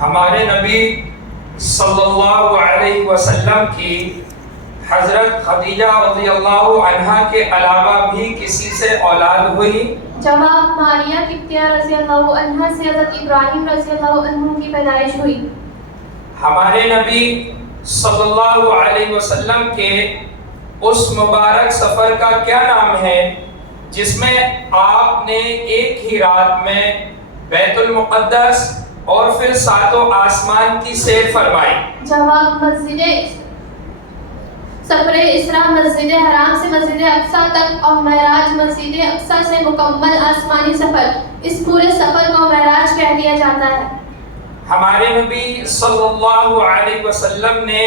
ہمارے نبی صلی اللہ علیہ وسلم کی حضرت خدیجہ رضی اللہ عنہا کے علاوہ بھی کسی سے اولاد ہوئی؟ جواب: ماریہ قبطیہ رضی اللہ عنہا سے حضرت ابراہیم رضی اللہ عنہ کی پیدائش ہوئی۔ ہمارے نبی صلی اللہ علیہ وسلم کے اس مبارک سفر کا کیا نام ہے جس میں آپ نے ایک ہی رات میں بیت المقدس اور پھر ساتوں آسمان کی سیر فرمائی؟ جواب: سفر اسراء مسجد حرام سے مسجد اقصیٰ تک اور معراج مسجد اقصیٰ سے مکمل آسمانی سفر، اس پورے سفر کو معراج کہہ دیا جاتا ہے۔ ہمارے نبی صلی اللہ علیہ وسلم نے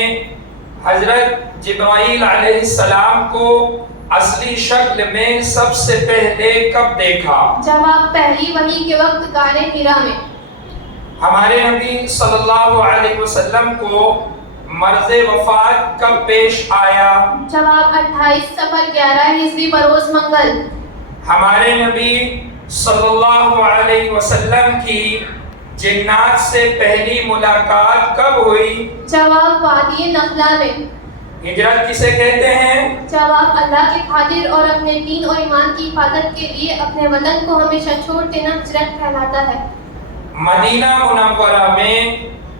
حضرت جبرائیل علیہ السلام کو اصلی شکل میں سب سے پہلے کب دیکھا؟ جواب: پہلی وحی کے وقت غار حرا میں۔ ہمارے نبی صلی اللہ علیہ وسلم کو مرض وفات کب پیش آیا؟ جواب: 28 صفر 11 ہجری بروز منگل۔ ہمارے نبی صلی اللہ علیہ وسلم کی جنات سے پہلی ملاقات کب ہوئی؟ جواب: وادی نخلا میں۔ ہجرت کسے کہتے ہیں؟ جواب: اللہ کے خاطر اور اپنے دین اور ایمان کی حفاظت کے لیے اپنے وطن کو ہمیشہ چھوڑ دینا ہجرت کہلاتا ہے۔ مدینہ منورہ میں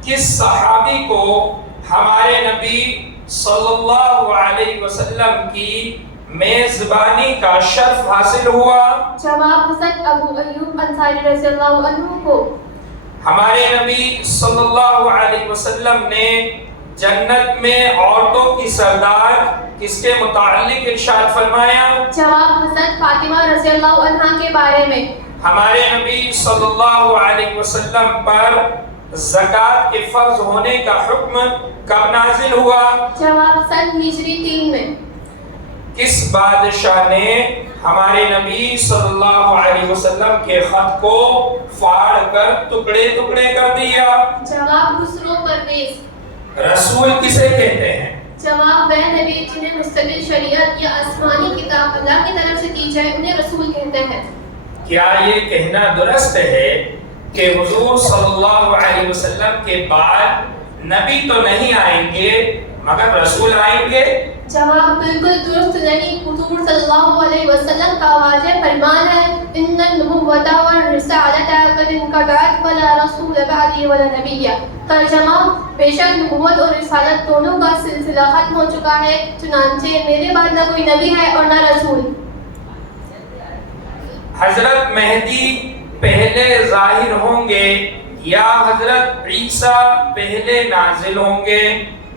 کس صحابی کو ہمارے نبی صلی اللہ علیہ وسلم کی میزبانی کا شرف حاصل ہوا؟ جواب: حضرت ابو ایوب انصاری رضی اللہ عنہ کو۔ ہمارے نبی صلی اللہ علیہ وسلم نے جنت میں عورتوں کی سردار کس کے متعلق ارشاد فرمایا؟ جواب: حضرت فاطمہ رضی اللہ عنہا کے بارے میں۔ ہمارے نبی صلی اللہ علیہ وسلم پر زکوٰۃ کے فرض ہونے کا حکم کب نازل ہوا؟ جواب: سن ہجری 3 میں۔ کس بادشاہ نے ہمارے نبی صلی اللہ علیہ وسلم کے خط کو پھاڑ کر ٹکڑے ٹکڑے کر دیا؟ جواب: خسرو پرویز۔ رسول کسے کہتے ہیں؟ جواب: وہ نبی جنہیں مستقل شریعت یا آسمانی کتاب اللہ کی طرف سے دی جائے انہیں رسول کہتے ہیں۔ کیا یہ کہنا درست ہے کہ حضور صلی اللہ علیہ وسلم کے بعد نبی تو نہیں آئیں گے مگر رسول آئیں گے؟ جواب: بالکل درست نہیں۔ حضور صلی اللہ علیہ وسلم کا واضح فرمان ہے: ان النبوۃ والرسالۃ قد انقطعت ولا رسول بعدی ولا نبی۔ ترجمہ: بے شک نبوت اور رسالت دونوں کا سلسلہ ختم ہو چکا ہے، چنانچہ میرے بعد نہ کوئی نبی ہے اور نہ رسول۔ حضرت مہدی پہلے ظاہر ہوں گے یا حضرت عیسیٰ پہلے نازل ہوں گے؟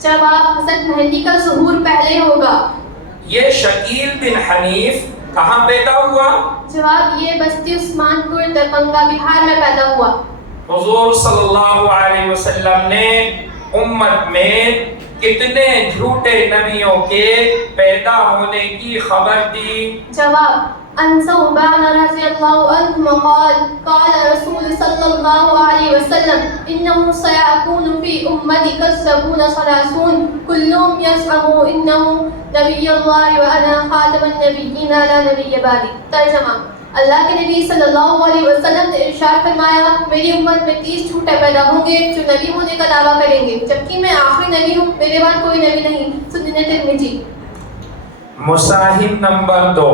جواب: حضرت مہدی کا ظہور پہلے ہوگا۔ یہ شکیل بن حنیف کہاں پیدا ہوا؟ جواب: یہ بستی عثمان پور دربھنگہ بہار میں پیدا ہوا۔ حضور صلی اللہ علیہ وسلم نے امت میں کتنے جھوٹے نبیوں کے پیدا ہونے کی خبر دی؟ جواب: عن ثوبان رضی اللہ عنہ قال قال رسول صلی اللہ علیہ وسلم انه سيكون في امتي كذابون ثلاثون كلهم يزعم انه نبی اللہ وانا خاتم النبیین لا نبی بعدی۔ ترجمہ: اللہ کے نبی صلی اللہ علیہ وسلم نے ارشاد فرمایا: میری امت میں 30 جھوٹے پیدا ہوں گے جو نبی ہونے کا دعویٰ کریں گے جبکہ میں آخری نبی ہوں، میرے بعد کوئی نبی نہیں۔ سنن ترمذی۔ مصاحب نمبر 2۔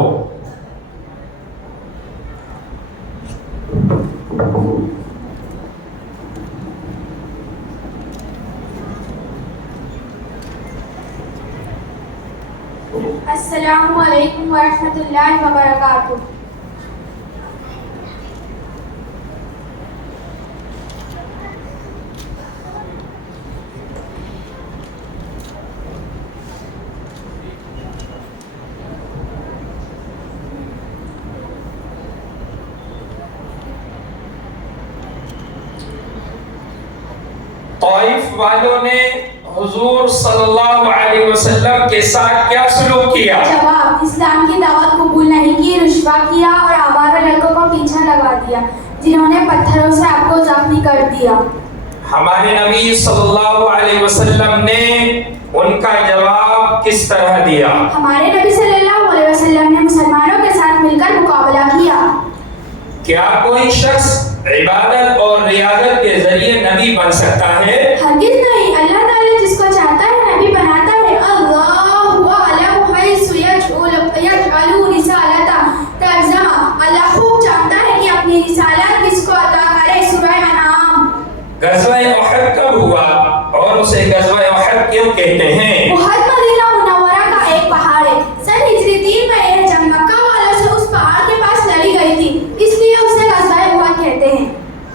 السلام علیکم ورحمۃ اللہ وبرکاتہ۔ طائف والوں نے حضور صلی اللہ علیہ وسلم کے ساتھ کیا سلوک کیا؟ جواب: اسلام کی دعوت قبول نہیں کی، رشوہ کیا اور آوارہ لڑکوں کو پیچھے لگا دیا، جنہوں نے پتھروں سے آپ کو زخمی کر دیا۔ ہمارے نبی صلی اللہ علیہ وسلم نے ان کا جواب کس طرح دیا؟ ہمارے نبی صلی اللہ علیہ وسلم نے مسلمانوں کے ساتھ مل کر مقابلہ کیا۔ کیا کوئی شخص عبادت اور ریاضت کے ذریعے نبی بن سکتا ہے؟ ہرگز نہیں، اللہ تعالیٰ جس کو چاہتا ہے نبی بناتا ہے۔ اللہ اعلم حیث یجعل رسالتہ، ترجمہ اللہ خوب جانتا ہے کہ اپنی رسالت کس کو عطا کرے۔ سورہ انعام۔ غزوہ احد کب ہوا اور اسے غزوہ احد کیوں کہتے ہیں؟ احد مدینہ منورہ کا ایک پہاڑ ہے۔ سن ہجری 3 میں یہ جنگ مکہ والوں سے اس پہاڑ کے پاس لڑی گئی تھی، اس لیے اسے غزوہ احد کہتے ہیں۔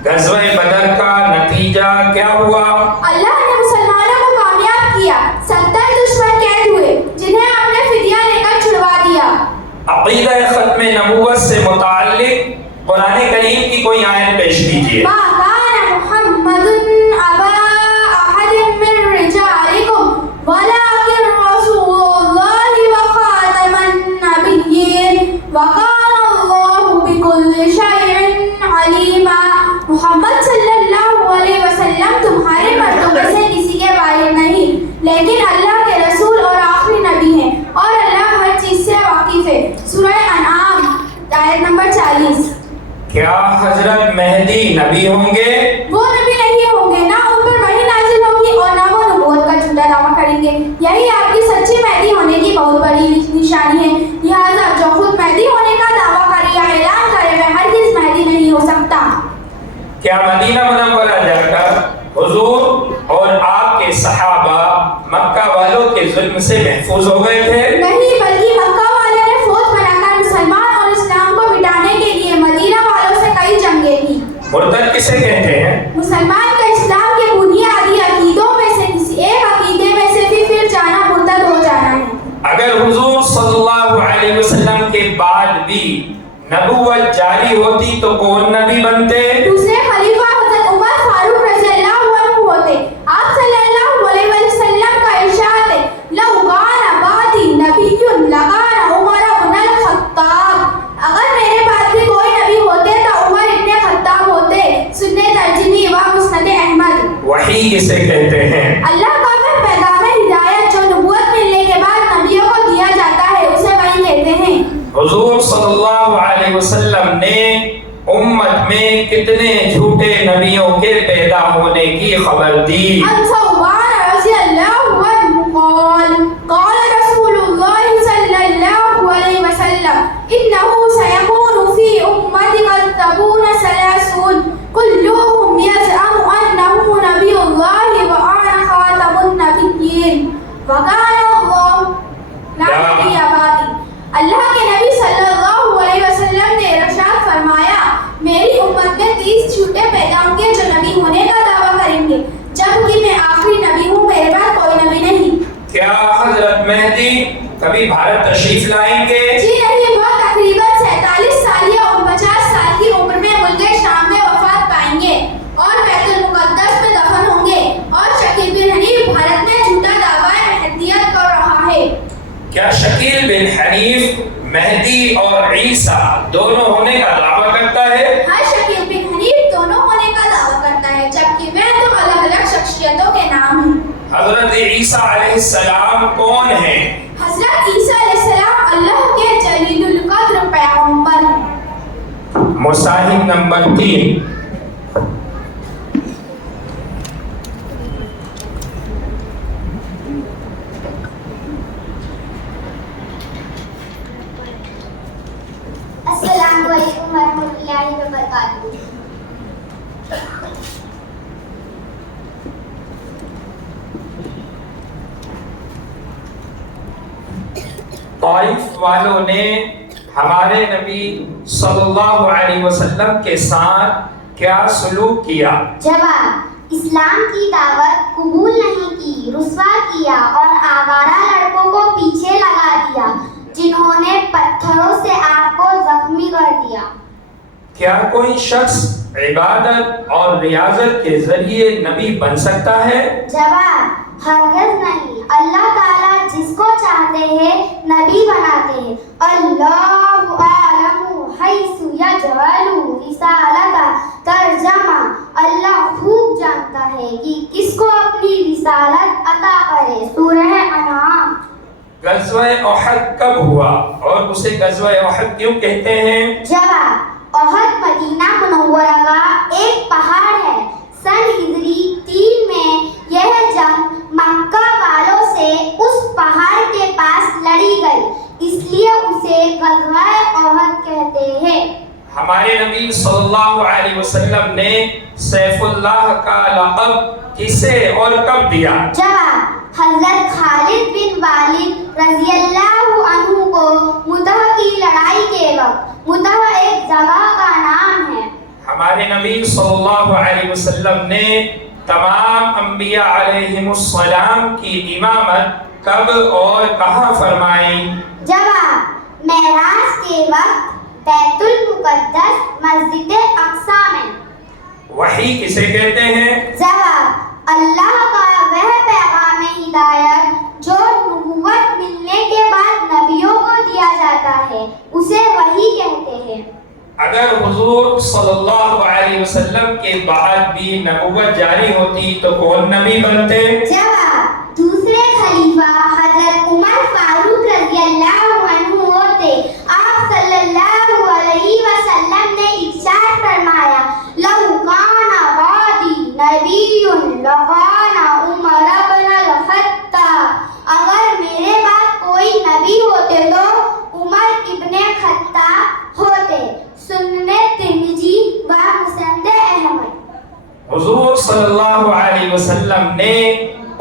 غزوہ بدر کا نتیجہ کیا ہوا؟ اللہ نے مسلمانوں کو کامیاب کیا، 70 دشمن قید ہوئے جنہیں آپ نے فدیہ لے کر چھڑوا دیا۔ عقیدہ ختم نبوت سے متعلق قرآن کریم کی کوئی آیت پیش کیجیے۔ ما كان محمد أبا أحد من رجالكم ولكن رسول الله وخاتم النبيين وكان الله بكل شيء عليما۔ محمد صلی اللہ علیہ وسلم تمہارے مردوں میں سے کسی کے والد نہیں، لیکن اللہ کے رسول اور آخری نبی ہیں، اور اللہ ہر چیز سے واقف ہے۔ سورہ انعام آیت نمبر 40۔ کیا حضرت مہدی نبی ہوں گے؟ وہ نبی نہیں ہوں گے، نہ ان پر وحی نازل ہوگی اور نہ وہ نبوت کا جھوٹا دعویٰ کریں گے۔ یہی آپ کی سچی مہدی ہونے کی بہت بڑی نشانی ہے۔ لہٰذا جو خود مہدی ہونے کا دعویٰ کرے یا اعلان کرے وہ ہرگز مہدی نہیں ہو سکتا۔ کیا مدینہ منورہ جا کر حضور اور آپ کے صحابہ مکہ والوں کے ظلم سے محفوظ ہو گئے تھے؟ نہیں، بلکہ مکہ والے نے فوج بنا کر مسلمان اور اسلام کو مٹانے کے لیے مدینہ والوں سے کئی جنگیں کی۔ مرتد کسے کہتے ہیں؟ مسلمان کا اسلام کے بنیادی عقیدوں میں سے کسی ایک عقیدے میں سے بھی پھر جانا مرتد ہو جانا ہے۔ اگر حضور صلی اللہ علیہ وسلم کے بعد بھی نبوت جاری ہوتی تو کون نبی بنتے؟ دوسرے خلیفہ حضرت عمر فاروق رضی اللہ عنہ ہوتے۔ آپ صلی اللہ علیہ وسلم کا ارشاد ہے، لو کان بعدی نبی لکان عمر بن الخطاب۔ اگر میرے بعد بھی کوئی نبی ہوتے تو عمر ابن خطاب ہوتے۔ سنن ترجمی و مسند احمد۔ وحی کسے کہتے ہیں؟ اللہ کا وہ پیغام ہدایت جو نبوت ملنے کے بعد نبیوں کو دیا جاتا ہے اسے وحی کہتے ہیں۔ حضور صلی اللہ علیہ وسلم نے امت میں کتنے جھوٹے نبیوں کے پیدا ہونے کی خبر دی؟ عن ثوبان رضی اللہ عنہ قال قال رسول اللہ صلی اللہ علیہ وسلم انه سيكون في امتي كذابون ثلاثون كلهم يزعم انه نبي الله وانا خاتم النبيين وكان الله لا نبي بعدي۔ اللہ کے نبی صلی اللہ علیہ وسلم نے ارشاد فرمایا، میری امت میں 30 جھوٹے پیدا ہوں گے جو نبی ہونے کا دعویٰ کریں گے، جبکہ میں آخری نبی ہوں، میرے بعد کوئی نبی نہیں۔ کیا حضرت مہدی کبھی بھارت تشریف لائیں گے؟ جی نہیں، وہ تقریباً 47 سال یا 49 سال کی عمر میں ملک شام میں وفات پائیں گے اور بیت المقدس میں دفن ہوں گے، اور شکیل بن حنیف بھارت میں جھوٹا دعویٰ مہدیت کر رہا ہے۔ کیا شکیل بن حنیف مہدی اور عیسیٰ دونوں ہونے کا دعویٰ کرتا ہے؟ ہر شکیل بن حنیف دونوں ہونے کا دعویٰ کرتا ہے، جبکہ وہ تو الگ الگ شخصیتوں کے نام ہیں۔ حضرت عیسیٰ علیہ السلام کون ہیں؟ حضرت عیسیٰ علیہ السلام اللہ کے جلیل القدر پیغمبر ہیں۔ مصاحف نمبر 3۔ السلام علیکم ورحمۃ اللہ وبرکاتہ۔ طائف والوں نے ہمارے نبی صلی اللہ علیہ وسلم کے ساتھ کیا سلوک کیا؟ جواب، اسلام کی دعوت قبول نہیں کی، رسوا کیا اور آوارہ لڑکوں کو پیچھے لگا دیا جنہوں نے پتھروں سے آپ کو زخمی کر دیا۔ کیا کوئی شخص عبادت اور ریاضت کے ذریعے نبی بن سکتا ہے؟ جواب، ہرگز نہیں۔ اللہ تعالیٰ جس کو چاہتے ہیں نبی بناتے ہیں۔ اللہ اعلم حیث یجعل رسالتہ، ترجمہ اللہ خوب جانتا ہے کہ کس کو اپنی رسالت عطا کرے۔ سورہ انعام۔ غزوہ احد کب ہوا اور اسے غزوہ احد کیوں کہتے ہیں؟ جواب، ओहद मदीना मुनव्वरा का एक पहाड़ है। सन हिजरी 3 में यह जंग मक्का वालों से उस पहाड़ के पास लड़ी गई, इसलिए उसे गज़वा-ए ओहद कहते हैं। हमारे नबी सल्लल्लाहु अलैहि वसल्लम ने सैफुल्लाह का लक़ब किसे और कब दिया? जवाब, हजरत खालिद बिन वालिद रज़ियल्लाहु अन्हु को मुतह की लड़ाई के वक्त, मुतह एक जगह का नाम है। हमारे नबी सल्लल्लाहु अलैहि वसल्लम ने तमाम अंबिया अलैहिमुस्सलाम की इमामत कब और कहाँ फरमाई? जवाब, मेराज के वक्त बैतुल मुक़द्दस मस्जिद अक्सा में। वही किसे कहते हैं? जवाब, अल्लाह का वह पैगाम हिदायत जो नबूवत मिलने के बाद नबियों को दिया जाता है, उसे वही कहते हैं। अगर हुजूर सल्लल्लाहु अलैहि वसल्लम के बाद भी नबूवत जारी होती तो कौन नबी बनते? जवाब, दूसरे खलीफा हजरत उमर फारूक रज़ियल्लाहु अन्हु होते। आप सल्लल्लाहु अलैहि वसल्लम ने इरशाद फरमाया, लौ काना बादी नबियुन लकाना उमर इब्नुल खत्ताब। अगर मेरे बाद कोई नबी होते तो उमर इब्ने खत्ताब होते। सुन्ने तिरमिजी व मुसनद अहमद। हुजूर सल्लल्लाहु अलैहि वसल्लम ने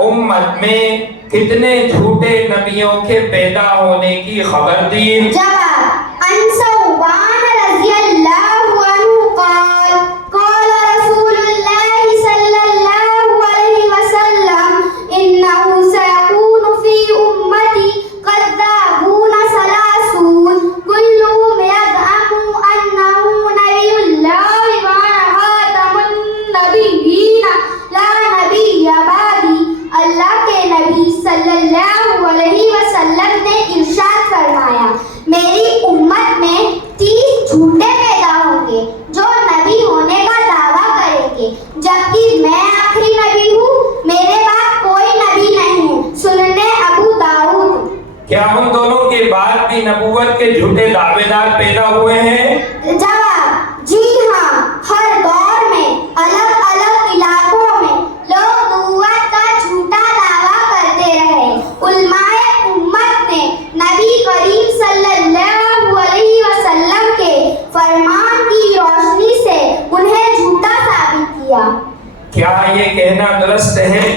उम्मत में कितने झूठे नबियों के पैदा होने की खबर दी? जवाब, अनसौबान रज़ियल्लाहु अन्हु क़ाल क़ाल रसूलुल्लाह सल्लल्लाहु अलैहि वसल्लम इन्नहु सयकूनु फी उम्मती कज़्ज़ाबून सलासून कुल्लुहुम यज़अमु अन्नहु नबियुल्लाह व खातमुन नबिय्यीन ला नबिय्य बादी। अल्लाह के नबी सल्लल्लाहु अलैहि वसल्लम ने इरशाद फरमाया, मेरी उम्मत में 30 झूठे पैदा होंगे जो नबी होने का दावा करेंगे, जबकि मैं आखिरी नबी हूँ, मेरे बाद कोई नबी नहीं है। सुनने अबू दाऊद। क्या उन दोनों के बाद भी नबूवत के झूठे दावेदार पैदा हुए हैं? जवाब, जी हाँ, हर दौर में अलग अलग इलाकों में लोग नबूवत का झूठा दावा करते रहे। उलमाए उम्मत ने नबी करीम सल्लल्लाहु अलैहि वसल्लम के फरमान की रोशनी से उन्हें झूठा साबित किया। क्या ये कहना दुरुस्त है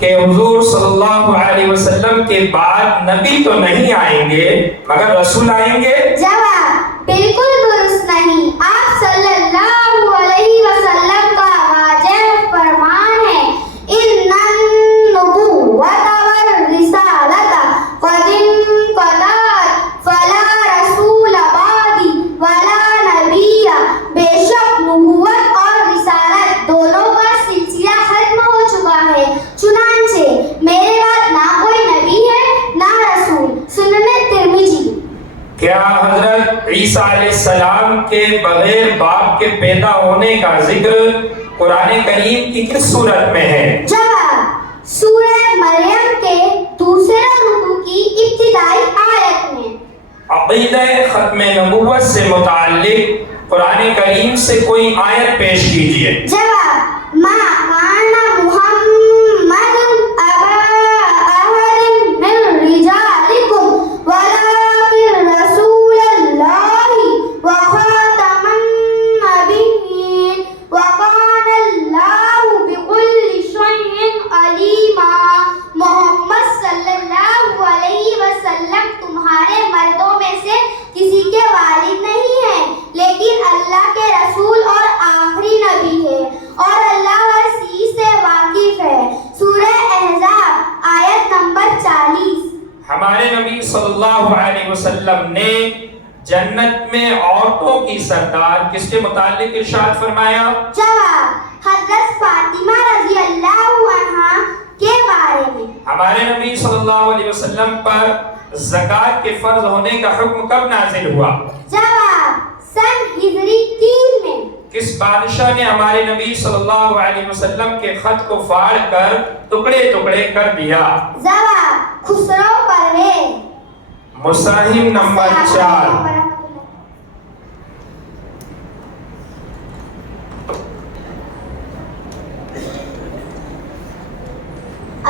कि हुजूर सल्लल्लाहु अलैहि वसल्लम के बाद नबी तो नहीं आएंगे मगर रसूल आएंगे? जवाब, बिल्कुल दुरुस्त नहीं। आप सल्लल्लाहु अलैहि वसल्लम का वाज़ेह फरमान है, इन्नन नबुव्वत व रिसालत क़द इंक़तात फला रसूल बादी वला नबिय्य। बेशक नबुव्वत और रिसालत दोनों का सिलसिला खत्म हो चुका है, चुनांचे मेरे बाद ना कोई नबी है ना रसूल। सुनने तिरमिजी। क्या हजरत ईसा अलैहिस्सलाम के बगैर बाप के पैदा होने का जिक्र कुरान करीम की किस सूरत में है? जवाब, सूरह मरियम के दूसरे रुकू की इब्तिदाई आयत में। अक़ीदा खत्म नबुव्वत से मुताल्लिक कुरान करीम से कोई आयत पेश कीजिए। जवाब, मा काना मुहम्मदुन अबा अहदिन मिन रिजालिकुम वलाकिन रसूलल्लाहि व खातमन नबिय्यीन व काना अल्लाहु बिकुल्लि शैइन अलीमा। मोहम्मद सल्लल्लाहु अलैहि वसल्लम तुम्हारे मर्दों में से किसी के वालिद नहीं है, लेकिन अल्लाह के रसूल और आखिरी नबी है, और अल्लाह हर चीज से वाकिफ है। सूरह अहज़ाब आयत नंबर 40। हमारे नबी सल्लल्लाहु अलैहि वसल्लम ने जन्नत में औरतों की सरदार किसके मुताल्लिक इरशाद फरमाया? जवाब, हज़रत फातिमा रज़ियल्लाहु अन्हा के बारे में। हमारे नबी सल्लल्लाहु अलैहि वसल्लम पर ज़कात के फर्ज होने का हुक्म कब नाजिल हुआ? जवाब, सन हिजरी 3 में। किस बादशाह ने हमारे नबी सल्लल्लाहु अलैहि वसल्लम के खत को फाड़ कर टुकड़े टुकड़े कर दिया? जवाब, खुसरो परवेज। मुसाहिब नंबर 4।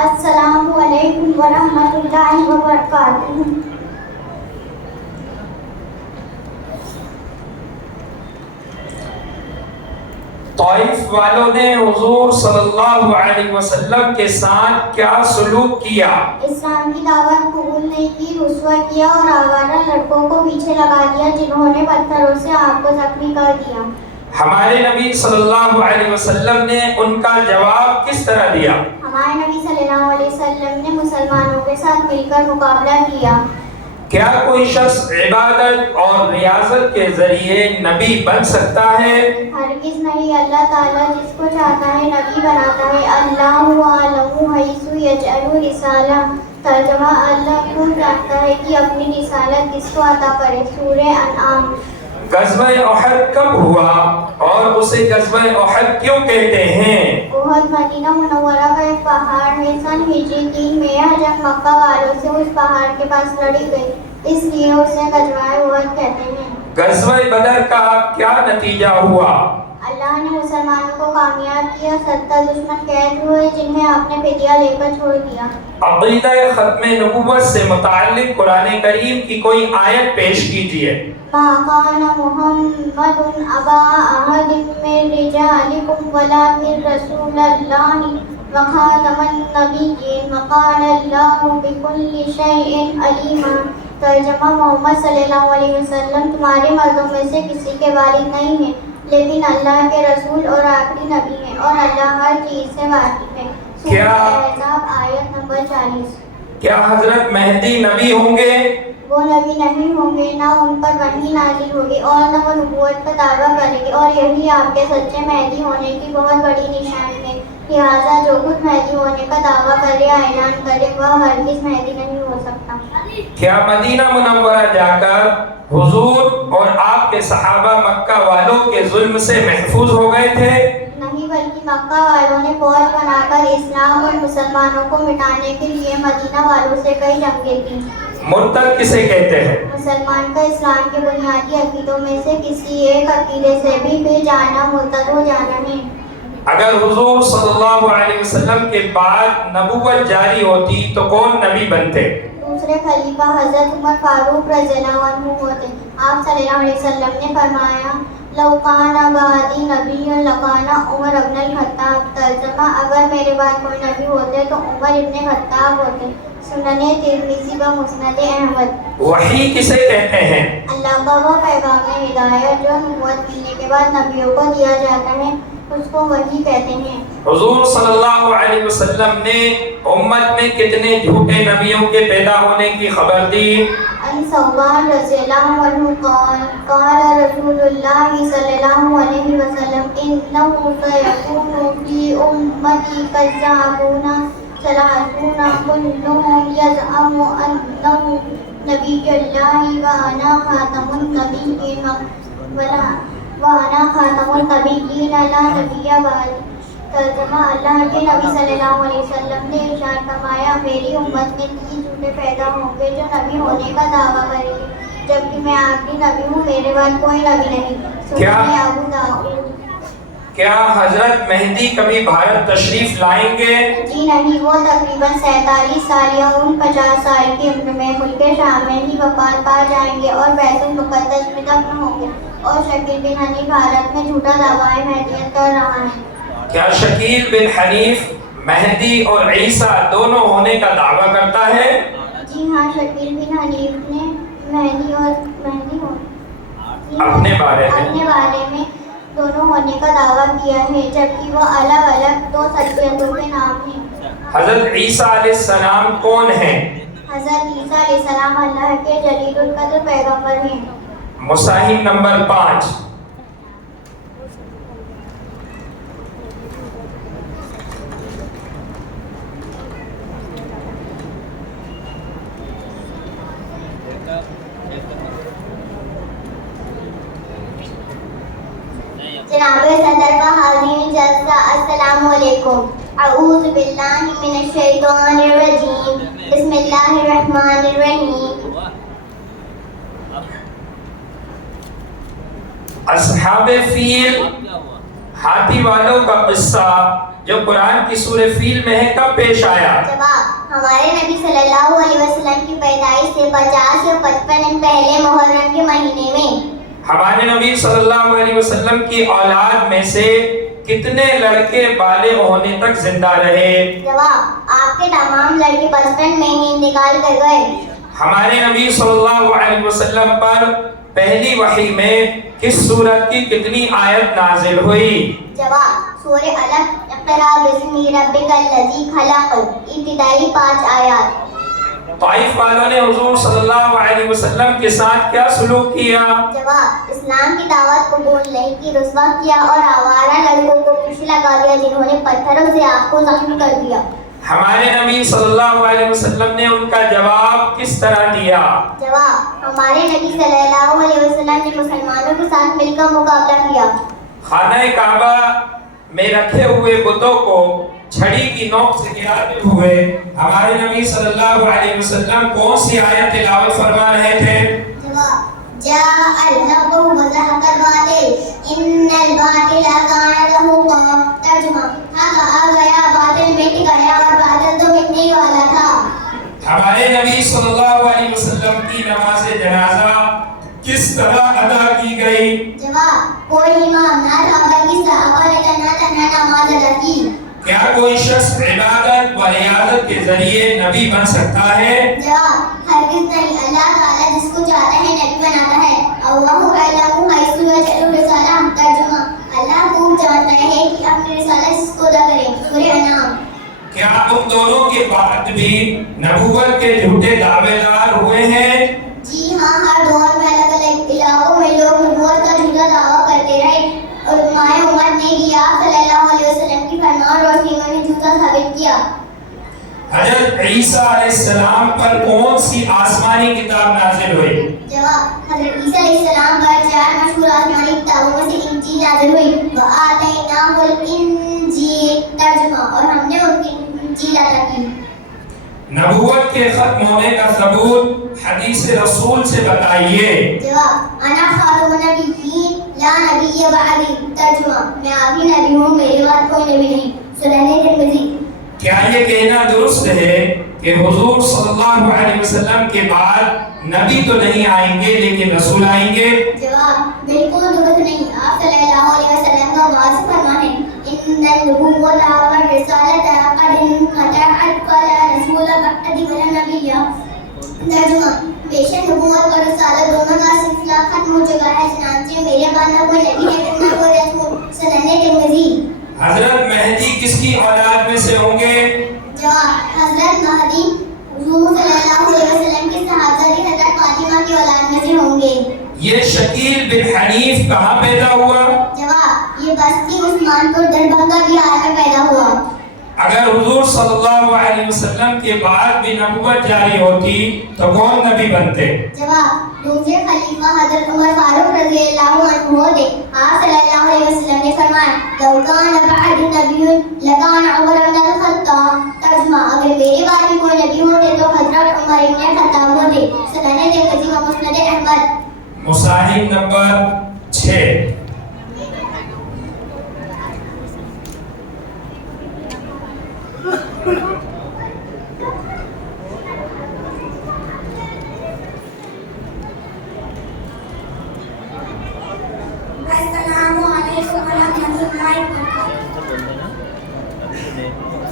السلام علیکم ورحمۃ اللہ وبرکاتہ. طائف والوں نے حضور صلی اللہ علیہ وسلم کے ساتھ کیا سلوک کیا؟ اسلام کی دعوت قبول نہیں کی، رسوا کیا اور آوارہ لڑکوں کو پیچھے لگا دیا جنہوں نے پتھروں سے آپ کو زخمی کر دیا. ہمارے نبی صلی اللہ علیہ وسلم نے ان کا جواب کس طرح دیا؟ ہمارے نبی صلی اللہ علیہ وسلم نے مسلمانوں کے ساتھ مل کر مقابلہ کیا. کیا کوئی شخص عبادت اور ریاضت کے ذریعے نبی بن سکتا ہے؟ ہرگز نہیں. اللہ تعالیٰ جس کو چاہتا ہے نبی بناتا ہے. اللہ اعلم حیث یجعل رسالہ. ترجمہ: اللہ خود جانتا ہے کہ اپنی رسالت کس کو عطا کرے. سورہ انعام. غزوہ احد کب ہوا اور اسے غزوہ احد کیوں کہتے ہیں؟ احد مدینہ منورہ کا ایک پہاڑ ہے. سن ہجری 3 میں جب مکہ والوں سے اس پہاڑ کے پاس لڑی گئی، اس لیے اسے غزوہ احد کہتے ہیں. غزوہ بدر کا کیا نتیجہ ہوا؟ اللہ نے مسلمانوں کو کامیاب کیا. 70 دشمن قید ہوئے جنہیں آپ نے فدیہ لے کر چھوڑ دیا. عقیدہ ختم نبوت سے متعلق قرآن کریم کی کوئی آیت پیش کیجیے. ما كان محمد أبا أحد من رجالكم ولكن رسول الله وخاتم النبيين وكان الله بكل شيء عليما. ترجمہ: محمد صلی اللہ علیہ وسلم تمہارے مردوں میں سے کسی کے والد نہیں ہیں، لیکن اللہ کے رسول اور آخری نبی ہیں، اور اللہ ہر چیز سے واقف ہے. سورہ احزاب آیت نمبر 40. کیا حضرت مہدی نبی ہوں گے؟ وہ نبی نہیں ہوں گے، نہ ان پر وحی نازل ہوگی اور نہ وہ نبوت کا دعویٰ کریں گے، اور یہی آپ کے سچے مہدی ہونے کی بہت بڑی نشانی ہے. لہٰذا جو خود مہدی ہونے کا دعویٰ کرے یا اعلان کرے وہ ہرگز مہدی نہیں ہو سکتا. کیا مدینہ منورہ جا کر حضور اور آپ کے صحابہ مکہ والوں کے ظلم سے محفوظ ہو گئے تھے؟ نہیں، بلکہ مکہ والوں نے فوج بنا کر اسلام اور مسلمانوں کو مٹانے کے لیے مدینہ والوں سے کئی جنگیں کی. مرتد کسے کہتے ہیں؟ مسلمان کا اسلام کے بنیادی عقیدوں میں سے کسی ایک عقیدے سے بھی پھر جانا مرتد ہو جانا ہے. اگر حضور صلی اللہ علیہ وسلم کے بعد نبوت جاری ہوتی تو کون نبی بنتے؟ دوسرے خلیفہ حضرت عمر فاروق رضی اللہ عنہ ہوتے. آپ صلی اللہ علیہ وسلم نے فرمایا: لو کان بعدی نبی لکان عمر ابن الخطاب. ترجمہ: اگر میرے بعد کوئی نبی ہوتے تو عمر ابن خطاب ہوتے. سنن ترمذی و مسند احمد. وحی کسے کہتے ہیں؟ اللہ کا وہ پیغام ہدایت جو نبوت ملنے کے بعد نبیوں کو دیا جاتا ہے، اس کو وحی کہتے ہیں. حضور صلی اللہ علیہ وسلم نے امت میں کتنے جھوٹے نبیوں کے پیدا ہونے کی خبر دی؟ عن ثوبان رضی اللہ عنہ قال قال رسول اللہ صلی اللہ علیہ وسلم انه سيكون في امتی كذابون ثلاثون كلهم يزعم انه نبی اللہ وانا خاتم النبیین وانا خاتم النبیین لا نبی بعد. ترجمہ: اللہ کے نبی صلی اللہ علیہ وسلم نے ارشاد فرمایا: میری امت میں 30 جھوٹے پیدا ہوں گے جو نبی ہونے کا دعویٰ کریں گے، جبکہ میں آخری نبی ہوں، میرے بعد کوئی نبی نہیں. سنن ابو داؤد. کیا حضرت مہدی کبھی بھارت تشریف لائیں گے؟ جی نہیں، وہ تقریباً 47 سال یا 49 سال کی عمر میں ملک شام میں ہی وفات پا جائیں گے اور بیت المقدس میں دفن ہوں گے. اور شکیل بن حنیف بھارت میں جھوٹا دعویٰ مہدیت کر رہا ہے. کیا شکیل بن حنیف مہدی اور عیسیٰ دونوں ہونے کا دعویٰ کرتا ہے؟ جی ہاں، شکیل بن حنیف نے مہدی اپنے بارے میں دونوں ہونے کا دعویٰ کیا ہے، جبکہ وہ الگ الگ 2 شخصیتوں کے نام ہیں. حضرت عیسیٰ علیہ السلام کون ہیں؟ حضرت عیسیٰ علیہ السلام اللہ کے جلیل القدر پیغمبر ہیں. مصاحف نمبر 5. جناب صدر و حاضرین جلسہ، السلام علیکم. اعوذ باللہ من الشیطان الرجیم. بسم اللہ الرحمن الرحیم. اصحاب فیل ہاتھی والوں کا قصہ جو قرآن کی سورہ فیل میں ہے کب پیش آیا؟ جواب ہمارے نبی صلی اللہ علیہ وسلم کی پیدائش سے 50 یا 55 دن پہلے محرم کے مہینے میں۔ ہمارے نبی صلی اللہ علیہ وسلم کی اولاد میں سے کتنے لڑکے بالغ ہونے تک زندہ رہے؟ جواب آپ کے تمام لڑکے بچپن میں ہی انتقال کر گئے۔ ہمارے نبی صلی اللہ علیہ وسلم پر پہلی وحی میں کس سورت کی کتنی آیت نازل ہوئی؟ جواب سورہ علق اقرا بسم ربک الذی خلق، ابتدائی 5 آیات۔ طائف والوں نے حضور صلی اللہ علیہ وسلم کے ساتھ کیا سلوک کیا؟ جواب اسلام کی دعوت قبول نہیں کی، رسوا کیا اور آوارہ لڑکوں کو پیچھے لگا دیا جنہوں نے پتھروں سے آپ کو زخمی کر دیا۔ ہمارے نبی صلی اللہ علیہ وسلم نے ان کا جواب کس طرح دیا؟ جواب ہمارے نبی صلی اللہ علیہ وسلم نے مسلمانوں کے ساتھ مل کر مقابلہ کیا۔ خانہ کعبہ میں رکھے ہوئے بتوں کو چھڑی کی نوک سے گراتے ہوئے ہمارے نبی صلی اللہ علیہ وسلم کون سی آیت تلاوت فرما رہے تھے؟ جواب جاء الحق وزهق الباطل ان الباطل كان زهوقا، ترجمہ حق آ گیا، باطل مٹ گیا اور باطل تو مٹنے ہی والا تھا۔ ہمارے نبی صلی اللہ علیہ وسلم کی نماز جنازہ کس طرح ادا کی گئی؟ جواب کوئی امام نہ تھا بلکہ صحابہ نے تنہا نماز ادا کی۔ کیا کوئی شخص عبادت و ریاضت کے ذریعے نبی بن سکتا ہے؟ جواب ہرگز نہیں، اللہ تعالیٰ جس کو چاہتا ہے نبی بناتا ہے۔ اللہ اعلم حیث یجعل رسالہ، ترجمہ اللہ خوب جانتا ہے کہ اپنی رسالت جس کو ادا کرے۔ سورہ انعام۔ کیا ان دونوں کے بعد بھی نبوت کے جھوٹے دعوے دار ہوئے ہیں؟ جی ہاں، ہر دور میں الگ الگ علاقوں میں لوگ نبوت کا جھوٹا دعویٰ کرتے رہے۔ علماء امت نے بھی آپ صلی اللہ علیہ وسلم کی فرمان روشنی میں جھوٹا ثابت کیا۔ حضرت عیسیٰ علیہ السلام پر کون سی آسمانی کتاب نازل ہوئی؟ جواب حضرت عیسیٰ علیہ السلام پر 4 مشہور آسمانی کتابوں میں سے انجیل نازل ہوئی۔ وآتیناہ الانجیل، ترجمہ اور ہم نے ان کی انجیل عطا کی۔ نبوت کے ختم ہونے کا ثبوت حدیث رسول سے بتائیے۔ جواب انا خاتم النبیین لا نبی بعدی، ترجمہ میں آخری نبی ہوں، میرے بعد کوئی نبی نہیں۔ سنن ترمذی۔ کیا یہ کہنا درست ہے کہ حضور صلی اللہ علیہ وسلم کے بعد نبی تو نہیں آئیں گے لیکن رسول آئیں گے؟ جواب بالکل درست نہیں، آپ صلی اللہ علیہ وسلم کا واضح فرمان ہے ان النبوۃ والرسالۃ قد انقطعت فلا رسول بعدی ولا نبی، ترجمہ بے شک نبوت اور رسالت دونوں کا سلسلہ ختم ہو چکا ہے، چنانچہ میرے بعد نہ کوئی نبی ہے نہ کوئی رسول۔ سنن ترمذی۔ حضرت مہدی کس کی اولاد میں سے ہوں گے؟ جواب حضرت مہدی حضور صلی اللہ علیہ وسلم کی صحابزادی حضرت فاطمہ کی اولاد میں سے ہوں گے۔ یہ شکیل بن حنیف کہاں پیدا ہوا؟ جواب یہ بستی عثمان پور دربھنگہ بہار میں پیدا ہوا۔ اگر حضور صلی اللہ علیہ وسلم کے بعد بھی نبوت جاری ہوتی تو کون نبی بنتے؟ جواب دوسرے خلیفہ حضرت عمر فاروق رضی اللہ عنہ ہوتے۔ آپ صلی اللہ علیہ وسلم نے فرمایا لو کان بعد نبی لکان عمر بن الخطاب، ترجمہ اگر میرے بعد بھی کوئی نبی ہوتے تو حضرت عمر بن الخطاب ہوتے۔ سنن ترمذی و مسند احمد۔ مصاحف نمبر 6۔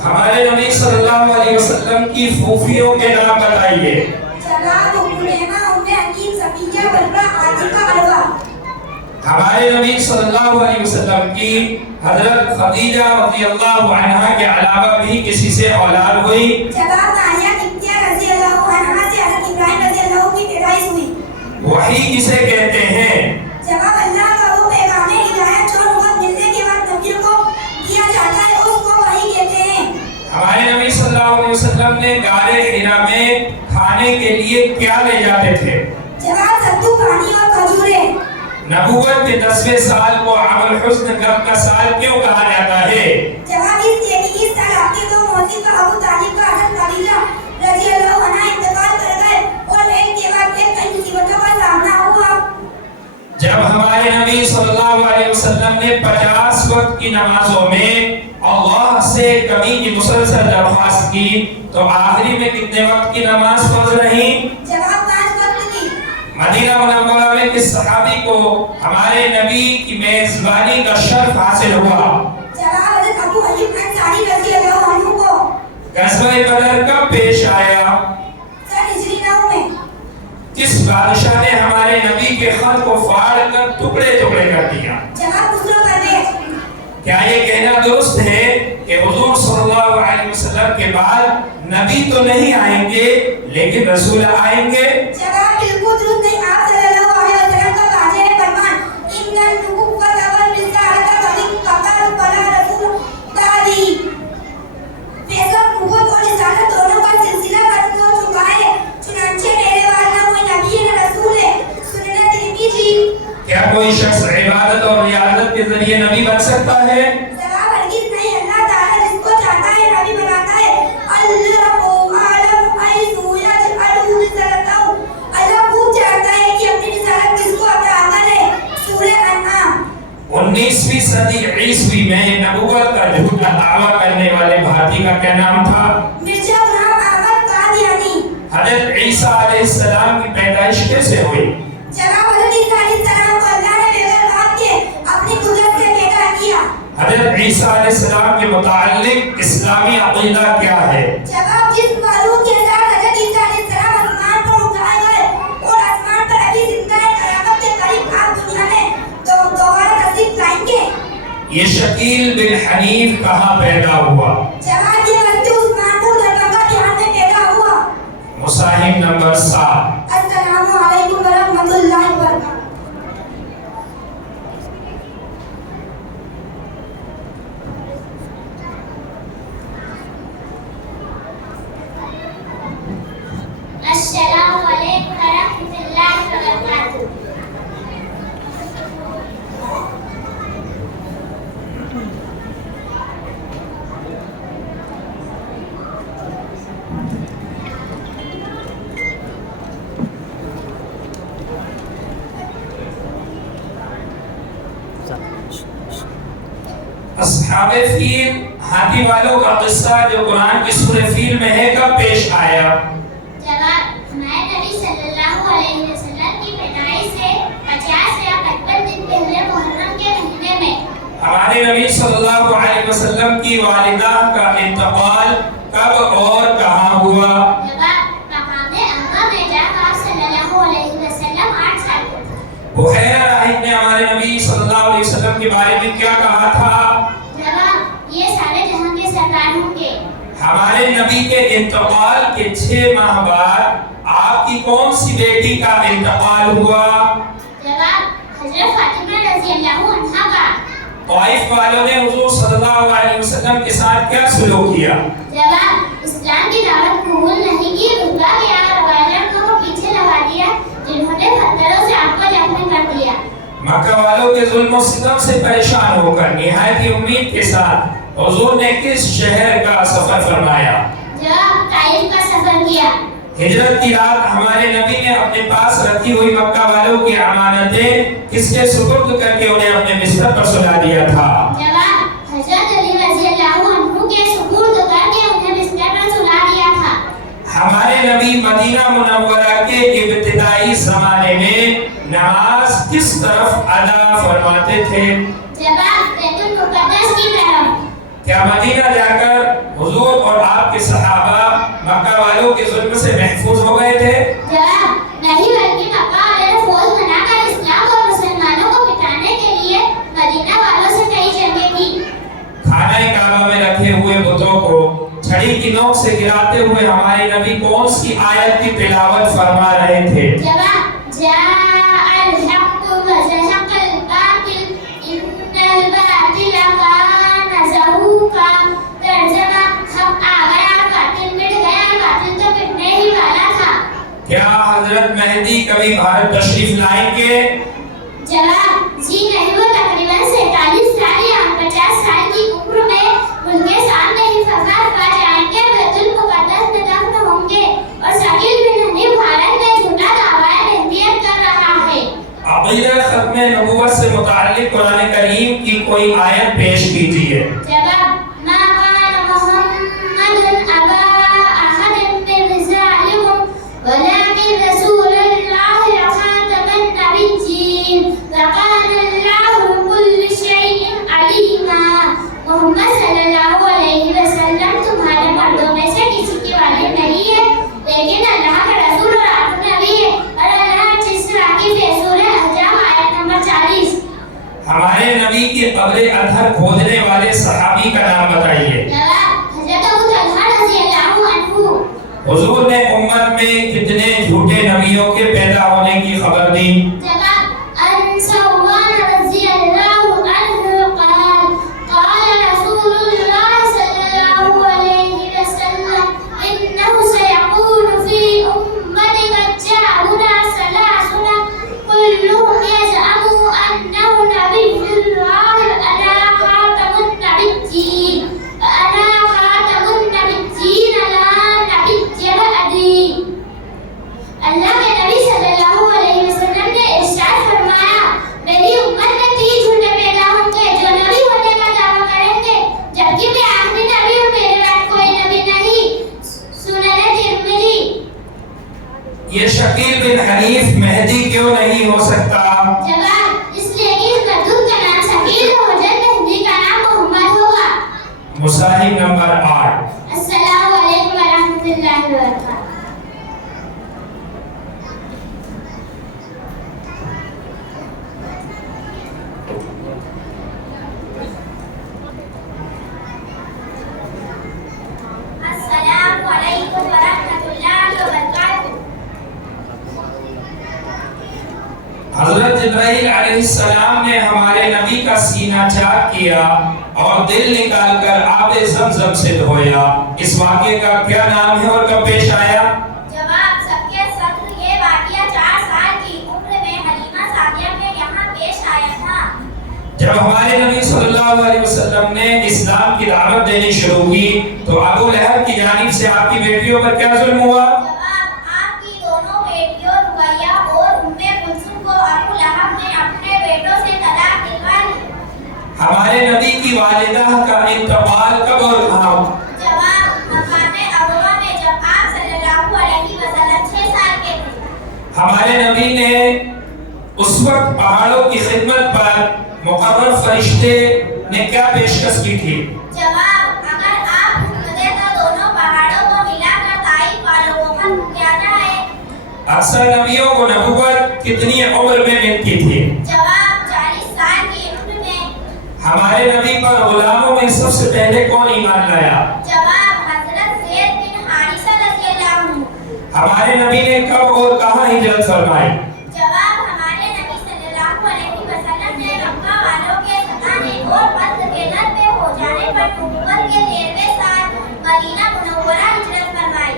ہمارے نبی صلی اللہ علیہ وسلم کی پھوپھیوں کے نام بتائیے۔ ہمارے نبی صلی اللہ علیہ وسلم کی حضرت خدیجہ رضی اللہ عنہا کے علاوہ بھی کسی سے اولاد ہوئی؟ وحی کسے کہتے ہیں؟ جواب اللہ کا وہ پیغام ہدایت جو نبوت ملنے کے بعد نبیوں کو دیا جاتا ہے اس کو وحی کہتے ہیں۔ ہمارے نبی صلی اللہ علیہ وسلم نے غار حرا میں کھانے کے لیے کیا لے جاتے تھے؟ جواب ستو پانی اور کھجوریں۔ نبوت کے 10ویں سال کو عام الحزن غم کا سال کیوں کہا جاتا ہے؟ جواب اس لیے کہ اس سال آپ کے دو موذن کا ابو طالب کا حضرت خدیجہ رضی اللہ عنہا انتقال کر گئے اور ایک کے بعد ایک کئی مصیبتوں کا سامنا ہوا۔ جب ہمارے نبی صلی اللہ اللہ علیہ وسلم نے 50 وقت کی نمازوں میں اللہ سے کمی کی مسلسل درخواست کی تو آخری میں کتنے وقت کی نماز فرض رہی؟ جواب 5 وقت کی۔ مدینہ منورہ میں کس صحابی کو ہمارے نبی کی میزبانی کا شرف حاصل ہوا؟ جواب حضرت ابو ایوب انصاری رضی اللہ عنہ کو۔ غزوہ بدر کب پیش آیا؟ سن ہجری 9 میں۔ کس بادشاہ نے ہمارے نبی کے خط کو پھاڑ کر ٹکڑے ٹکڑے کر دیا؟ جواب خسرو پرویز۔ کیا یہ کہنا درست ہے کہ حضور صلی اللہ علیہ وسلم کے بعد نبی تو نہیں آئیں گے لیکن رسول آئیں گے؟ جواب بالکل درست نہیں۔ آپ صلی اللہ علیہ وسلم کا واضح فرمان ان النبوۃ والرسالۃ قد فلا رسول بعدی، پیغام نبوت اور رسالت دونوں کا سلسلہ ختم ہو چکا ہے، چنانچہ میرے بعد نہ کوئی نبی ہے نہ رسول ہے۔ سنن ترمذی۔ کیا کوئی شخص عبادت اور ریاضت کے ذریعے نبی بن سکتا ہے؟ جواب ہرگز نہیں۔ اللہ تعالیٰ جس کو چاہتا ہے نبی بناتا ہے۔ اللہ اعلم حیث یجعل رسالتہ، اللہ خوب جانتا ہے کہ اپنی رسالت کس کو عطا کرے۔ سورہ انعام۔ 19ویں صدی عیسوی میں نبوت کا جھوٹا دعویٰ کرنے والے بھارتی کا کیا نام تھا؟ مرزا غلام احمد قادیانی۔ حضرت عیسیٰ علیہ السلام کی پیدائش کیسے ہوئی؟ جناب حضرت عیسیٰ علیہ السلام کو اللہ نے بغیر باپ کے اپنی قدرت سے پیدا کیا۔ حضرت عیسیٰ علیہ السلام کے متعلق اسلامی عقیدہ کیا ہے؟ جواب جس معلوم کے ساتھ حضرت عیسیٰ علیہ السلام آسمان پر اٹھائے گئے اور آسمان پر ابھی زندہ قیامت کے قریب آپ دنیا میں دوبارہ تشریف لائیں گے۔ یہ شکیل بن حنیف کہاں پیدا ہوا؟ جواب یہ بستی عثمان پور دربھنگہ بہار میں پیدا ہوا۔ مصاحف نمبر 7۔ السلام علیکم ورحمۃ اللہ وبرکاتہ۔ السلام علیکم ورحمۃ اللہ وبرکاتہ۔ اصحاب فیل ہاتھی والوں کا قصہ جو قرآن کی سورہ فیل میں ہے کب پیش آیا؟ جواب ہمارے نبی صلی اللہ علیہ وسلم کی پیدائش سے 50 یا 55 دن پہلے محرم کے مہینے میں۔ ہمارے نبی صلی اللہ علیہ وسلم کی والدہ کا انتقال کب اور کہاں ہوا؟ جواب مقام امہ میں جب آپ صلی اللہ علیہ وسلم 8 سال کے تھے۔ بحیرہ راہب نے ہمارے نبی صلی اللہ علیہ وسلم کے بارے میں کیا کہا تھا؟ جواب یہ سارے جہاں کے سردار ہوں گے۔ ہمارے نبی کے انتقال کے 6 ماہ بعد آپ کی کون سی بیٹی کا انتقال ہوا؟ جواب حضرت فاطمہ رضی اللہ عنہا کا۔ طائف والوں نے حضور صلی اللہ علیہ وسلم کے ساتھ کیا سلوک کیا؟ جواب اسلام کی دعوت قبول نہیں کی، رکا گیا اور غیروں کو پیچھے لگا دیا، جنہوں نے پتھروں سے آپ کو زخمی کر دیا۔ مکہ والوں کے ظلم و ستم سے پریشان ہو کر نہایت ہی امید کے ساتھ حضور نے کس شہر کا سفر فرمایا؟ جواب طائف کا سفر کیا۔ ہجرت کی رات ہمارے نبی نے اپنے پاس رکھی ہوئی مکہ والوں کی امانتیں کس کے سپرد کر کے انہیں اپنے بستر پر سلا دیا تھا؟ جواب حضرت علی رضی اللہ عنہ کے سپرد کر کے انہیں بستر پر سلا دیا تھا۔ ہمارے نبی مدینہ منورہ کے ابتدائی زمانے میں نماز کس طرف ادا فرماتے تھے؟ جواب بیت المقدس کی طرف۔ کیا مدینہ جا کر حضور اور آپ کے صحابہ مکہ والوں کے ظلم سے محفوظ ہو گئے تھے؟ جواب نہیں، بلکہ مکہ والے نے فوج بنا کر اسلام اور مسلمانوں کو مٹانے کے لیے مدینہ والوں سے کئی جنگیں کی۔ خانہ کعبہ میں رکھے ہوئے بتوں کو چھڑی کی نوک سے گراتے ہوئے ہمارے نبی کون سی آیت کی تلاوت فرما رہے تھے؟ جواب جاء الحق وزهق الباطل ان الباطل كان زهوقا۔ ترجمہ حق آ گیا، باطل مٹ گیا، باطل تو مٹنے ہی والا تھا۔ کیا حضرت مہدی کبھی بھارت تشریف لائیں گے؟ جواب جی نہیں، وہ تقریباً 47 سال یا 50 سال کی عمر میں ملک کے سامنے ہی فخر پا جائیں گے، بیت المقدس میں دفن ہوں گے اور شکیل بن حنیف بھارت میں جھوٹا دعویٰ مہدیت کر رہا ہے۔ عقیدہ ختم نبوت سے متعلق قرآن कोई आयत पेश कीजिए। जवाब मा कान मुहम्मदुन अबा अहदिन मिन रिजालिकुम वलाकिन रसूलुल्लाहि व खातमन नबिय्यीन व कान अल्लाहु बिकुल्लि शैइन अलीमा। मोहम्मद सल्लल्लाहु अलैहि वसल्लम तुम्हारे मर्दों में से किसी के वालिद नहीं है, लेकिन अल्लाह का रसूल और आखिरी नबी है, और अल्लाह अच्छे से वाकिफ है। सूरह अहज़ाब आयत नंबर 40। हमारे नबी के कब्र अतहर खोदने वाले सहाबी का नाम बताइए। जवाब हज़रत अबू तलहा रज़ियल्लाहु अन्हु। हुजूर ने उम्मत में कितने झूठे नबियों के पैदा होने की खबर दी? जवाब अन सौवान रज़ियल्लाहु अन्हु क़ाल क़ाल रसूलुल्लाह सल्लल्लाहु अलैहि वसल्लम इन्नहु सयकूनु फी उम्मति रज्जाउना सलासुना कुल्लुहुम यज़अमु अन्नहु नबिय्युल्लाह अला खातमुन नबिय्यीन अना खातमुन नबिय्यीन ला नबिय्य बअदी। अल्लाह के नबी सल्लल्लाहु अलैहि वसल्लम ने इरशाद फरमाया, मेरी उम्मत में 3 झूठे पैदा होंगे जो नबी होने का दावा करेंगे, जबकि मैं आखिरी नबी हूँ, मेरे बाद कोई नबी नहीं। सुनन तिरमिज़ी। ये शकील बिन हनीफ मेहदी क्यों नहीं हो सकता? जवाब इसलिए कि इस मखलूक का नाम शकील है और जब मेहदी का नाम मोहम्मद होगा। मुसाहिब नंबर 8। अस्सलामु अलैकुम व रहमतुल्लाहि व बरकातहू। अस्सलामु अलैकुम व रहमतुल्लाहि व बरकातहू। हजरत जिब्राइल अलैहिस्सलाम ने हमारे नबी का सीना चाक किया और दिल निकालकर आबे ज़मज़म से धोया। इस वाक़े का क्या नाम है और कब पेश आया? जवाब सबके सब्र ये वाक़या 4 साल की उम्र में हलीमा सादिया के यहाँ पेश आया था। जब हमारे नबी सल्लल्लाहु अलैहि वसल्लम ने इस्लाम की दावत देनी शुरू की तो अबू लहब की जानिब से आपकी बेटियों पर क्या जुल्म हुआ? जवाब आपकी दोनों बेटियों रुकैया और उम्मे कुलसुम को अबू लहब ने अपने बेटों से तलाक दिलवा ली। हमारे नबी की वालिदा का इंतकाल कब और कहाँ? जवाब मकामे अबवा में जब आप सल्लल्लाहु अलैहि वसल्लम 6 साल के थे। हमारे नबी ने उस वक्त पहाड़ों की खिदमत पर मुकर्रर फरिश्ते ने क्या पेशकश की थी? जवाब अगर आप हुक्म दें तो दोनों पहाड़ों को मिलाकर ताइफ वालों को खत्म किया जाए। अक्सर नबियों को नबूवत कितनी उम्र में मिलती थी? जवाब 40 साल की उम्र में। हमारे नबी पर गुलामों में सबसे पहले कौन ईमान लाया? जवाब हजरत ज़ैद बिन हारिसा रज़ियल्लाहु अन्हु। हमारे नबी ने कब और कहाँ हिजरत फरमाई? जवाब हमारे नबी सल्लल्लाहु अलैहि वसल्लम ने मक्का वालों के सताने और कत्ल के डर पे हो जाने पर नबूवत के 13वें साल मदीना मुनव्वरा हिजरत फरमाई।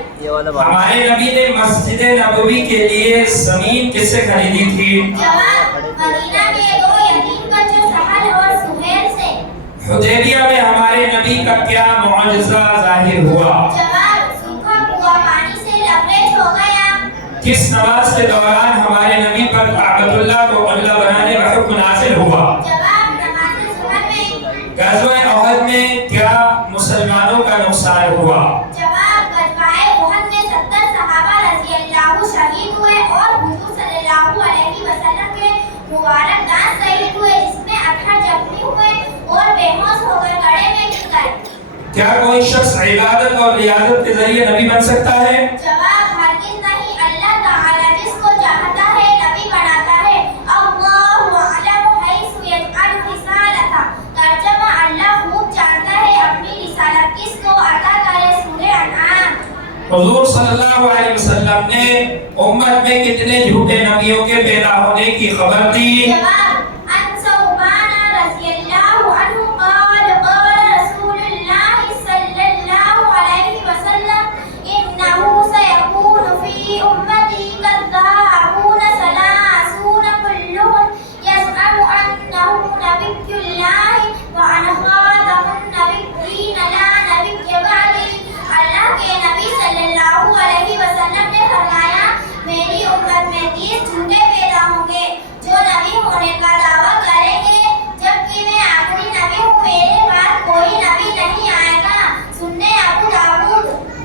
हमारे नबी ने मस्जिद नबवी के लिए जमीन किससे खरीदी थी? जवाब मदीना के 2 यतीम बच्चों सहल और सुहैल से। हुदैबिया में हमारे नबी का क्या मुआजिज़ा जाहिर हुआ? जवाब सूखा हुआ पानी से लबरेज हो गया। किस नमाज के दौरान हमारे नबी पर काबतुल्लाह को क़िबला बनाने का हुक्म नाज़िल हुआ? जवाब नमाज़ ज़ुहर में। ग़ज़वा अहद में क्या मुसलमानों का नुकसान हुआ? जवाब ग़ज़वाए उहद में 70 सहाबा रज़ियल्लाहु शहीद हुए और हुज़ूर सल्लल्लाहु अलैहि वसल्लम के मुबारक दांत शहीद हुए, जिसमें 18 जख्मी हुए और बेहोश होकर गड्ढे में गिर गए। क्या कोई शख्स इबादत और रियाजत के जरिए नबी बन सकता है? जवाब हरगिज़ नहीं। अल्लाह ताला जिसको चाहता है नबी बनाता है। अल्लाहु अअलम हैसु यजअलु रिसालता। तर्जुमा अल्लाह खूब जानता है अपनी रिसालत किसको अता करे। सूरह अनआम। हुजूर सल्लल्लाहु अलैहि वसल्लम ने उम्मत में कितने झूठे नबियों के पैदा होने की खबर दी? जवाब अन सौबान रज़ियल्लाहु अन्हु क़ाल क़ाल रसूलुल्लाह सल्लल्लाहु अलैहि वसल्लम इन्नहु सयकूनु फी उम्मती कज़्ज़ाबून सलासून कुल्लुहुम यज़अमु अन्नहु नबिय्युल्लाह व अना ख़ातमुन नबिय्यीन ला नबिय्य बअदी। अल्लाह के नबी सल्लल्लाहु अलैहि वसल्लम ने फरमाया, मेरी उम्मत में 30 झूठे पैदा होंगे जो नबी होने का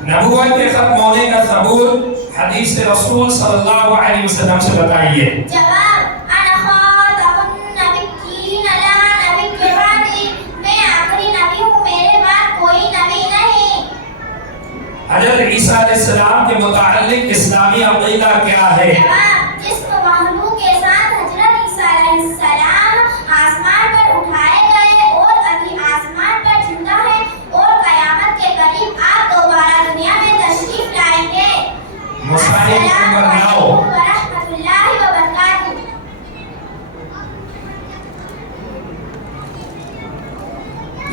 नबूवत के खत्म होने का सबूत हदीस रसूल सल्लल्लाहु अलैहि वसल्लम से बताइए। जवाब अना खातमुन नबिय्यीन ला नबिय्य बादी, मैं आखिरी नबी हूँ, मेरे बाद कोई नबी नहीं। हज़रत ईसा अलैहिस्सलाम के मुताल्लिक इस्लामी अक़ीदा क्या है? जवाब जिस्म महलूक के साथ हज़रत ईसा अलैहिस्सलाम आसमान पर उठाए गए और अभी आसमान पर जिंदा है और कयामत के करीब आप दोबारा दुनिया में तशरीफ लाएंगे। मुसाहिब नंबर 9। व रहमतुल्लाहि व बरकातुहू।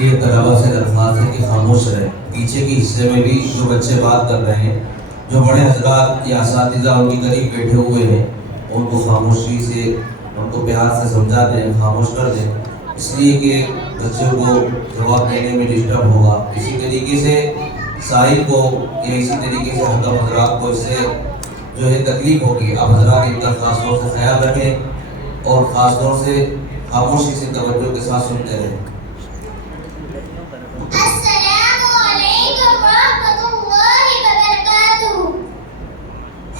ये तलबा से दरख्वास्त है कि खामोश रहे। पीछे के हिस्से में भी जो बच्चे बात कर रहे हैं, जो बड़े हजरात या असातिज़ा उनके करीब बैठे हुए हैं, उनको खामोशी से, उनको प्यार से समझा दें, खामोश कर दें, इसलिए कि बच्चों को जवाब देने में डिस्टर्ब होगा। इसी तरीके से साहिब को या इसी तरीके से हकम हजरात को इससे जो है तकलीफ होगी। आप हजरात इनका ख़ास तौर से ख्याल रखें और ख़ास तौर से खामोशी से तवज्जो के साथ सुनते रहें। अस्सलामु अलैकुम व रहमतुल्लाहि व बरकातुहू।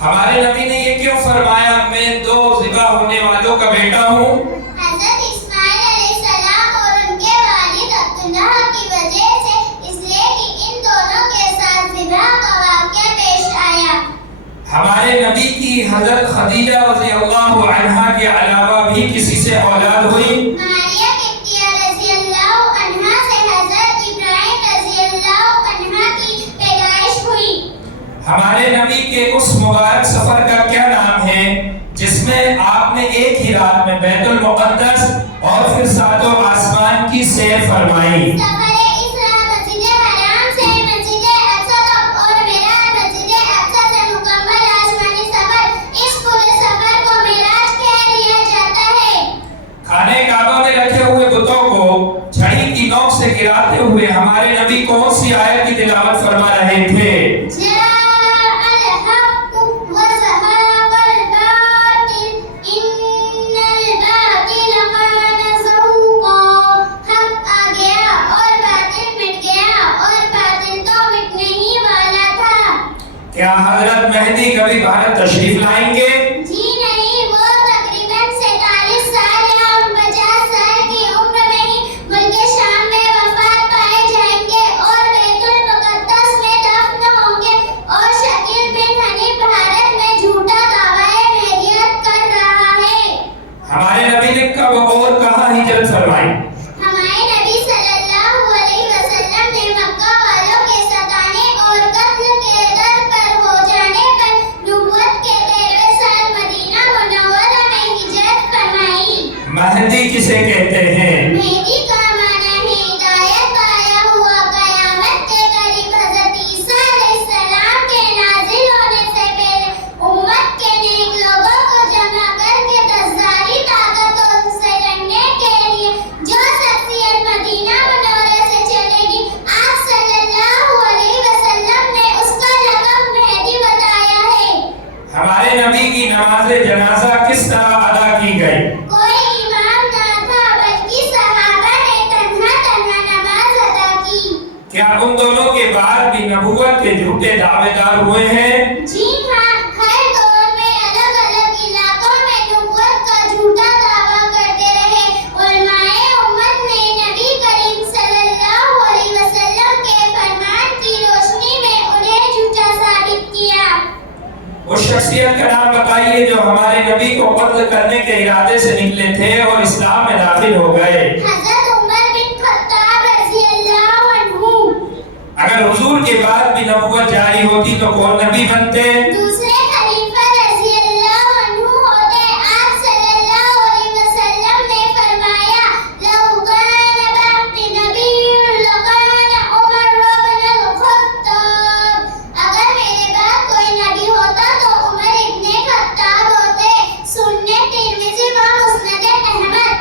हमारे नबी ने ये क्यों फरमाया मैं 2 ज़िबा होने वालों का बेटा हूँ? हज़रत इस्माइल अलैहिस्सलाम और उनके वालिद अब्दुल्लाह की वजह से, इसलिए कि इन दोनों के साथ ज़िबा का वाक़या पेश आया। हमारे नबी की हज़रत खदीजा रज़ियल्लाहु अन्हा के अलावा भी किसी से औलाद हुई? मारिया किप्तिया रज़ियल्लाहु अन्हा से हज़रत इब्राहीम रज़ियल्लाहु अन्हा की पैदाइश हुई। हमारे नबी के उस मुबारक सफर का क्या नाम है जिसमें आपने एक ही रात में बैतुल मुक़द्दस और फिर सातों आसमान की सैर फरमाई? सफ़रे इसरा मस्जिद हराम से मस्जिद अक़सा तक और मेराज मस्जिद अक़सा से मुकम्मल आसमानी सफर, इस पूरे सफर को मेराज कह लिया जाता है। खाने काबा में रखे हुए बुतों को छड़ी की नोक से गिराते हुए हमारे नबी कौन सी आयत की तिलावत फरमा रहे थे? क्या हजरत मेहदी कभी भारत तशरीफ लाएंगे? जी नहीं, वो तकरीबन 47 साल या 49 साल की उम्र में ही मुल्क शाम में वफात पाए जाएंगे और बैतुल मुक़द्दस में दफन होंगे और शकील बिन हनीफ भारत में झूठा दावाए महदियत कर रहा है। हमारे नबी ने कब और कहाँ हिजरत फरमाई? हमारे नबी सल्लल्लाहु अलैहि वसल्लम ने मक्का वालों के सताने और कत्ल के डर पर हो जाने पर नबूवत के 13वें साल मदीना मुनव्वरा में हिजरत फरमाई। मेहदी किसे कहते हैं? मेहदी का माना है हिदायत पाया हुआ। कयामत के करीब हज़रत ईसा अलैहिस्सलाम के नाज़िल होने से पहले उम्मत के नेक लोगों को जमा करके दज़ारी ताकतों से लड़ने के लिए जो शख्सियत मदीना मुनव्वरा से चलेगी, आप सल्लल्लाहु अलैहि वसल्लम ने उसका लक़ब मेहदी बताया है। हमारे नबी की नमाज जनाजा किस तरह अदा की गई? कोई इमाम ना था, बल्कि सहाबा ने तन्हा तन्हा नमाज अदा की। क्या उन दोनों के बाद भी नबूवत के झूठे दावेदार हुए हैं? जी हाँ, हर दौर में अलग अलग इलाकों में नबूवत का झूठा दावा करते रहे। उलमाए उम्मत ने नबी करीम सल्लल्लाहु अलैहि वसल्लम के फरमान की रोशनी में उन्हें झूठा साबित किया। उस शख्सियत का नाम बताइए जो हमारे नबी को कत्ल करने के इरादे से निकले थे और इस्लाम में दाखिल हो गए। हज़रत उमर बिन खत्ताब रज़ियल्लाहु अन्हु। अगर हुजूर के बाद भी नबूवत जारी होती तो कौन नबी बनते? दूसरे खलीफा रज़ियल्लाहु अन्हु होते। आप सल्लल्लाहु अलैहि वसल्लम ने फरमाया, लौ कान बअदी नबिय्युन लकान उमर इब्न अल-खत्ताब। अगर मेरे बाद कोई नबी होता तो उमर इब्न खत्ताब होते। सुन्ने तिरमिज़ी व मुस्नद अहमद।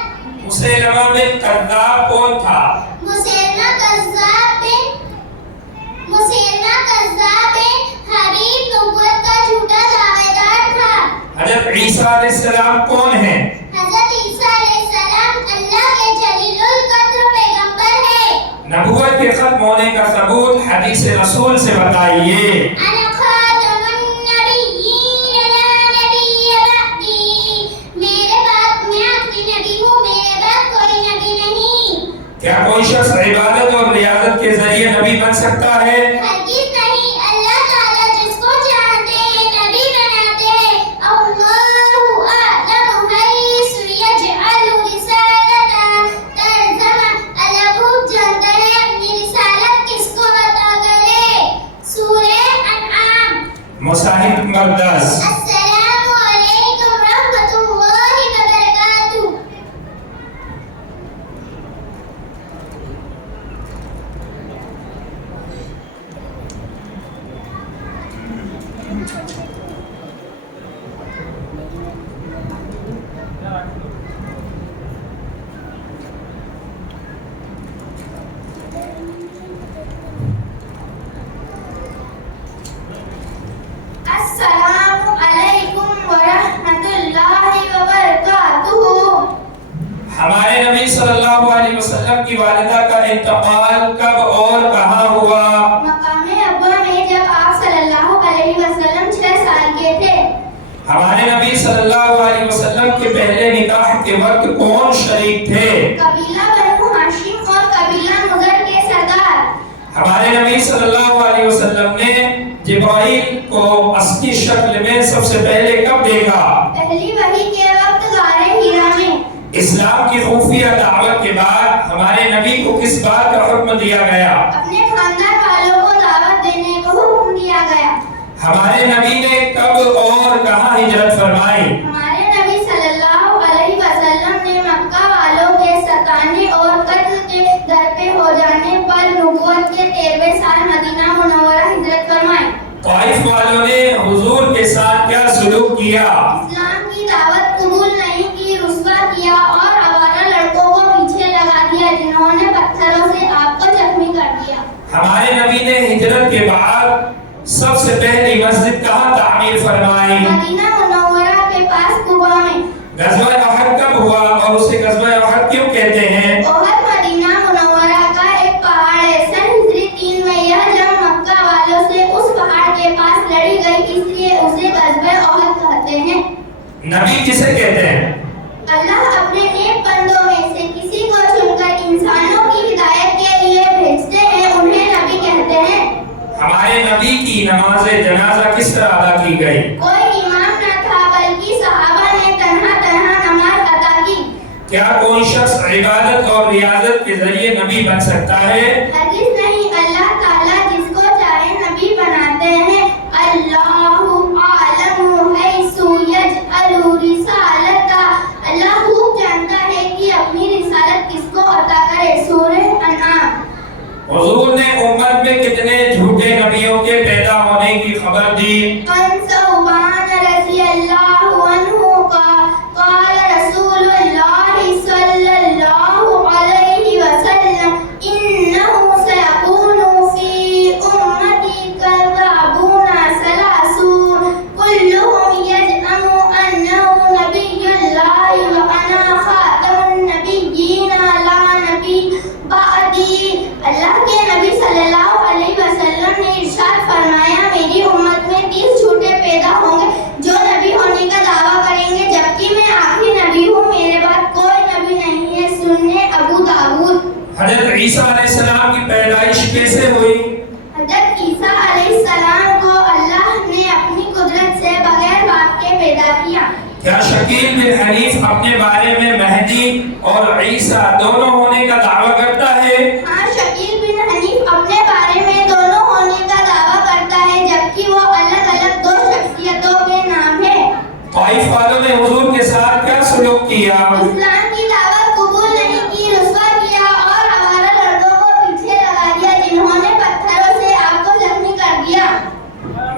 मुसैलमा बिन कज़्ज़ाब कौन था? मुसैलमा कज़्ज़ाब हबीब नबूवत का झूठा दावेदार था। हज़रत ईसा अलैहिस्सलाम कौन है? हज़रत ईसा अलैहिस्सलाम अल्लाह के जलीलुल कद्र पैगंबर है। नबूवत के खत्म होने का सबूत हदीस रसूल से बताइए। अना खातमुन नबिय्यीन ला नबिय्य बअदी, मेरे बाद मैं आखिरी नबी हूँ, मेरे बाद कोई नबी नहीं। क्या कोई शख्स इबादत और रियाजत के जरिए नबी बन सकता है? हरगिज़ नहीं, अल्लाह ताला जिसको चाहते हैं नबी बनाते हैं। अल्लाहु अअलमु हैसु यजअलु रिसालता, तर्जुमा अल्लाह खूब जानता है अपनी रिसालत किसको अता करे। सूरह अनआम। मुसाहिब नंबर 10। अस्सलामु अलैकुम रहमतुल्लाहि व बरकातुहू। अस्सलामु अलैकुम व रहमतुल्लाहि व बरकातुहू। हमारे नबी सल्लल्लाहु अलैहि वसल्लम की वालिदा का इंतकाल कब और कहाँ हुआ? मकामे अब्वा में जब आप सल्लल्लाहु अलैहि वसल्लम 6 साल के थे। हमारे नबी सल्लल्लाहु अलैहि वसल्लम के पहले निकाह के वक्त कौन शरीक थे? कबीला बनु हाशिम और कबीला मुज़र के सरदार। हमारे नबी सल्लल्लाहु अलैहि वसल्लम ने जिब्राइल को असली शक्ल में सबसे पहले कब देखा? पहली वही के वक्त गारे हीरा में। इस्लाम की खुफिया दावत के बाद हमारे नबी को किस बात का हुक्म दिया गया? अपने खानदान वालों को दावत देने को हुक्म दिया गया। हमारे नबी ने कब और कहाँ हिजरत फरमाई? हमारे नबी सल्लल्लाहु अलैहि वसल्लम ने मक्का वालों के सताने और कत्ल के दर पे हो जाने पर नबूवत के 13वें साल मदीना मुनव्वरा हिजरत फरमाई। ताइफ वालों ने हुजूर के साथ क्या सलूक किया? इस्लाम की दावत कबूल नहीं की, रुस्वा किया और आवारा लड़कों को पीछे लगा दिया जिन्होंने पत्थरों से आपको जख्मी कर दिया। हमारे नबी ने हिजरत के बाद सबसे पहली मस्जिद कहाँ तामीर फरमाई? मदीना मुनव्वरा के पास कुबा में। गज़वा अहद कब हुआ और उसे गज़वा अहद क्यों कहते हैं? ओहद मदीना मुनव्वरा का एक पहाड़ है। सन हिजरी 3 में यह जंग मक्का वालों से उस पहाड़ के पास लड़ी गई, इसलिए उसे गज़वा ओहद कहते हैं। नबी किसे कहते हैं? अल्लाह अपने नेक बंदों में से किसी को चुनकर इंसानों की हिदायत के लिए भेजते हैं, उन्हें नबी कहते हैं। हमारे नबी की नमाज जनाजा किस तरह अदा की गई? कोई इमाम न था बल्कि सहाबा ने तन्हा तन्हा नमाज अदा की। क्या कोई शख्स इबादत और रियाजत के जरिए नबी बन सकता है? हरगिज़ नहीं, अल्लाह ताला जिसको चाहे नबी बनाते हैं। अल्लाहु आलमु हैसु यजअलु रिसालता, अल्लाह खूब जानता है कि अपनी रिसालत किसको अता करे। सूरह अनआम। हुजूर ने उम्मत में कितने झूठे नबियों के पैदा होने की खबर दी? सौबान रज़ियल्लाहु अन्हु का क़ाल रसूलुल्लाह सल्लल्लाहु अलैहि वसल्लम इन्नहु सयकूनु फी उम्मती कज़्ज़ाबूना सलासून कुल्लुहुम यज़अमु अन्नहु नबियुल्लाह व अना खातमुन नबिय्यीन ला नबी बअदी। अल्लाह के नबी सल्लल्लाहु अलैहि वसल्लम ने इरशाद फरमाया, मेरी उम्मत में 30 झूठे पैदा होंगे जो नबी होने का दावा करेंगे, जबकि मैं आखिरी नबी हूँ, मेरे बाद कोई नबी नहीं है। सुन्ने अबू दाऊद। हजरत ईसा अलैहिस्सलाम की पैदाइश कैसे हुई? हजरत ईसा अलैहिस्सलाम को अल्लाह ने अपनी कुदरत से बगैर बाप के पैदा किया। क्या शकील बिन हनीफ अपने बारे में मेहदी और ईसा दोनों होने का दावा करता है? हाँ, शकील बिन हनीफ अपने बारे में दोनों होने का दावा करता है, जबकि वो अलग अलग 2 शख्सियतों के नाम है। ताइफ वालों ने हुजूर के साथ क्या सलूक किया? इस्लाम की दावत कबूल नहीं की, रुस्वा किया और आवारा लड़कों को पीछे लगा दिया जिन्होंने पत्थरों से आपको जख्मी कर दिया।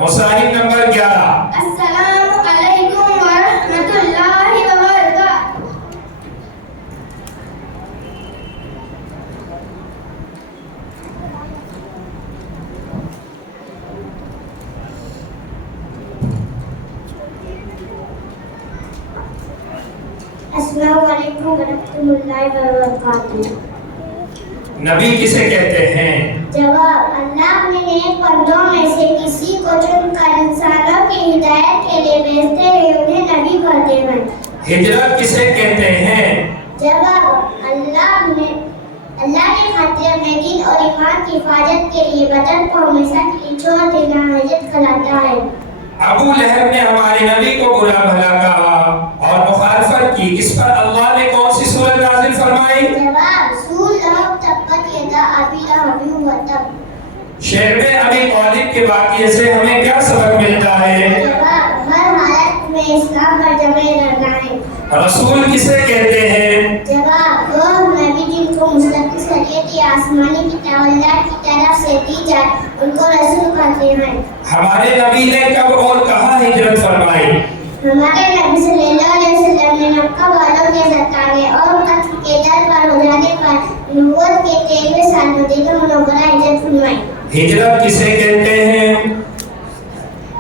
मुसाहिब नंबर 11। अस्सलामु अलैकुम व रहमतुल्लाहि व बरकातुहू। अस्सलामु अलैकुम व रहमतुल्लाहि व बरकातुहू। नबी किसे कहते हैं? जवाब, अल्लाह अपने नेक बंदों में से किसी को चुनकर इंसानों की हिदायत के लिए भेजते हुए उन्हें नबी करते हैं। हिजरत किसे कहते हैं? जवाब, अल्लाह के खातिर अपने दीन और ईमान की हिफाजत के लिए वतन को हमेशा के लिए छोड़ देना हिजरत कहलाता है। अबू लहब ने हमारे नबी को बुरा भला कहा और मुखालफत की, इस पर अल्लाह ने कौन सी सूरत नाज़िल फरमाई? जवाब, सूरह तब्बत यदा अबी लहब व तब। शेर में अबी तालिब के वाक़ये से हमें क्या सबक मिलता है? जवाब, हर हालत में इस्लाम पर जमे रहना है। रसूल किसे कहते हैं? जवाब, वो नबी जिनको मुस्तकिल शरीयत आसमानी किताब अल्लाह की तरफ से दी जाए उनको रसूल कहते हैं। हमारे नबी ने कब और कहाँ हिजरत फरमाई? हमारे नबी सल्लल्लाहु अलैहि वसल्लम ने मक्का वालों के सताने और कत्ल के डर पर हो जाने पर नबूवत के 13वें साल मदीना मुनव्वरा हिजरत फरमाई। हिजरत किसे कहते हैं?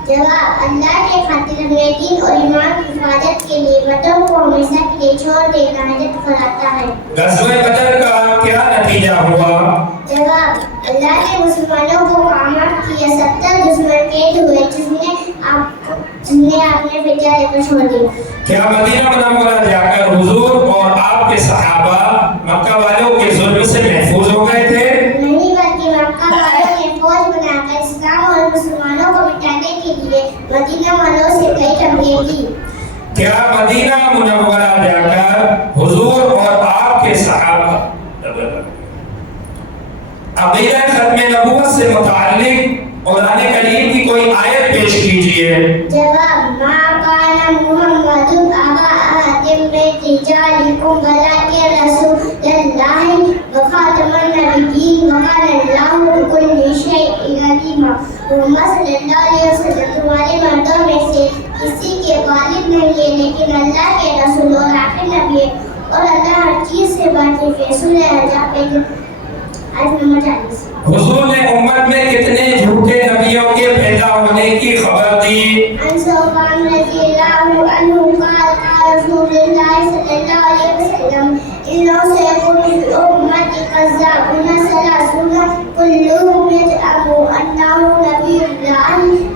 जवाब, अल्लाह के खातिर अपने दीन और ईमान की हिफाजत के लिए वतन को हमेशा के लिए छोड़ देना हिजरत कहलाता है। ग़ज़वे बदर का क्या नतीजा हुआ? जवाब, अल्लाह ने मुसलमानों को कामयाब किया, 70 दुश्मन कैद हुए जिन्हें आपने फिदिया देकर छोड़ दिया। क्या मदीना मुनव्वरा जाकर हुजूर और आपके सहाबा मक्का वालों के जुल्म से महफूज हो गए थे? नहीं, बल्कि मक्का वालों ने फौज बनाकर इस्लाम और मुसलमानों को मिटाने के लिए मदीना वालों से कई जंगें की। क्या मदीना मुनव्वरा जाकर हुजूर और आपके सहाबा अक़ीदा खत्म नबूवत से मुताल्लिक कुरान करीम की कोई आयत पेश कीजिए। जवाब, मा काना मुहम्मदुन अबा अहदिम मिन रिजालिकुम वलाकिन रसूलुल्लाहि व खातमुन नबिय्यीन व काना अल्लाहु बिकुल्लि शैइन अलीमा। मुहम्मद सल्लल्लाहु अलैहि वसल्लम तुम्हारे मर्दों में से किसी के गालिब नहीं है, लेकिन अल्लाह के रसूल और आखिरी नबी है और अल्लाह हर चीज से बढ़कर फैसले है। हुजूर ने उम्मत में कितने झूठे नबियों के पैदा होने की खबर दी? अनसुबान रज़ियल्लाहु अन्हु क़ाल क़ाल रसूलुल्लाह सल्लल्लाहु अलैहि वसल्लम इन्नहु सयकूनु फ़ी उम्मती कज़्ज़ाबून सलासून कुल्लुहुम यज़अमु अन्नहु नबियुल्लाह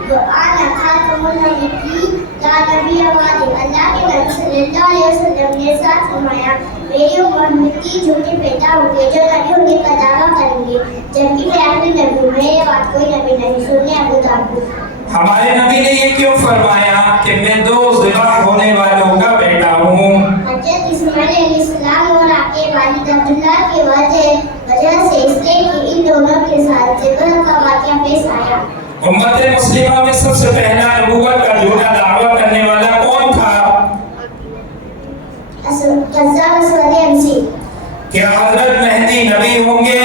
व अना खातमुन नबिय्यीन ला नबिय्य बअदी। अल्लाह के नबी सल्लल्लाहु अलैहि वसल्लम ने इरशाद फरमाया, मेरी उम्मत में 30 झूठे पैदा होंगे जो नबी होने का दावा करेंगे, जबकि मैं आखिरी नबी हूँ, मेरे बाद कोई नबी नहीं। सुनिए अबू दाऊद। हमारे नबी ने ये क्यों फरमाया कि मैं 2 ज़िबा होने वालों का बेटा हूँ? हज़रत इस्माइल अलैहिस्सलाम और आपके वालिद अब्दुल्लाह की वजह से इसलिए कि इन दोनों के साथ ज़िबा का वाक़या पेश आया। उम्मत मुस्लिमा में सबसे पहला नबूवत का झूठा दावा करने वाला कौन था? क्या हजरत मेहदी नबी होंगे?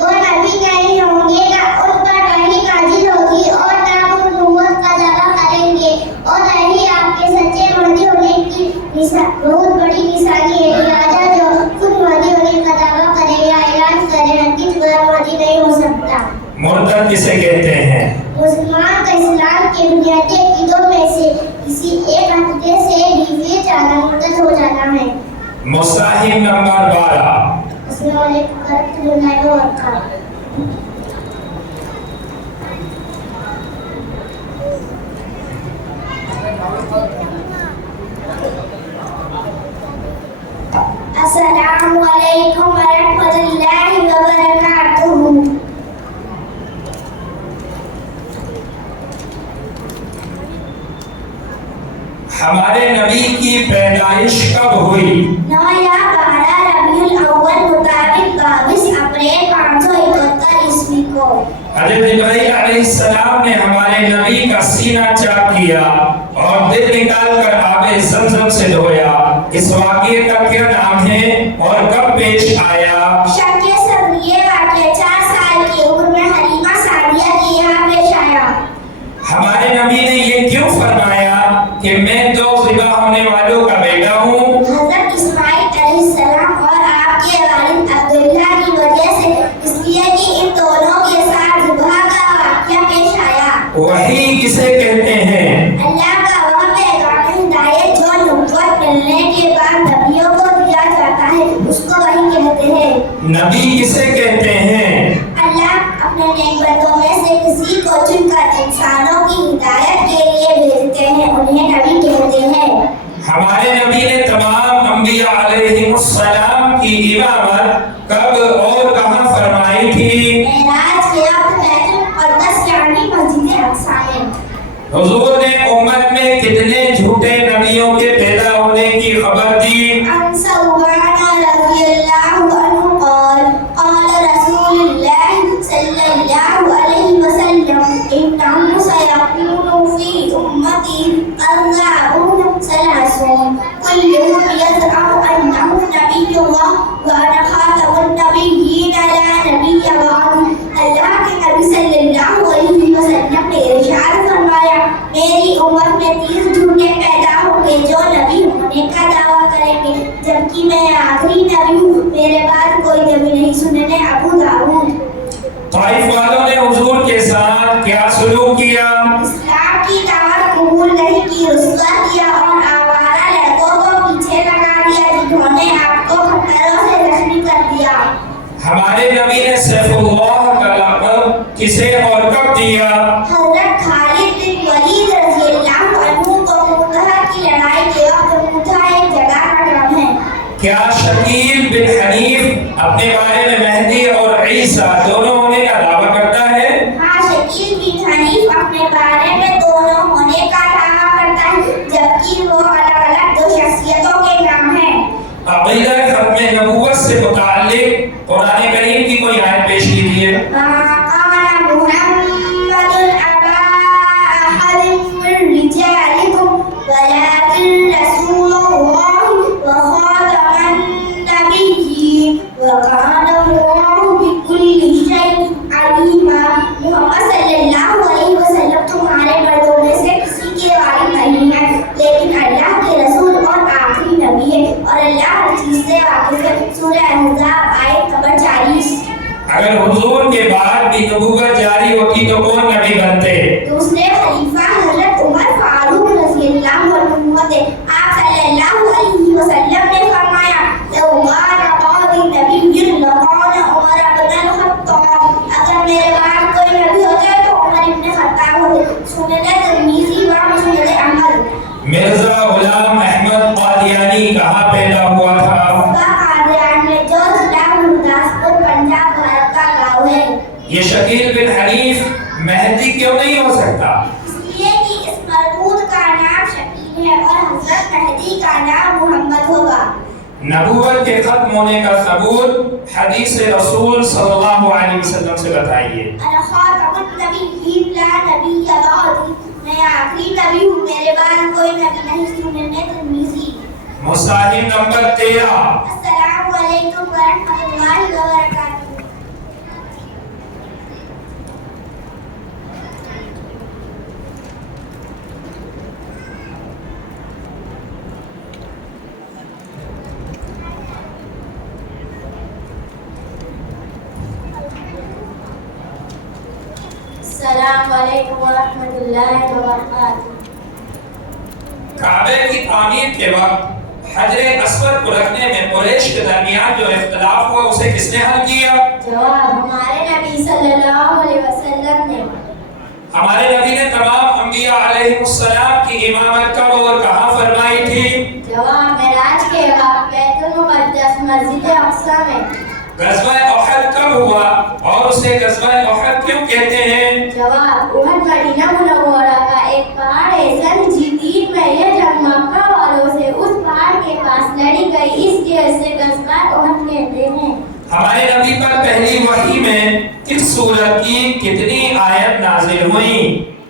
वो नबी नहीं होंगे, ना उन पर वही नाज़िल होगी और ना वो नबूवत का दावा करेंगे और ना ही आपके सच्चे महदी होने की बहुत बड़ी निशानी है। लिहाजा जो खुद महदी होने का दावा करे या ऐलान करे, हरगिज़ वह महदी नहीं हो सकता। मुर्तद किसे कहते हैं? मुसलमान का इस्लाम के बुनियादी अक़ीदों में से किसी एक अक़ीदे से डिविएट जाना मुर्तद हो जाना है। मुसाहिब नंबर 12। अस्सलामु अलैकुम वरहमतुल्लाहि वबरकातुहू। अस्सलामु अलैकुम वरहमतुल्लाहि वबरकातुहू। हमारे नबी की पैदाइश कब हुई? 9 या 12 रबीउल अव्वल मुताबिक 22 अप्रैल 571 ईस्वी को। हज़रत इब्राहीम अलैहिस्सलाम ने हमारे नबी का सीना चाक किया और दिल निकाल कर आबे ज़मज़म से धोया। इस वाक़ये का क्या नाम है और कब पेश आया? शक सब ये वाक़या 4 साल की उम्र में हलीमा सादिया के यहाँ पेश आया। हमारे नबी ने ये क्यों फरमाया कि मैं 2 ज़िबा होने वालों का बेटा हूँ? हज़रत इस्माइल अलैहिस्सलाम और आपके वालिद अब्दुल्लाह की वजह से, इसलिए कि इन दोनों के साथ ज़िबा का वाक़या पेश आया। वही किसे कहते हैं? अल्लाह का वह पैगाम हिदायत जो नबूवत मिलने के बाद नबियों को दिया जाता है, उसको वही कहते हैं। नबी किसे कहते हैं? अल्लाह अपने नेक बंदों में से किसी को चुनकर इंसानों की हिदायत के लिए भेजते हैं, उन्हें नबी कहते हैं। हमारे नबी ने तमाम अंबिया अलैहिमुस्सलाम की इमामत कब और कहाँ फरमाई थी? मेराज के वक्त बैतुल मुक़द्दस यानी मस्जिद अक़सा में। हुजूर ने उम्मत में कितने झूठे नबियों के पैदा होने की खबर दी? अन सौबान रज़ियल्लाहु अन्हु क़ाल क़ाल रसूलुल्लाह सल्लल्लाहु अलैहि वसल्लम इन्नहु सयकूनु फी उम्मती अर्बाऊन सलासून कुल्लुहुम यज़अमु अन्नहु नबियुल्लाह व अना खातमुन नबिय्यीन ला नबिय्य बअदी। अल्लाह के नबी सल्लल्लाहु अलैहि वसल्लम ने इरशाद फरमाया, मेरी उम्मत में 30 झूठे पैदा होंगे जो नबी होने का दावा करेंगे, जबकि मैं आखिरी नबी हूँ, मेरे बाद कोई नबी नहीं। सुनने अबू दाऊद। ताइफ वालों ने हुजूर के साथ क्या सुलूक किया? इस्लाम की दावत कबूल नहीं की, रुस्वा किया और आवारा लड़कों को पीछे लगा दिया, जिन्होंने आपको पत्थरों से जख्मी कर दिया। हमारे नबी ने सैफुल्लाह का लक़ब किसे और कब दिया? हज़रत खालिद बिन वलीद रज़ियल्लाहु अन्हु को मुतह की लड़ाई के वक्त, मुतह एक जगह का नाम है। क्या शकील बिन हनीफ अपने बारे में मेहदी और ईसा दोनों होने का दावा करता है? हाँ, शकील बिन हनीफ अपने बारे में दोनों होने का दावा करता है, जबकि वो अलग-अलग 2 शख्सियतों के नाम हैं। अक़ीदा खत्म नबूवत से मुताल्लिक कुरान करीम की कोई आयत पेश कीजिए। अगर हुजूर के बाद भी नबूवत जारी होती तो कौन नबी बनते? दूसरे खलीफा हज़रत उमर फारूक रज़ियल्लाहु अन्हु होते। आप सल्लल्लाहु अलैहि वसल्लम ने फरमाया, लौ कान बादी नबिय्युन लकान उमर इब्न ख़त्ताब। अगर मेरे बाद कोई नबी होता तो उमर इब्न ख़त्ताब होते। सुनने तिर्मिज़ी व मुस्नद अहमद। मिर्जा गुलाम अहमद कादियानी कहाँ पैदा हुआ था? कादियान में, जो जिला गुरदासपुर पंजाब भारत का गाँव है। ये शकील बिन हनीफ मेहदी क्यों नहीं हो सकता? इसलिए कि इस मरदूद का नाम शकील है और हज़रत मेहदी का नाम मोहम्मद होगा। नबूवत के खत्म होने का सबूत हदीस रसूल सल्लल्लाहु अलैहि वसल्लम से बताइए। अना खातमुन नबिय्यीन ला नबिय्य बअदी। मैं आखिरी नबी हूँ, मेरे बाद कोई नबी नहीं। सुनने तिर्मिज़ी। मुसाहिब नंबर 13। अस्सलामु अलैकुम व रहमतुल्लाहि व बरकातुहू। अस्सलामु अलैकुम व रहमतुल्लाहि व बरकातुहू। काबे की तामीर के वक्त हजरे अस्वद को रखने में कुरैश के दरमियान जो इख्तिलाफ हुआ उसे किसने हल किया? जवाब, हमारे नबी सल्लल्लाहु अलैहि वसल्लम ने। हमारे नबी ने तमाम अंबिया अलैहिमुस्सलाम की इमामत कब और कहाँ फरमाई थी? जवाब, मेराज के वक्त बैतुल मुक़द्दस मस्जिद अक़सा में। गज़वा उहद कब हुआ और उसे गज़वा उहद क्यों कहते हैं? जवाब, उहद मदीना मुनव्वरा का एक पहाड़ है। सन जी3 में यह जंग मक्का वालों से उस पहाड़ के पास लड़ी गई, इसलिए इसे गज़वा उहद कहते हैं। हमारे नबी पर पहली वही में किस सूरत की कितनी आयत नाज़िल हुई?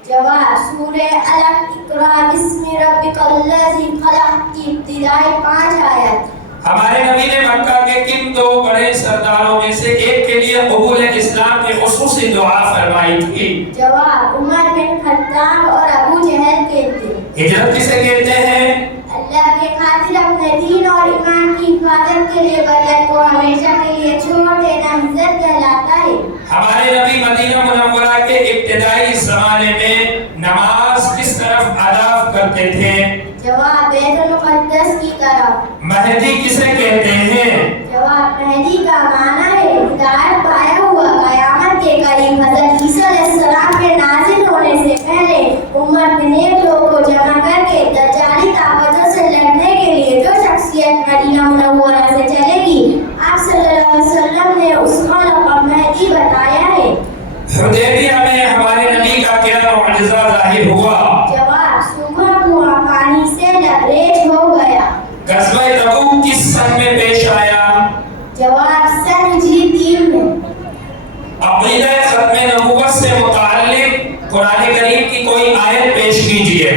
जवाब, सूरह अलक़ इक़रा बिस्मि रब्बिकल्लज़ी ख़लक़ की इब्तिदाई 5 आयत। हमारे नबी ने मक्का के किन 2 बड़े सरदारों में से एक के लिए कबूल इस्लाम की खुसूसी दुआ फरमाई थी? जवाब, उमर बिन खत्ताब और अबू जहल के थे। हिजरत किसे कहते हैं? अल्लाह के खातिर अपने दीन और ईमान की हिफाजत के लिए बदन को हमेशा के लिए छोड़ देना हिजरत कहलाता है। हमारे नबी मदीना मुनव्वरा के इब्तिदाई ज़माने में नमाज किस तरफ अदा करते थे? जवाब, बैतुल मुक़द्दस की तरफ। मेहदी किसे कहते हैं? जवाब, जवाब मेहदी का माना है हिदायत पाया हुआ। क़यामत के करीब हज़रत ईसा अलैहिस्सलाम के नाज़िल होने से पहले उम्मत में नेक लोगों को जमा करके दज्जाली ताकतों से लड़ने के लिए जो शख्सियत मदीना मुनव्वरा से चलेगी, आप सल्लल्लाहु अलैहि वसल्लम ने उसका लक़ब मेहदी बताया है। हुदैबिया में हमारे नबी का क्या मुअजिज़ा ज़ाहिर हुआ? जवाब सूखा कुआं पानी से लबरेज हो गया। ग़ज़वा तबूक किस सन में पेश आया? जवाब सन हिजरी 3 में। अक़ीदा ख़त्म नबूवत से मुताल्लिक़ कुरान करीम की कोई आयत पेश कीजिए।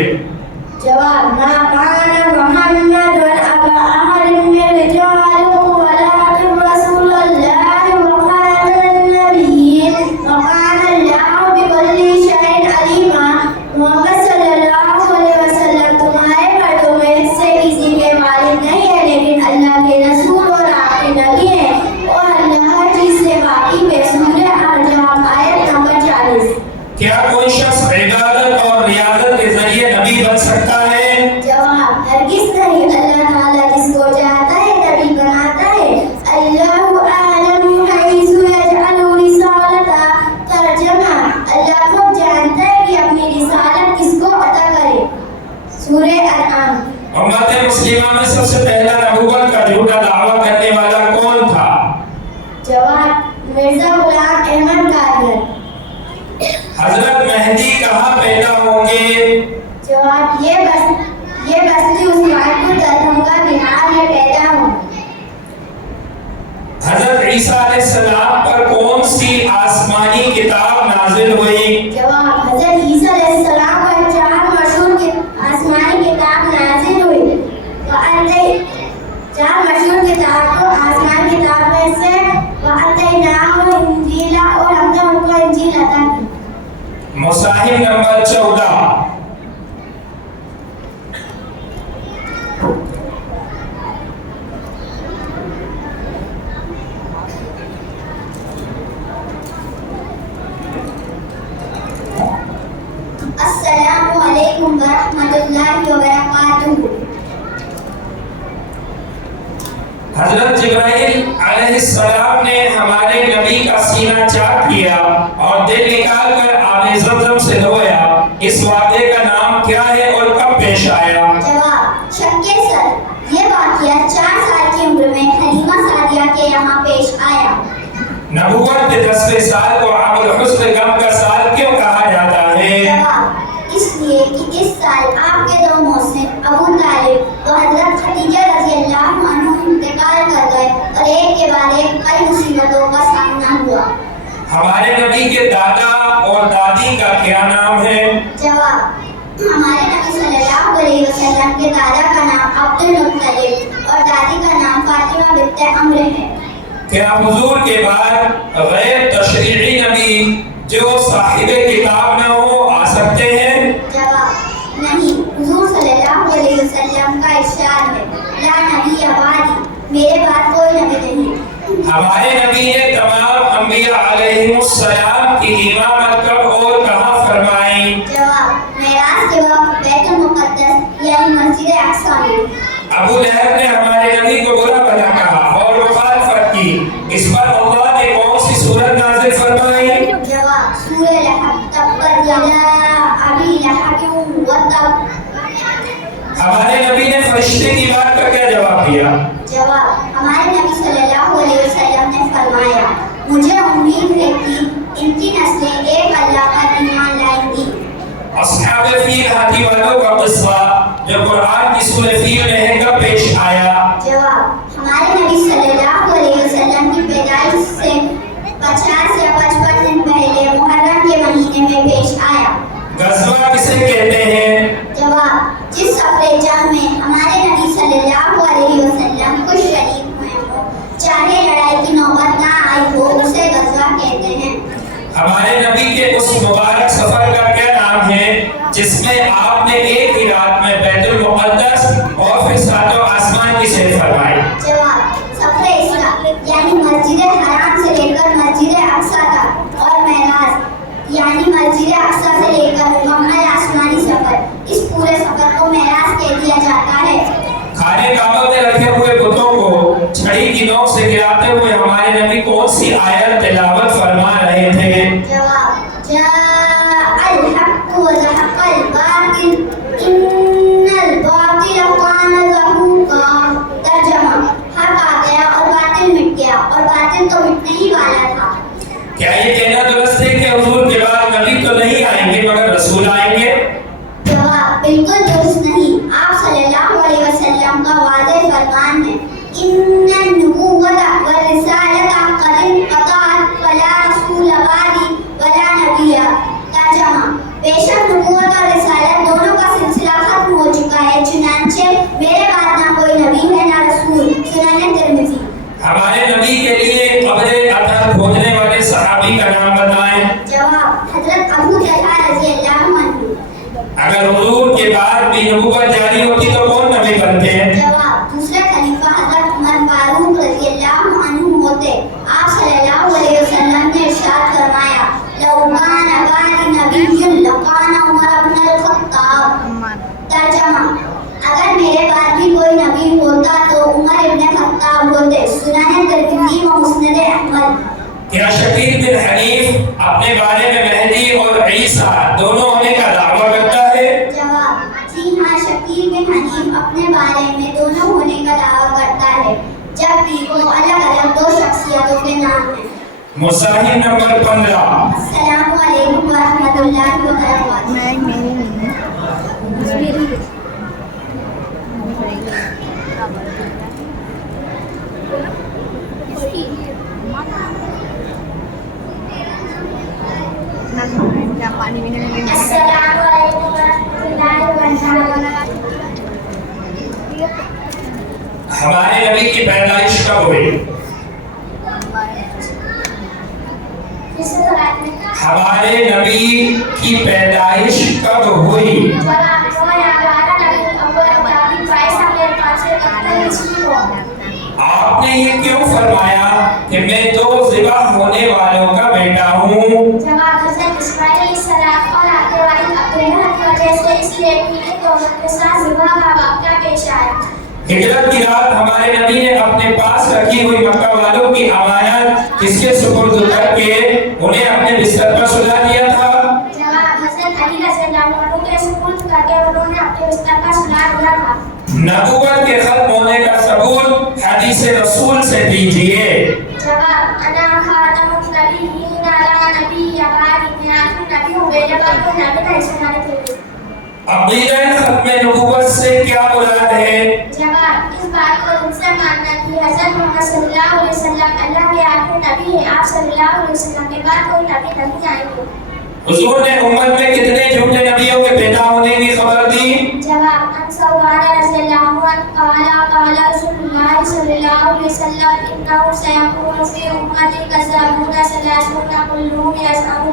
जवाब मा काना मुहम्मद व अबा अहद मिन रिजालिकुम वलाकिन रसूलुल्लाह व खातमन नबिय्यीन व काना अल्लाहु बिकुल्ली शैइन अलीमा। मोहम्मद सल्लल्लाहु अलैहि वसल्लम तुम्हारे मर्दों में से किसी के वालिद नहीं है, लेकिन अल्लाह के रसूल और आपके नबी हैं और अल्लाह हर चीज से वाकिफ है। सूरह अहज़ाब आयत नंबर 40। क्या कोई शख्स इबादत और रियाजत के जरिए नबी बन सकता है? जवाब हरगिज़ नहीं। अल्लाह ताला जिसको चाहता है नबी बनाता है। अल्लाहु आलम हैसु यजअलु रिसालता। तर्जुमा अल्लाह खुद जानता है कि अपनी रिसालत किसको अता करे। सूरह अनआम। उम्मत मुस्लिमा में सबसे पहला नबूवत का झूठा दावा करने वाला कौन था? जवाब मिर्जा गुलाम अहमद कादियानी। हजरत मेहदी कहाँ पैदा होंगे? जवाब ये बस्ती उस्मानपुर दरभंगा बिहार में पैदा हूँ। हजरत ईसा अलैहिस्सलाम पर कौन सी आसमानी किताब नाजिल हुई? जवाब हजरत ईसा अलैहिस्सलाम पर 4 मशहूर आसमानी किताब नाजिल हुई। 4 मशहूर किताब को आसमानी किताब में से वअतैनाहु इंजीला और हमने उनको इंजील अता की। मुसाहिब नंबर 14। अस्सलामु अलैकुम व रहमतुल्लाहि व बरकातुहू। हजरत जिब्राइल अलैहिस्सलाम ने हमारे नबी का सीना चाक किया और दिल निकाल कर आबे ज़मज़म से धोया। इस वाक़े का नाम क्या है और कब पेश आया? जवाब शक्के सर ये वाक़या 4 साल की उम्र में हलीमा सादिया के यहाँ पेश आया। नबूवत के 10वें साल को आमुल हुस्न गम का साल क्यों कहा जाता है? जवाब इसलिए कि इस साल आपके 2 मौसिम अबू तालिब व हजरत खदीजा रज़ियल्लाहु अन्हा इंतकाल कर गए और एक के बाद एक कई मुसीबतों का सामना हुआ। हमारे नबी के दादा और दादी का क्या नाम है? जवाब हमारे नबी सल्लल्लाहु अलैहि वसल्लम के दादा का नाम अब्दुल मुत्तलिब और दादी का नाम फातिमा बिन्त अम्र है। क्या हुजूर के बाद गैर तशरीई नबी जो साहिबे किताब न हो आ सकते हैं? जवाब नहीं। हुजूर सल्लल्लाहु अलैहि वसल्लम का इरशाद है ला नबी बादी, मेरे बाद कोई नबी नहीं। हमारे नबी ने तमाम अंबिया अलैहिमुस्सलाम की इमामत कब और कहाँ फरमाई? जवाब मेराज के वक्त बैतुल मुक़द्दस यानी मस्जिद अक़सा में। अबू लहब ने हमारे नबी को बुरा भला कहा और मुखालफत की। इस पर अल्लाह ने कौन सी सूरत नाज़िल फरमाई? जवाब सूरह लहब तब्बत यदा अबी लहब व तब। हमारे नबी ने फरिश्ते की बात का क्या जवाब दिया? जवाब हमारे नबी सल्लल्लाहु अलैहि वसल्लम ने फरमाया मुझे उम्मीद है कि इनकी नस्लें एक अल्लाह पर ईमान लाएंगी। अस्हाबे फील हाथी वालों का किस्सा जो कुरान की सूरह फील में है कब पेश आया? जवाब हमारे नबी सल्लल्लाहु अलैहि वसल्लम की पैदाइश से 50 या 55 दिन पहले मुहर्रम के महीने में पेश आया। गज़वा किसे कहते हैं? जवाब जिस सफरे जंग में हमारे नबी सल्लल्लाहु अलैहि वसल्लम कुछ शरीक हुए हो, चाहे लड़ाई की नौबत ना आई हो, उसे गज़वा कहते हैं। हमारे नबी के उस मुबारक सफर का क्या नाम है जिसमें आपने एक ही रात में बैतुल मुक़द्दस और फिर सातों आसमान की सैर फरमाई? जवाब सफरे इसरा यानी मस्जिद हराम से लेकर मस्जिद अक़सा तक और मेराज यानी मस्जिद अक़सा से लेकर मुकम्मल आसमानी सफर। इस पूरे सफर को मेराज कह दिया जाता है। खाने काबा में रखे हुए बुतों को छड़ी انگلی کی نوک سے گراتے ہوئے ہمارے نبی کون سی آیت تلاوت فرما رہے تھے؟ جواب جاء الحق وزهق الباطل ان الباطل كان زهوقا. ترجمہ حق آ گیا اور باطل مٹ گیا اور باطل تو مٹنے ہی والا تھا. کیا یہ کہنا درست ہے کہ حضور کے بعد نبی تو نہیں آئیں گے مگر رسول آئیں گے؟ جواب بالکل درست نہیں. آپ صلی اللہ علیہ وسلم کا واضح فرمان ہے ان النبوۃ والرسالۃ قد انقطعت فلا رسول بعدی ولا نبی. ترجمہ بے شک نبوت اور رسالت دونوں کا سلسلہ ختم ہو چکا ہے چنانچہ میرے بعد نہ کوئی نبی ہے نہ رسول. سنن ترمذی. ہمارے نبی کے لیے قبر اطہر کھودنے والے صحابی کا نام بتائیں. جواب حضرت ابو طلحہ رضی اللہ عنہ. اگر حضور کے بعد بھی نبوت جاری ہوتی تو کون نبی بنتے ہیں؟ جواب دوسرے خلیفہ حضرت عمر فاروق رضی اللہ عنہ ہوتے. آپ صلی اللہ علیہ وسلم نے ارشاد فرمایا لو کان بعدی نبی لکان عمر بن الخطاب. ترجمہ اگر میرے بعد بھی کوئی نبی ہوتا تو عمر ابن خطاب ہوتے. سنن ترمذی و مسند احمد. کیا شکیل بن حنیف اپنے بارے میں مہدی اور عیسیٰ دونوں ہونے کا دعویٰ کرتا ہے؟ جواب جی ہاں شکیل بن حنیف اپنے بارے میں دونوں ہونے کا دعویٰ کرتا ہے جبکہ وہ الگ الگ دو شخصیتوں کے نام ہیں. مصاحف نمبر 15. السلام علیکم ورحمۃ اللہ وبرکاتہ. السلام علیکم ورحمۃ اللہ وبرکاتہ. ہمارے نبی کی پیدائش کب ہوئی؟ ہمارے نبی کی پیدائش کب ہوئی؟ آپ نے یہ کیوں فرمایا کہ میں دو ذبح ہونے والوں کا بیٹا ہوں؟ جواب حضرت اسماعیل علیہ السلام اور آنے والی عبداللہ کی وجہ سے اس لیے پیلے تومت کے ساتھ ذبح کا واقعہ پیش آیا. ہجرت کی رات ہمارے نبی نے اپنے پاس رکھی ہوئی مکہ والوں کی امانت کس کے سپرد کر کے انہیں اپنے بستر پر سلا دیا تھا؟ جواب حضرت علی رضی اللہ عنہ کے سپرد کر کے انہوں نے اپنے بستر پر سلا دیا تھا. نبوت کے ختم ہونے کا ثبوت حدیث رسول سے دیجیے. جواب انا خاتم النبیین علی نبی بعد میں آخری نبی ہوں میرے بعد کوئی نبی نہیں سنانے کے لیے. عقیدہ ختم نبوت سے کیا مراد ہے؟ جواب اس بات کو ان سے ماننا کہ حضرت محمد صلی اللہ علیہ وسلم اللہ کے آخری نبی ہے. آپ صلی اللہ علیہ وسلم کے بعد کوئی نبی نہیں آئیں گے. حضور نے امت میں کتنے جھوٹے نبیوں کے پیدا ہونے کی خبر دی؟ جواب ان ثوبان رضی اللہ عنہ قال قال رسول اللہ صلی اللہ علیہ وسلم انه سيكون في امتي كذابون ثلاثون كلهم يزعم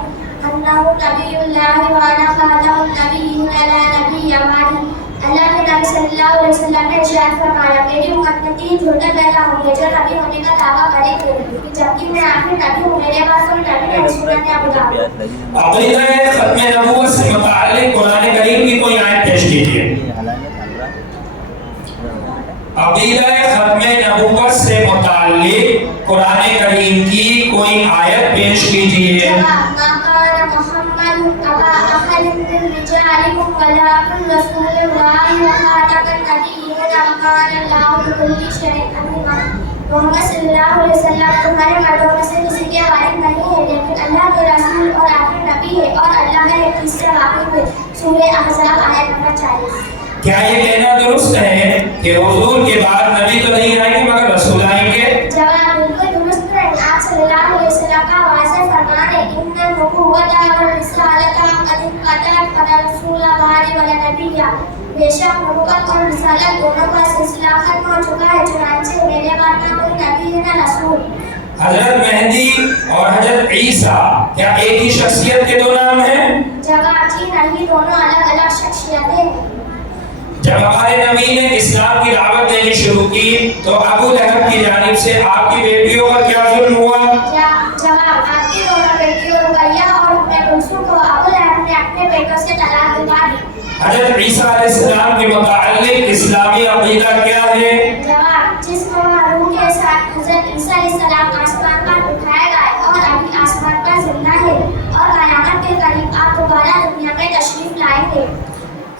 انه نبی اللہ وانا خاتم النبیین علی نبی بعدی. اللہ کے نبی صلی اللہ علیہ وسلم نے ارشاد فرمایا میری امت میں 3 جھوٹے پیدا ہوں گے جو نبی ہونے کا دعویٰ کریں گے جبکہ میں آخری نبی ہوں میرے بعد کوئی نبی نہیں. سورۃ ابو داؤد. عقیدہ ختم نبوت سے متعلق قرآن کریم کی کوئی آیت پیش کیجیے. عقیدہ ختم نبوت سے متعلق قرآن کریم کی کوئی آیت پیش کیجیے. أبا أحد من رجالكم ولكن رسول الله وخاتم النبيين وكان الله بكل شيء عليما. محمد صلی اللہ علیہ وسلم تمہارے مردوں میں سے کسی کے وارث نہیں ہے لیکن اللہ کے رسول اور آخری نبی ہے اور اللہ کا ایک چیز سے واقف ہے. سورہ احزاب آیت نمبر 40. کیا یہ کہنا درست ہے کہ حضور کے بعد نبی تو نہیں آئیں گے مگر رسول آئیں گے؟ جواب بالکل درست ہے. آپ صلی اللہ علیہ وسلم کا واضح فرمان ہے ان النبوۃ والرسالۃ قد انقطعت فلا رسول بعدی ولا نبی. بے شک نبوت اور رسالت دونوں کا سلسلہ ختم ہو چکا ہے چنانچہ میرے بعد نہ کوئی نبی ہے نہ رسول. حضرت مہدی اور حضرت عیسیٰ کیا ایک ہی شخصیت کے دو نام ہیں؟ جواب جی نہیں دونوں الگ الگ شخصیتیں ہیں. جب ہمارے نبی نے اسلام کی دعوت دینی شروع کی تو ابو لہب کی جانب سے آپ کی بیٹیوں پر کیا ظلم ہوا؟ جواب آپ کی دونوں بیٹیوں رقیہ اور ام کلثوم کو ابو لہب نے اپنے بیٹوں سے طلاق دلوا دی. حضرت عیسیٰ علیہ السلام کے متعلق اسلامی عقیدہ کیا ہے؟ جواب جسم و روح کے ساتھ में तशरीफ लाएंगे।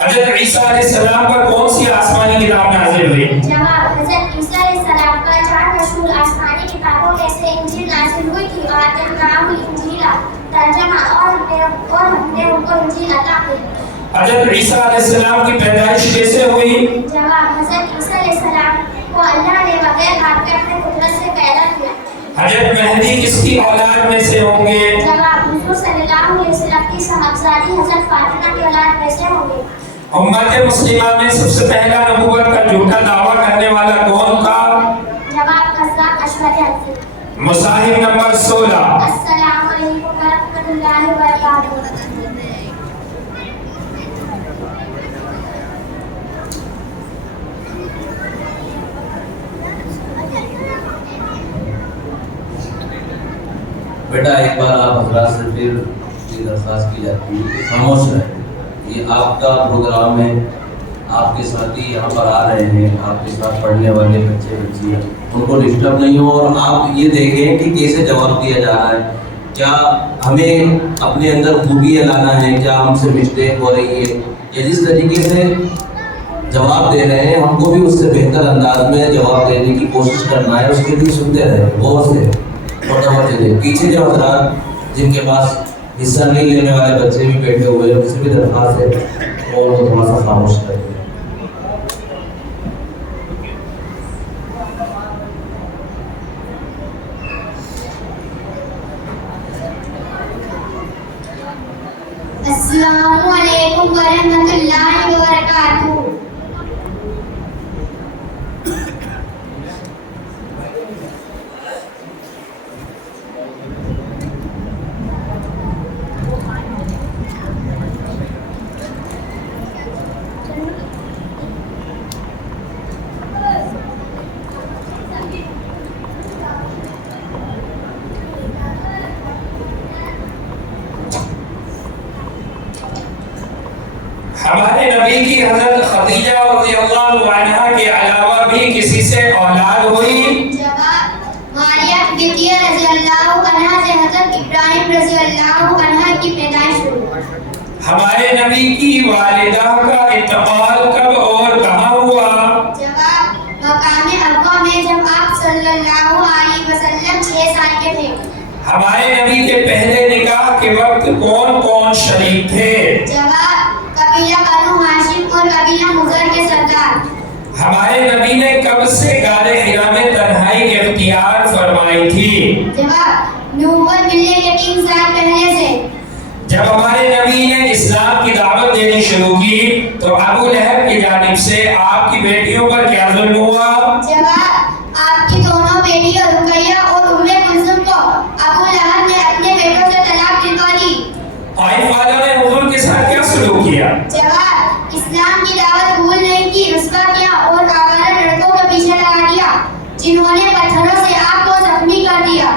حضرت عیسیٰ علیہ السلام پر کون سی آسمانی کتاب نازل ہوئی؟ जवाब हज़रत ईसा अलैहिस्सलाम पर 4 मशहूर आसमानी किताबों में से इंजील नाज़िल हुई थी और आतनाहुल इंजीला तर्जुमा और हमने उनको इंजील अता की। حضرت عیسیٰ علیہ السلام کی پیدائش کیسے ہوئی؟ जवाब हज़रत ईसा अलैहिस्सलाम को अल्लाह ने बगैर बाप के अपने कुदरत से पैदा किया। حضرت مہدی کس کی اولاد میں سے ہوں گے؟ जवाब हुजूर सल्लल्लाहु अलैहि वसल्लम की साहबजादी हज़रत फातिमा की औलाद में से होंगे। امت مسلمہ میں سب سے پہلا نبوت کا جھوٹا دعویٰ کرنے والا کون تھا؟ जवाब कज़्ज़ाब अशहद हज़रत। مصاحف نمبر 16۔ अस्सलामु अलैकुम व रहमतुल्लाहि व बरकातुहू। बेटा एक बार आप हजरात से फिर ये दरख्वास्त की जाती है कि खामोश रहें। ये आपका प्रोग्राम है, आपके साथी यहाँ पर आ रहे हैं, आपके साथ पढ़ने वाले बच्चे बच्चियाँ, उनको डिस्टर्ब नहीं हो और आप ये देखें कि कैसे जवाब दिया जा रहा है। क्या हमें अपने अंदर खूबियाँ लाना है, क्या हमसे मिस्टेक हो रही है, या जिस तरीके से जवाब दे रहे हैं हमको भी उससे बेहतर अंदाज में जवाब देने की कोशिश करना है। उसके लिए सुनते रहें गौर से, मोटामोटी दे। पीछे जो हजरात जिनके पास हिस्सा नहीं लेने वाले बच्चे भी बैठे हुए हैं, उनसे भी दरख्वास्त है और वो थोड़ा सा खामोश करें। अस्सलामु अलैकुम व रहमतुल्लाहि व बरकातुहू। ہمارے نبی کی حضرت خدیجہ رضی اللہ عنہا کے علاوہ بھی کسی سے اولاد ہوئی؟ जवाब मारिया द्वितीय रज़ी अल्लाहु अन्हा से हज़रत इब्राहिम रज़ी अल्लाहु अन्हा की पैदाइश हुई। ہمارے نبی کی والدہ کا انتقال کب اور کہاں ہوا؟ जवाब मकाम अब्वा में जब आप सल्लल्लाहु अलैहि वसल्लम 6 साल के थे। ہمارے نبی کے پہلے نکاح کے وقت کون کون شریک تھے؟ जवाब कबीला बनु हाशिम और कबीला मुज़र के सरदार। ہمارے نبی نے کب سے غار حرا میں تنہائی اختیار فرمائی تھی؟ जवाब नबूवत मिलने के 3 साल पहले से। جب ہمارے نبی نے اسلام کی دعوت دینی شروع کی تو ابو لہب کی جانب سے آپ کی بیٹیوں پر کیا ظلم ہوا؟ जवाब आपकी दोनों बेटियां रुकैया और उम्मे कुलसुम को अबू लहब ने अपने बेटों से तलाक दिलवा दी। طائف والوں نے حضور کے ساتھ کیا سلوک کیا؟ जवाब इस्लाम की दावत कबूल नहीं की, रुस्वा किया और आवारा लड़कों के पीछे लगा दिया जिन्होंने पत्थरों से आपको जख्मी कर दिया।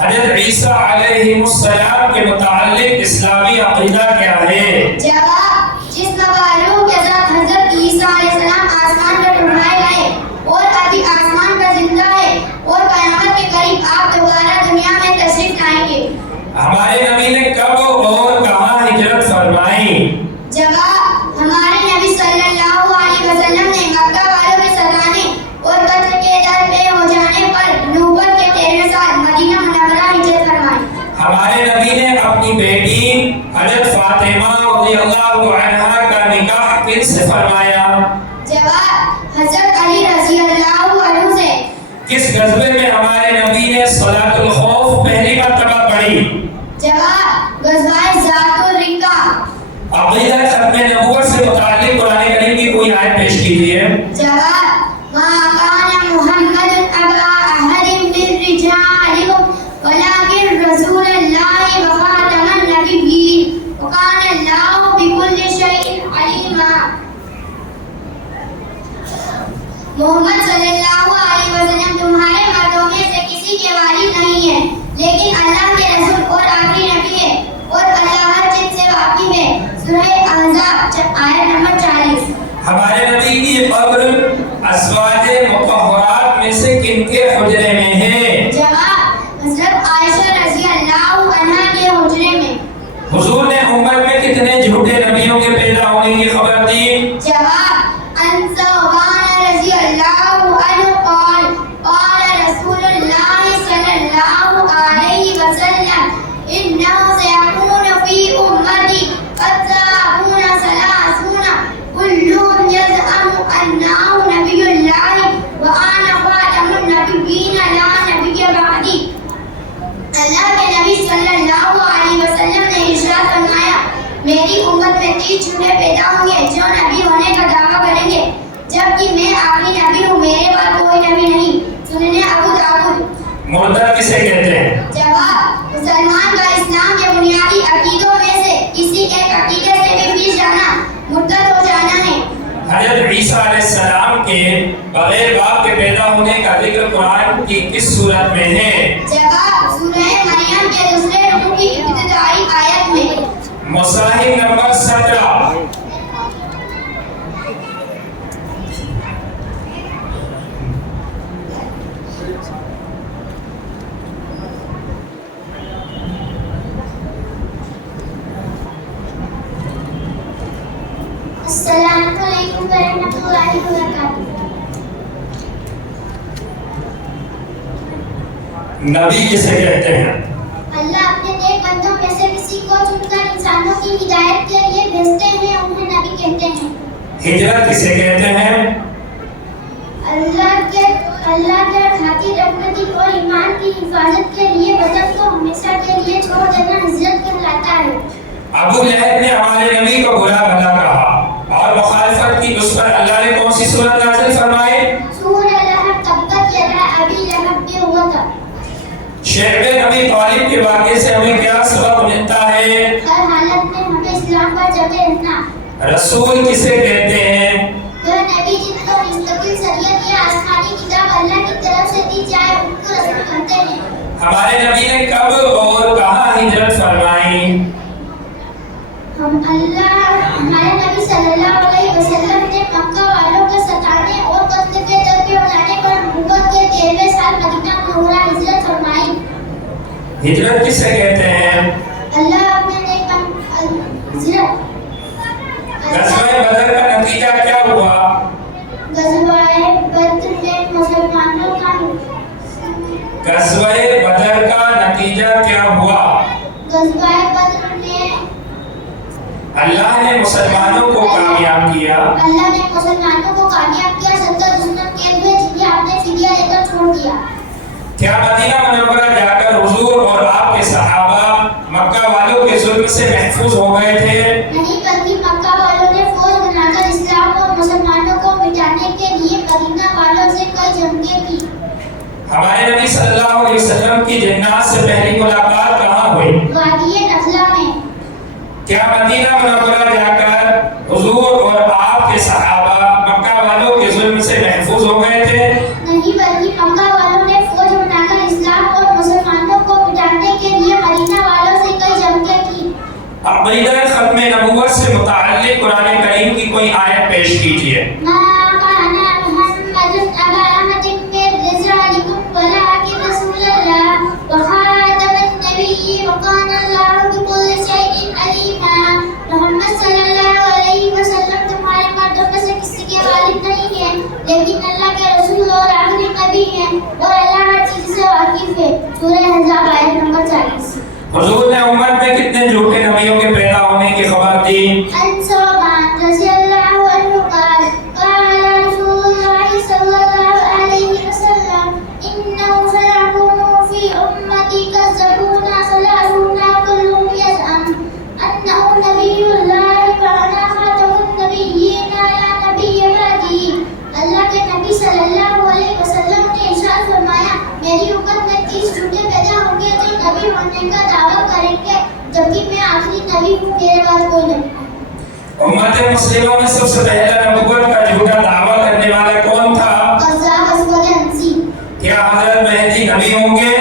حضرت عیسیٰ علیہ السلام کے متعلق اسلامی عقیدہ کیا ہے؟ जवाब जिस मबारूक के साथ हजरत ईसा अलैहिस्सलाम आसमान पर उठाए गए और अभी आसमान पर जिंदा है और कयामत के करीब आप दोबारा दुनिया में तशरीफ लाएंगे। ہمارے نبی نے کب اور کہاں ہجرت فرمائی؟ जवाब हमारे नबी सल्लल्लाहु अलैहि वसल्लम ने मक्का वालों के सताने और कत्ल के डर पे हो जाने पर नबूवत के 13वें साल मदीना मुनव्वरा हिजरत फरमाई। ہمارے نبی نے اپنی بیٹی حضرت فاطمہ رضی اللہ عنہا کا نکاح کن سے فرمایا؟ जवाब हजरत अली रजी अल्लाहु अन्हु से। کس غزوے میں ہمارے نبی نے صلاۃ الخوف پہلی مرتبہ پڑھی؟ जवाब गज़वाए ज़ातुर रिका। عقیدہ ختم نبوت سے متعلق قرآن کریم کی کوئی آیت پیش کیجیے۔ जवाब मा कान मुहम्मद अबा अहदिन मिन रिजालिकुम वलाकिन रसूलुल्लाहि व खातमन नबिय्यीन व कान अल्लाहु बिकुल्लि शैइन अलीमा। मोहम्मद सल्लल्लाहु अलैहि वसल्लम तुम्हारे मर्दों में से किसी के वालिद नहीं है, लेकिन अल्लाह के रसूल और आखिरी नबी है और अल्लाह हर चीज से वाकिफ है। सूरह अहज़ाब आयत नंबर 40। ہمارے نبی کی قبر ازواج مطہرات میں سے کن کے حجرے میں ہے؟ जवाब हजरत आयशा रजी अल्लाहु अन्हा के हुजरे में। حضور نے امت میں کتنے جھوٹے चुने पैदा होंगे जो नबी होने का दावा करेंगे, जबकि मैं आखिरी नबी हूँ, मेरे बाद कोई नबी नहीं। सुनने अबू दाऊद। मुर्तद किसे कहते हैं? जवाब, मुसलमान का इस्लाम के बुनियादी अकीदों में से किसी एक अकीदे से भी पीछे जाना मुर्तद हो जाना है। हजरत ईसा अलैहिस्सलाम के बगैर बाप के पैदा होने का जिक्र कुरान की किस सूरत में है? जवाब, सूरह मरियम के दूसरे रुकू की इब्तिदाई आयत में। मुसाहिब नंबर 17। अस्सलामु अलैकुम वरहमतुल्लाहि वबरकातुहू। नबी किसे कहते हैं? अल्लाह अपने नेक बंदों में से किसी को चुनकर इंसानों की हिदायत के लिए भेजते हैं, उन्हें नबी कहते हैं। हिजरत किसे कहते हैं? अल्लाह के खातिर अपने दिन और ईमान की हिफाजत के लिए वतन को हमेशा के लिए छोड़ देना हिजरत कहलाता है। अबू लहब ने हमारे नबी को बुरा भला कहा और मुखालिफत की, उस पर अल्लाह ने कौन सी सूरत नाज़िल फरमाई? सूरह लहब तब्बत यदा अबी लहब पे हुआ था। शेब नबी तालिब के वाक़े से हमें क्या सबक मिलता है? हर हालत में हमें इस्लाम पर जमे रहना। रसूल किसे कहते हैं? वह नबी जिनको मुस्तकिल शरीयत या आसमानी किताब अल्लाह की तरफ से दी जाए उनको रसूल कहते हैं। हमारे नबी ने कब और कहाँ हिजरत फरमाई? हमारे नबी सल्लल्लाहु अलैहि वसल्लम ने मक्का वालों के सताने और कत्ल के दरबे उड़ाने पर नबूवत के 13वें साल मदीना मुनव्वरा हिजरत फरमाई। हिजरत किसे कहते हैं? अल्लाह अपने नेक हिजरत। ग़ज़वा बदर का नतीजा क्या हुआ? ग़ज़वा बदर में मुसलमानों का ग़ज़वा बदर का नतीजा क्या हुआ? ग़ज़वा बदर में अल्लाह ने मुसलमानों को कामयाब किया। अल्लाह ने मुसलमानों को कामयाब किया। 70 दुश्मन कैद हुए जिन्हें आपने फिदिया देकर छोड़ दिया। क्या मदीना मुनव्वरा जाकर हुजूर और आपके सहाबा मक्का वालों के जुल्म से महफूज हो गए थे? नहीं, बल्कि मक्का वालों ने फौज बनाकर इस्लाम और मुसलमानों को मिटाने के लिए मदीना वालों से कई जंगें की। हमारे नबी सल्लल्लाहु अलैहि वसल्लम की जिन्नात से पहली मुलाकात कहाँ हुई? वादिये नखला में। क्या मदीना मुनव्वरा जाकर हुजूर और आपके सहाबा मक्का वालों के जुल्म से महफूज हो गए थे? नहीं, बल्कि मक्का वालों ने फौज बनाकर इस्लाम और मुसलमानों को मिटाने के लिए मदीना वालों से कई जंगें की। अक़ीदा ख़त्म नबुव्वत से मुताल्लिक़ कुरान करीम की कोई आयत पेश कीजिए। मा काना मुहम्मदुन अबा अहदिन मिन रिजालिकुम वलाकिन रसूलल्लाह व खातमन नबिय्यीन व काना अल्लाहु बिकुल्लि शैइन अलीमा। मोहम्मद सल्लल्लाहु अलैहि वसल्लम तुम्हारे मर्दों में से किसी के वालिद नहीं है, लेकिन अल्लाह के रसूल और आखिरी नबी हैं और अल्लाह हर चीज से वाकिफ है। सूरह अहज़ाब आयत नंबर 40। हुजूर ने उम्मत में कितने झूठे नबियों के पैदा होने की खबर दी? अन-सौबान रज़ियल्लाहु अन्हु क़ाल क़ाला रसूलुल्लाह सल्लल्लाहु अलैहि वसल्लम इन्नहु सयकूनु फ़ी उम्मती कज़्ज़बूना सलासूना कुल्लुहुम यज़अम अन्नहु नबियुल्लाह व अना ख़ातमुन नबिय्यीन ला नबिय्य बअदी। अल्लाह के नबी सल्लल्लाहु अलैहि वसल्लम ने इरशाद फरमाया, मेरी उम्मत में 30 झूठे पैदा होंगे जो नबी होने का दावा करेंगे, जबकि मैं आखिरी नबी हूँ, मेरे बाद कोई नबी नहीं। उम्मत मुस्लिमों में सबसे पहला नबुव्वत का झूठा दावा करने वाला कौन था? ग़ज़वा अंसी। क्या हज़रत मेहदी नबी होंगे?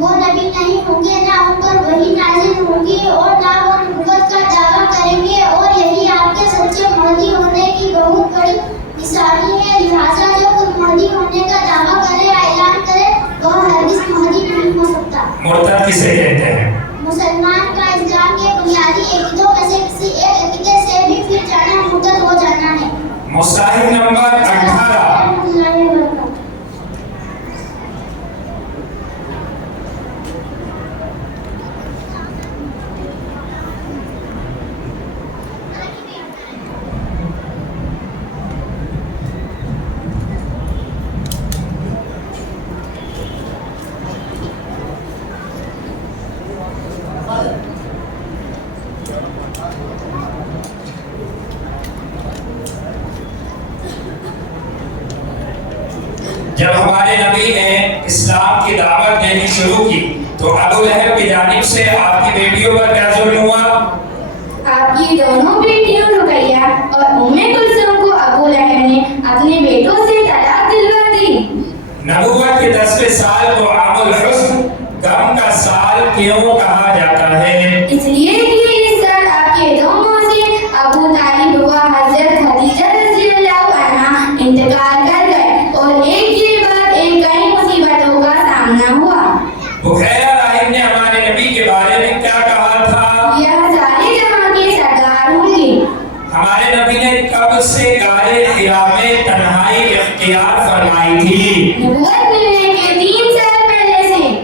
वो नबी नहीं होंगे, ना उन पर वही नाज़िल होगी और ना वो नबुव्वत का दावा करेंगे, और यही आपके सच्चे महदी होने की बहुत बड़ी निशानी है। लिहाजा जो खुद महदी होने का दावा करे या ऐलान करे वह हरगिज़ महदी नहीं हो सकता। मुर्तद किसे कहते हैं? मुसलमान का इस्लाम के बुनियादी अकीदों में से किसी एक अकीदे से भी फिर जाना मुर्तद हो जाना है। मुसाहिब नंबर 18। جب ہمارے نبی نے اسلام کی دعوت دینی شروع کی تو ابو لہب کی جانب سے آپ کی بیٹیوں پر کیا ظلم ہوا؟ آپ کی دونوں بیٹیوں رقیہ اور ام کلثوم کو ابو لہب نے اپنے بیٹوں سے طلاق دلوا دی۔ نبوت کے 10ویں سال کو عام الحزن، غم کا سال کیوں کہا جاتا ہے؟ اس لیے کہ اس سال آپ کے دو موزے ابو طالب و حضرت خدیجہ رضی اللہ عنہا انتقال کر گئے اور ایک کے بعد ایک کئی مصیبتوں کا سامنا ہوا۔ بحیرہ راہب نے ہمارے نبی کے بارے میں کیا کہا تھا؟ یہ سارے جہاں کے سردار ہوں گے۔ ہمارے نبی نے کب سے غار حرا میں تنہائی اختیار فرمائی تھی؟ نبوت ملنے کے 3 سال پہلے سے۔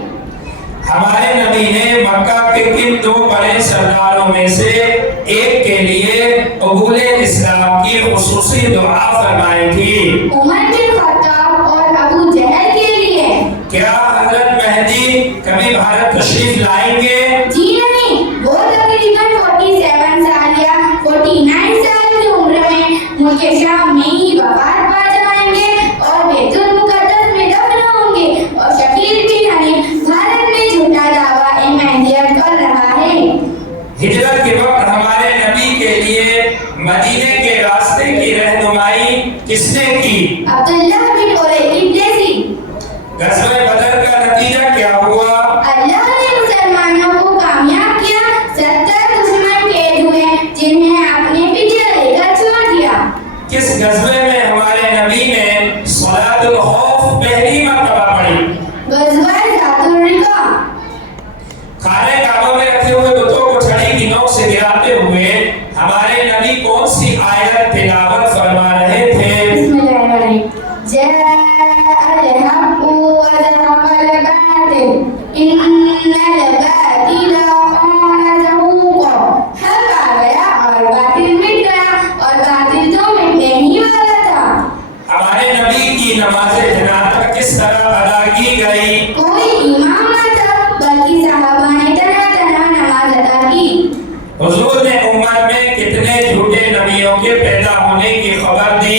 ہمارے نبی نے مکہ کے کن 2 بڑے سرداروں میں سے ایک کے لیے قبول اسلام کی خصوصی دعا فرمائی تھی؟ عمر بن خطاب اور ابو جہل کے لیے۔ کیا حضرت مہدی کبھی بھارت تشریف لائیں گے؟ جی نہیں، وہ تقریباً 47 سال یا 49 سال کی عمر میں ملک شام میں ہی وفات پا جائیں گے اور بیت المقدس میں دفن ہوں گے، اور شکیل بن حنیف بھارت میں جھوٹا دعویٰ مہدیت کر رہا ہے۔ ہجرت کے وقت ہمارے نبی کے لیے مدینے کے راستے کی رہنمائی کس نے کی؟ عبداللہ بن اریقی۔ غزوہ بدر کا نتیجہ کیا ہوا؟ اللہ نے مسلمانوں کو کامیاب کیا، 70 دشمن قید ہوئے جنہیں آپ نے پیچھے لے کر چھوڑ دیا۔ کس غزوے میں ہمارے نبی نے صلاۃ الخوف پہلی مرتبہ پڑھی؟ غزوہ ذات الرقاع۔ خانہ کعبہ میں رکھے ہوئے بتوں کو چھڑی کی نوک سے گراتے ہوئے ہمارے نبی کون سی آیت تلاوت فرما رہے تھے؟ بسم اللہ الرحمن الرحیم۔ جاء الحق وزهق الباطل ان الباطل كان زهوقا۔ حق آ گیا اور باطل مٹ گیا، اور باطل تو مٹنے ہی والا تھا۔ ہمارے نبی کی نماز جنازہ کس طرح ادا کی گئی؟ کوئی امام نہ تھا بلکہ صحابہ نے طرح نماز ادا کی۔ حضور نے امت میں کتنے جھوٹے نبیوں کے پیدا ہونے کی خبر دی؟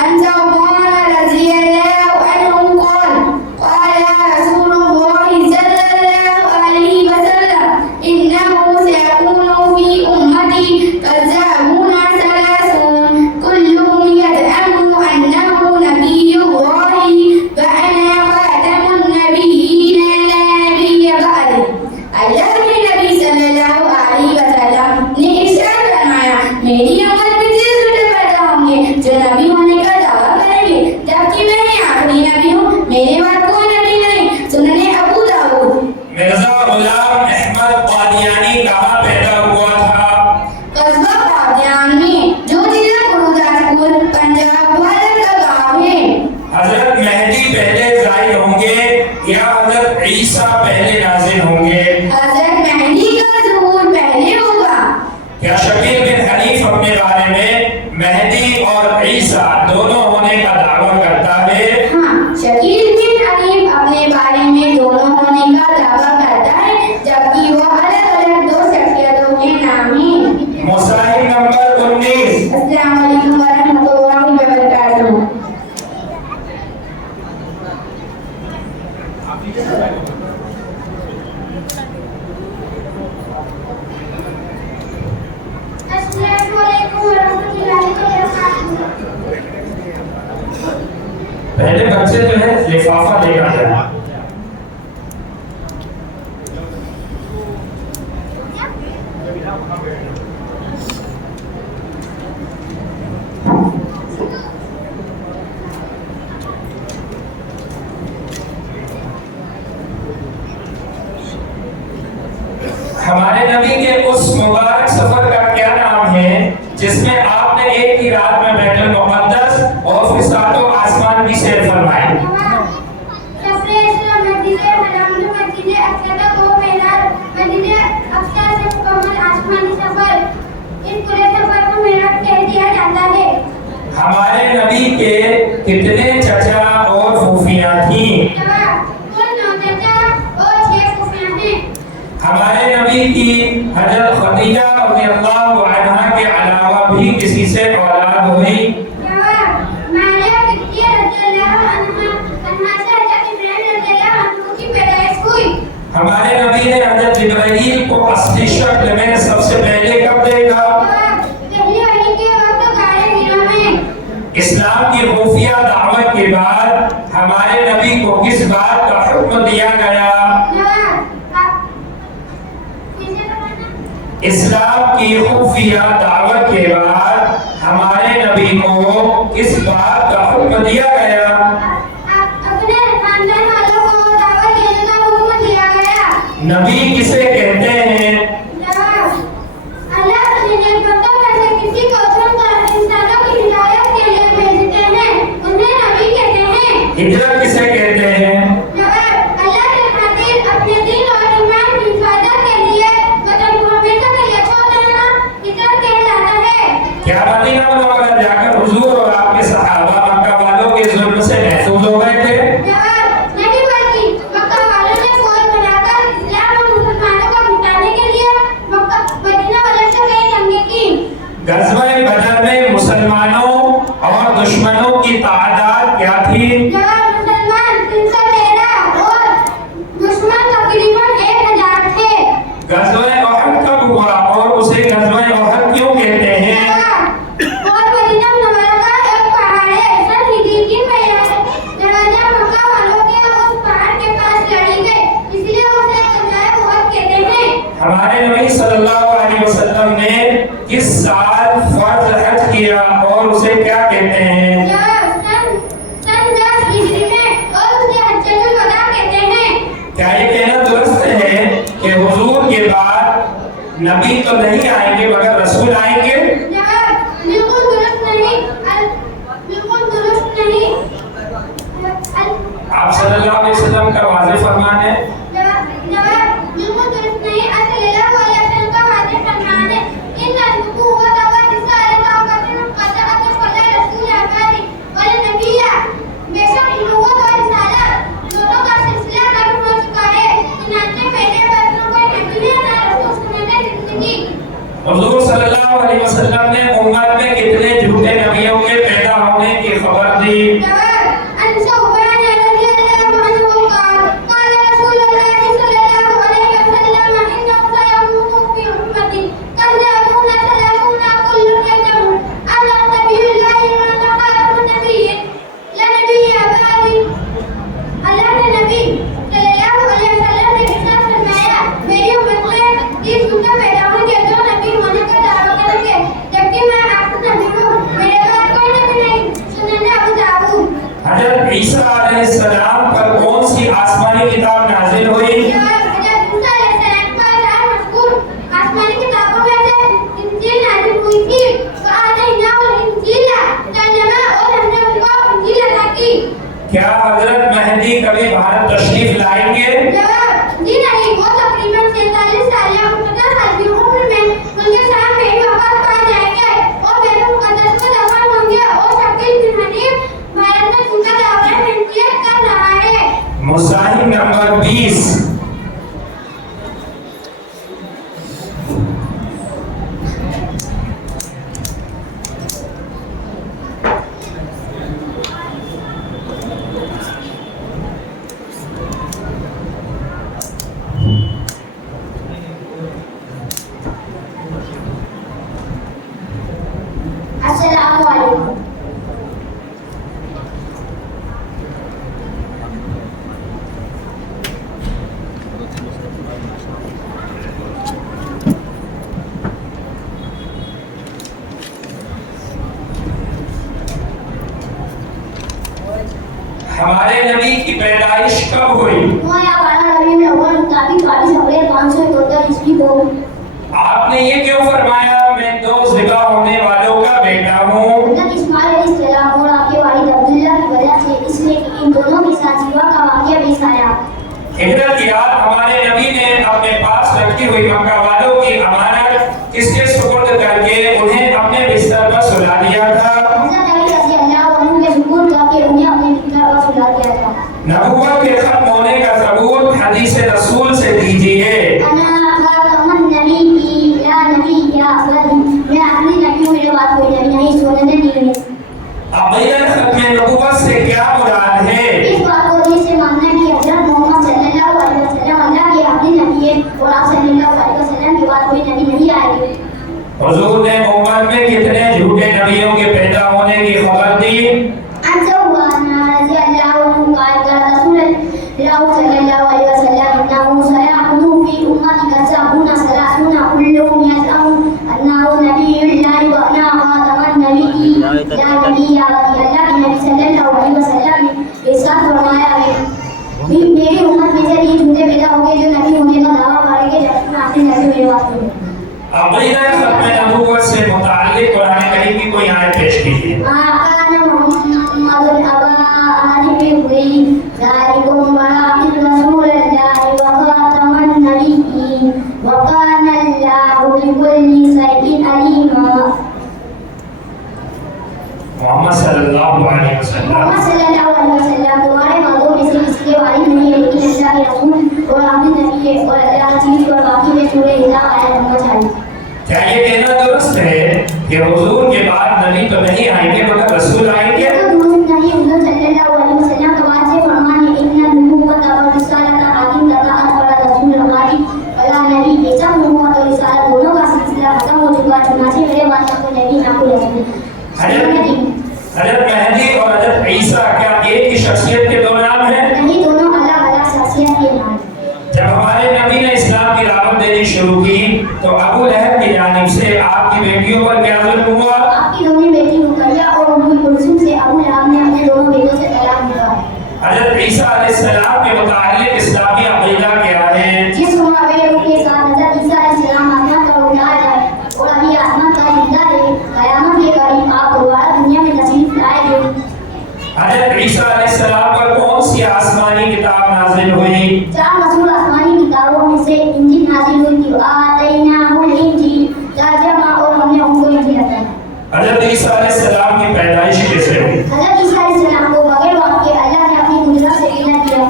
عن ثوبان رضی اللہ عنہ قال رسول اللہ صلی اللہ علیہ وسلم انه سيكون في امتي كذابون ثلاثون كلهم يزعم انه نبي الله وانا خاتم النبيين لا نبي بعدي۔ اللہ کے نبی صلی اللہ علیہ وسلم نے ارشاد فرمایا، میری امت میں 30 جھوٹے پیدا ہوں گے جو نبی ہونے کا دعویٰ کریں گے، جبکہ میں ہی آخری نبی ہوں، میرے بعد کوئی نبی نہیں۔ سنن ابو داؤد۔ مرزا غلام احمد قادیانی کہاں پیدا ہوا تھا؟ قصبہ قادیان میں جو ضلع گرداسپور پنجاب بھارت کا گاؤں ہے۔ حضرت مہدی پہلے ظاہر ہوں گے یا حضرت عیسیٰ پہلے نازل ہوں گے؟ حضرت مہدی کا ظہور پہلے ہوگا۔ کیا شکیل بن حنیف اپنے بارے میں مہدی اور عیسیٰ دونوں ہونے کا دعویٰ کرتا ہے؟ ہاں، شکیل بن حنیف اپنے بارے میں دونوں ہونے کا دعویٰ کرتا ہے، جبکہ وہ الگ الگ 2 شخصیتوں کے نام ہیں۔ مصاحب نمبر 19۔ السلام علیکم ورحمۃ اللہ وبرکاتہ۔ السلام علیکم ورحمۃ اللہ وبرکاتہ۔ پہلے بچے جو ہے لفافہ لے کر جائیں۔ ہمارے نبی کے اس مبارک سفر کا کیا نام ہے جس میں آپ نے ایک ہی رات میں بیت المقدس اور پھر ساتوں آسمان کی سیر فرمائی؟ ہمارے نبی کے کتنے چچا اور پھوپھیاں تھیں؟ ہمارے نبی کی حضرت خدیجہ رضی اللہ عنہا کے علاوہ بھی کسی سے اولاد ہوئی؟ हमारे नबी ने हजरत इब्राहीम को असली शक्ल में सबसे पहले कब देखा? पहली वही के वक्त गारे हिरा में। इस्लाम की खुफिया दावत के बाद हमारे नबी को किस बात का हुक्म दिया गया? इस्लाम की खुफिया दावत के बाद हमारे नबी को किस बात का हुक्म दिया गया? अपने खानदान वालों को दावत देने का हुक्म दिया गया। नबी किसे कहते हैं? अल्लाह अपने नेकबंदों में से किसी को चुनकर इंसानों की हिदायत के लिए भेजते हैं, उन्हें नबी कहते हैं। हिजरत किसे कहते हैं? अल्लाह के खातिर अपने दीन और ईमान की हिफाजत के लिए वतन को हमेशा के लिए छोड़ देना हिजरत कहलाता है। क्या मदीना मुनव्वरा जाकर हुजूर और आपके सहाबा मक्का वालों के जुल्म से महसूस हो गए थे? नहीं बल्कि मक्का वालों ने फौज बनाकर इस्लाम और मुसलमानों को मिटाने के लिए मदीना वालों से कई जंगें की। गज़वे बदर में मुसलमानों और दुश्मनों की तादाद क्या थी? मुसलमान 313 और दुश्मन तकरीबन 1000 थे। गज़वे उहद कब हुआ और उसे गज़वे उहद क्यों कहते हैं? और मदीना मुनव्वरा का एक पहाड़ है, सन हिजरी में लड़ाइयां मक्का वालों के उस पहाड़ के पास लड़ी गई, इसलिए उसे गज़वे उहद कहते हैं। हमारे नबी सल्लल्लाहु अलैहि वसल्लम ने किस साल फर्ज हज किया और उसे क्या कहते हैं? सन 10 हिजरी में और उसे हज्जतुल वदा कहते हैं। क्या ये कहना दुरुस्त है कि हुजूर के बाद नबी तो नहीं आएंगे मगर रसूल आएंगे? बिल्कुल दुरुस्त नहीं, बिल्कुल दुरुस्त नहीं। आप सल्लल्लाहु अलैहि वसल्लम का वाज़ेह फरमान है। बिल्कुल दुरुस्त नहीं, सल्लल्लाहु अलैहि वसल्लम का वाज़ेह फरमान है। इन नबुव्वत व रिसालत व क़दअत फला रसूल आबादी व नबिय्या, बेशक नबुव्वत और रिसालत दोनों का सिलसिला खत्म हो चुका है, चुनांचे मेरे बाद न कोई नबी है न रसूल सुनने जिंदगी। हुजूर सल्लल्लाहु अलैहि वसल्लम ने उम्मत में कितने झूठे नबियों के पैदा होने की खबर दी? हजरत ईसा अलैहिस्सलाम पर कौन सी आसमानी किताब नाज़िल हुई? क्या हजरत मेहदी कभी भारत तशरीफ लाएंगे? जी नहीं, वो तकरीबन 43 साल या 50 साल की उम्र में उनके सामने ही वफात पा जाएंगे और बैतुल मुक़द्दस में दफन होंगे और शकील बिन हनीफ भारत में जिंदा दावत में इंतजार कर रहा है। मुसाहिब नंबर 20। अस्सलामु अलैकुम। हमारे नबी की पैदाइश कब हुई? आपने ये क्यों फरमाया मैं दो ज़िबा होने वालों का बेटा हूँ? हिजरत की रात हमारे नबी ने अपने पास रखी हुई मक्का वालों की अमानत किसके सुपुर्द करके उन्हें अपने बिस्तर पर सुला दिया था? नबुव्वत के खत्म होने का सबूत हदीस रसूल से दीजिए। अक़ीदत खत्म नबुव्वत से क्या मुराद है? इस बात को ये से मानना है कि हज़रत मोहम्मद सल्लल्लाहु अलैहि वसल्लम अल्लाह के دیے اور آپ صلی اللہ علیہ وسلم کے بعد کوئی نبی نہیں آئے گے. حضور نے امت میں کتنے جھوٹے نبیوں کے پیدا ہونے کی خبر دی؟ عن ثوبان رضي الله عنه قال قال رسول الله صلى الله عليه وسلم انه سيكون في امتك 70 كلهم يزعم انه نبي الله وانا خاتم النبيين لا نبي بعدي. اللہ کے نبی صلی اللہ علیہ وسلم نے ارشاد فرمایا ہے میری امت میں سے یہ جھوٹے پیدا ہوں گے جو نبی ہونے کا دعویٰ کریں گے جب تک آخری نبی میرے واسطے ہوں. عقیدہ ختم نبوت سے متعلق قرآن کریم کی کوئی آیت پیش کیجیے. محمد صلی اللہ علیہ وسلم تمہارے مردوں میں سے کسی کے والد نہیں ہے لیکن اللہ کے رسول اور آخری نبی ہے اور اللہ چیز اور باقی میں سورہ ہدایت آیت نمبر 40. کیا یہ کہنا درست ہے کہ حضور کے بعد نبی تو نہیں آئیں گے مگر رسول آئیں گے؟ درست نہیں. حضور صلی اللہ علیہ وسلم کا بات سے فرمان ہے ان النبوۃ والرسالۃ آدم تطاعت ولا رسول الغالب ولا نبی. بے شک نبوت اور رسالت دونوں کا سلسلہ ختم ہو چکا چنانچہ میرے بعد نہ کوئی نبی نہ کوئی رسول. حضرت مہدی اور حضرت عیسیٰ کیا ایک ہی شخصیت کے دو نام ہیں؟ نہیں, دونوں الگ الگ شخصیت کے نام. جب ہمارے نبی نے اسلام کی دعوت دینی شروع کی تو ابو لہب کی جانب سے آپ کی بیٹیوں پر کیا ظلم ہوا؟ آپ کی دونوں بیٹی رقیہ اور ام کلثوم سے ابو لہب نے اپنے دونوں بیٹوں سے طلاق دیا. حضرت عیسیٰ علیہ السلام کے متعلق اسلامی عقیدہ کیا ہے؟ جس موقع کے ساتھ حضرت عیسیٰ علیہ السلام آسمان پر اٹھایا جائے اور ابھی آسمان کا زندہ ہے قیامت کے قریب آپ دوبارہ دنیا میں تشریف لائے گے. حضرت عیسیٰ علیہ السلام پر کون سی آسمانی کتاب نازل ہوئی؟ 4 مشہور آسمانی کتابوں میں سے انجیل نازل ہوئی تھی. آتیناہ الانجیل ترجمہ اور ہم نے ان کو انجیل عطا کی. حضرت عیسیٰ علیہ السلام کی پیدائش کیسے ہوئی؟ حضرت عیسیٰ علیہ السلام کو بغیر وقت کے اللہ نے اپنی قدرت سے پیدا کیا.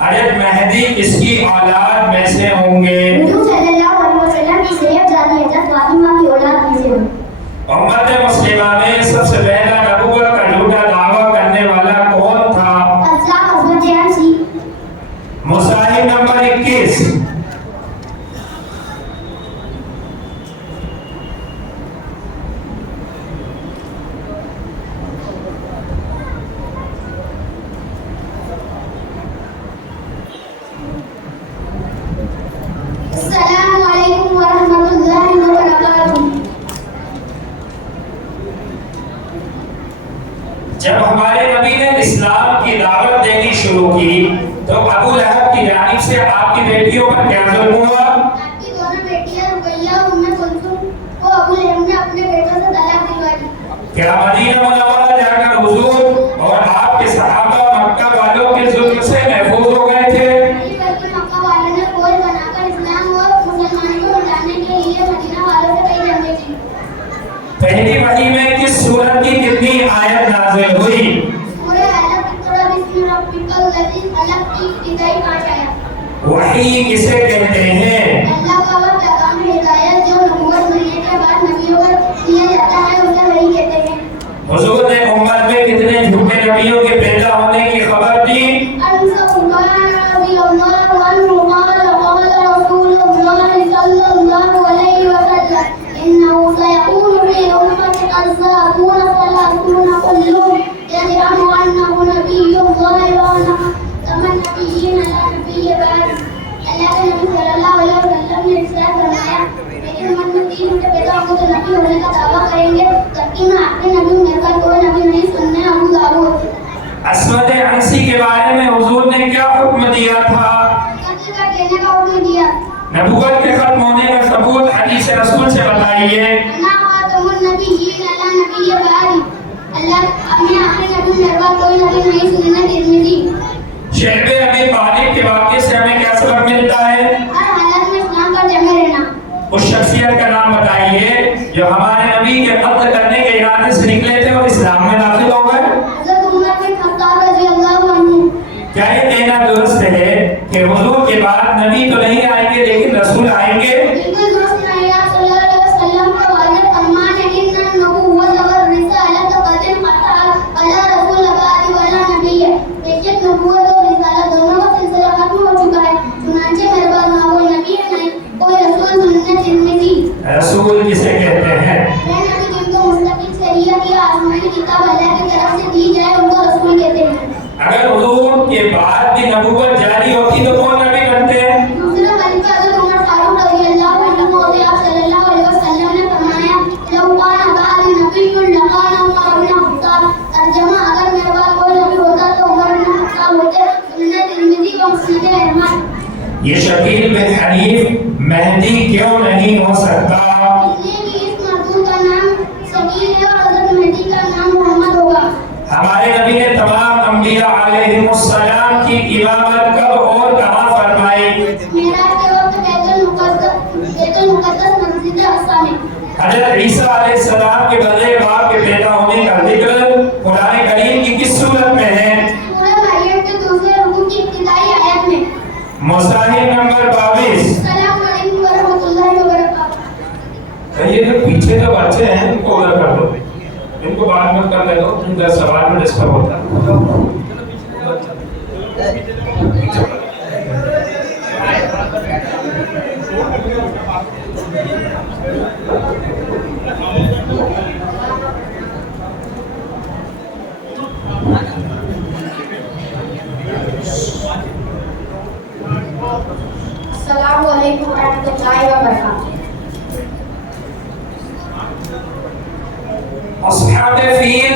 حضرت مہدی کس کی اولاد میں سے ہوں گے؟ حضور صلی اللہ علیہ وسلم کی صاحبزادی حضرت فاطمہ کی اولاد میں سے ہوئی. امت مسلمہ میں سب سے پہلا نبوت کا جھوٹا دعویٰ کرنے والا کون تھا؟ حضرت جیمسی. مصاحف نمبر 21. السلام علیکم ورحمۃ اللہ وبرکاتہ. جب ہمارے نبی نے اسلام کی دعوت دینی شروع کی تو ابو لہب کی جانب سے آپ کی بیٹیوں پر کیا ظلم ہوا؟ آپ کی دونوں بیٹیاں رقیہ اور ام کلثوم کو ابو لہب نے اپنے بیٹوں سے طلاق دلوا دی. کیا مدینہ منورہ جا کر حضور اور آپ کے صحابہ مکہ والوں کے ظلم سے محفوظ ہو گئے تھے؟ نہیں, بلکہ مکہ والوں نے فوج بنا کر اسلام اور مسلمانوں کو ہٹانے کے لیے مدینہ والوں سے کئی جنگیں کی. پہلی وحی میں کس سورت کی کتنی آیت نازل ہوئی؟ سورہ الق اقرأ بسم ربک الذی خلق کی ابتدائی 5 آیات. وحی کسے کہتے ہیں؟ اللہ کا وہ پیغام ہدایت جو نبوت ملنے کے بعد نبیوں پر دیا جاتا ہے اسے وحی کہتے ہیں. حضور نے امت میں کتنے جھوٹے نبیوں کے پیدا ہونے کی خبر دی؟ عن ثوبان رضی اللہ عنہ قال قال رسول اللہ صلی اللہ علیہ وسلم انه سيكون في امتك 30 كلهم يزعم انه نبي الله وانا خاتم النبيين لا نبي بعد. اللہ کے نبی صلی اللہ علیہ وسلم نے ارشاد فرمایا میری امت میں 3 جھوٹے پیدا ہوں گے جو نبی ہونے کا دعویٰ کریں گے جبکہ میں آخری نبی ہوں. میرے پاس کوئی نبی نہیں. سننے ابو داؤد. عصمت عنسی کے بارے میں حضور نے کیا حکم دیا تھا؟ قتل کر دینے کا حکم دیا. نبوت کے ختم ہونے کا ثبوت حدیث رسول سے بتائیے. انا خاتم النبیین لا نبی بعدی. اللہ اپنے آخری نبی میرے پاس کوئی نبی نہیں. سننے ترمذی. شعب ابی طالب کے واقعے سے ہمیں کیا سبق ملتا ہے؟ ہر حالت میں اسلام پر جمے رہنا. اس شخصیت کا نام بتائیے جو ہمارے نبی کے قتل کرنے کے ارادے سے نکلے تھے اور اسلام میں داخل ہو گئے. حضرت عمر بن خطاب رضی اللہ عنہ. کیا یہ کہنا درست ہے کہ حضور کے بعد نبی تو نہیں آئیں گے لیکن رسول آئیں گے؟ بالکل درست نہیں. آپ صلی اللہ علیہ وسلم کا واضح فرمان ہے ان النبوۃ والرسالۃ قد انقطعت ولا رسول بعد ولا نبی. بے شک نبوت اور رسالت دونوں کا سلسلہ ختم ہو چکا ہے چنانچہ میرے بعد نہ کوئی نبی की तरफ से दी जाए उनको रसूल कहते हैं। अगर हुजूर के बाद भी नबूवत जारी होती तो कौन नबी बनते हैं? दूसरा खलीफा हज़रत उमर फारूक रज़ियल्लाहु अन्हु और आप सल्लल्लाहु अलैहि वसल्लम ने फरमाया लौ काना बादी नबियुन लकाना उमर बिन खत्ताब। तर्जुमा अगर मेरे बाद कोई नबी होता तो उमर बिन खत्ताब होते। सुन्नत तिरमिज़ी व मुस्नद अहमद। ये शकील बिन हनीफ मेहदी क्यों नहीं हो सकता? इसलिए कि इस मरहूम का नाम शकील है और हज़रत मेहदी का नाम मोहम्मद होगा। हमारे नबी ने तमाम अंबिया अलैहिमुस्सलाम की इमामत कब और कहाँ फरमाई? मेराज के वक्त बैतुल मुक़द्दस मस्जिद अक़सा में। हज़रत ईसा अलैहिस्सलाम के बगैर बाप के पैदा होने का जिक्र कुरान करीम की किस सूरत में है? सूरह मरियम के दूसरे रुकू की इब्तिदाई आयत में। मुसाहिफ नंबर 22। अस्सलामु अलैकुम व रहमतुल्लाहि व बरकातहू। ये जो पीछे जो बच्चे हैं उनको उधर कर दो, इनको बाद में कर दो, उनका सवाल में डिस्टर्ब होता है। अस्सलामु अलैकुम व रहमतुल्लाहि व बरकातहू। अस्हाबे फील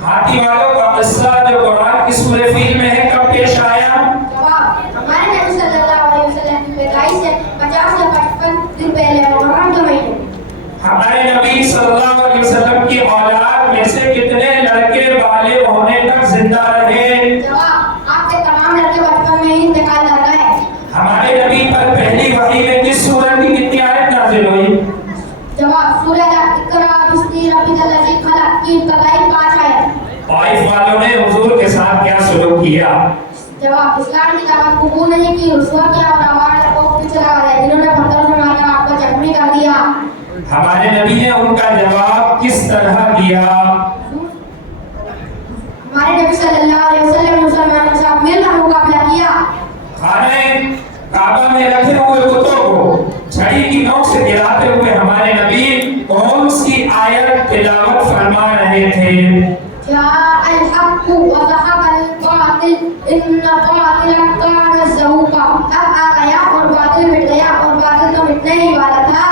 हाथी वालों का किस्सा जो कुरान की सूरह फील में है कब पेश आया? जवाब हमारे नबी सल्लल्लाहु अलैहि वसल्लम की पैदाइश से 50 या 55 दिन पहले मुहर्रम के महीने। हमारे नबी सल्लल्लाहु अलैहि वसल्लम की औलाद में से कितने लड़के बालिग होने तक जिंदा रहे? जवाब आपके तमाम लड़के बचपन में ही इंतकाल कर गए। हमारे नबी पर पहली वही में किस सूरत की कितनी आयत नाज़िल हुई? जवाब सूरह इक़रा बिस्मी रब्बिकल लज़ी खलक़ की इब्तिदाई 5 आयत। ताइफ वालों ने हुजूर के साथ क्या सलूक किया? जवाब इस्लाम की दावत कबूल नहीं की, रुसवा किया और आवाज को पिछला गया, जिन्होंने पत्थर से मारकर आपको जख्मी कर दिया। हमारे नबी ने उनका जवाब किस तरह दिया? हमारे नबी सल्लल्लाहु अलैहि वसल्लम ने मुसलमानों के साथ मिलकर मुकाबला किया। खाने काबा में रखे हुए बुतों को छड़ी की नोक से गिराते हुए हमारे नबी कौन सी आयत तिलावत फरमा रहे थे? जाअल हक़्क़ु व ज़हक़ल बातिल इन्नल बातिल कान ज़हूक़ा। हक़ आ गया और बातिल मिट गया और बातिल तो मिटने ही वाला था।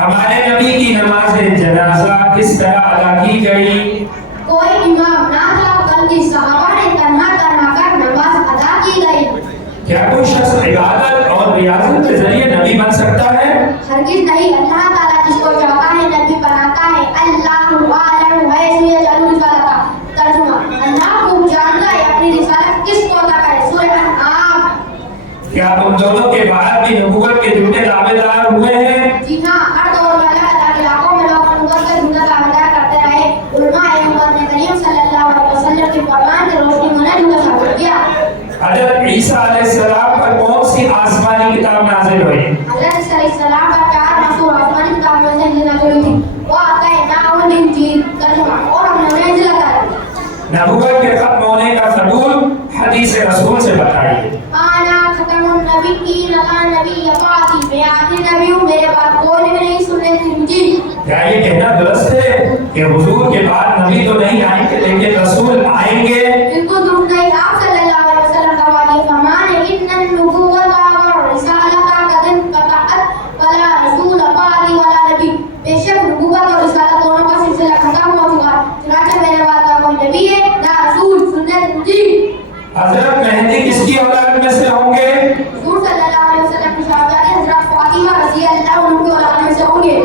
हमारे नबी की नमाज जनाजा किस तरह अदा की गई? कोई इमाम ना था, बल्कि सहाबा ने तन्हा तन्हा कर नमाज अदा की गई। क्या कोई शख्स इबादत और रियाजत के जरिए नबी बन सकता है? हरगिज़ नहीं। अल्लाह ताला जिसको चाहता है नबी बनाता है। अल्लाहु आलम हैसु यजअलु रिसालता। तर्जुमा अल्लाह खूब जानता है अपनी रिसालत किसको अता करे। सूरह अनआम। क्या तुम दोनों के बाद भी नबूवत के झूठे दावेदार हुए हैं? जी हाँ, हर दौर में अलग-अलग इलाकों में लोग नबूवत का झूठा दावेदार करते रहे। उलमाए उम्मत ने करीम सल्लल्लाहु अलैहि वसल्लम के फरमान की रोशनी में उन्हें झूठा साबित किया। हज़रत ईसा अलैहिस्सलाम पर कौन सी आसमानी किताब नाज़िल हुई? हज़रत ईसा अलैहिस्सलाम पर 4 मशहूर आसमानी किताबों में से नाज़िल हुई थी। वो आताएनाहुल इंजील। तर्जुमा और हमने उन्हें इंजील अता की। नबूवत के खत्म होने का सबूत हदीस रसूल से बताइए। आना खतमुन नबिय्यीन ला नबिय्य बादी। मैं आखिरी नबी हूँ, मेरे बाद कोई नबी नहीं। सुन्नत तिरमिज़ी। क्या ये कहना दुरुस्त है कि हुजूर के बाद नबी तो नहीं आएंगे लेकिन रसूल आएंगे? बिल्कुल दुरुस्त नहीं। आप सल्लल्लाहु अलैहि वसल्लम का वाली फरमान है इन्नन नुबुव्वता व रिसालता कद क़तअत वला रसूल बादी वला नबी। बेशक नबूवत और रिसालत दोनों का सिलसिला खत्म हो चुका है, चुनांचे मेरे बाद का कोई नबी है ना रसूल। सुन्नत तिरमिज़ी। हज़रत मेहदी किसकी औलाद में से होंगे? हुजूर सल्लल्लाहु अलैहि वसल्लम की शहजादी हज़रत फातिमा रज़ियल्लाहु अन्हा की औलाद में से होंगे।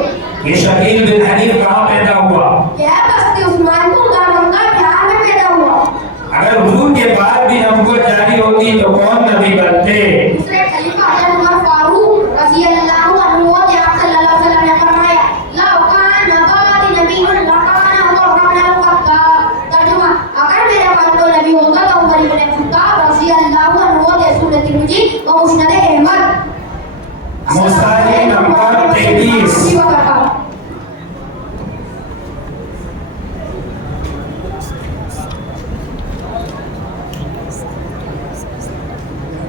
ये शकील बिन हनीफ कहाँ पैदा हुआ? यह बस्ती उस्मानपुर दरभंगा बिहार में पैदा हुआ। अगर हुजूर के बाद भी नबूवत जारी होती तो कौन नबी बनते? दूसरे खलीफा हज़रत उमर फारूक रज़ियल्लाहु अन्हु ने आप सल्लल्लाहु अलैहि वसल्लम ने फरमाया लौ काना बादी नबियुन लकाना उमर बिन खत्ताब। तर्जुमा अगर मेरे बाद कोई नबी होता तो उमर बिन खत्ताब रज़ियल्लाहु अन्हु ने। सूरह तिरमिज़ी व मुस्नद अहमद। मुसाहिफ नंबर 23।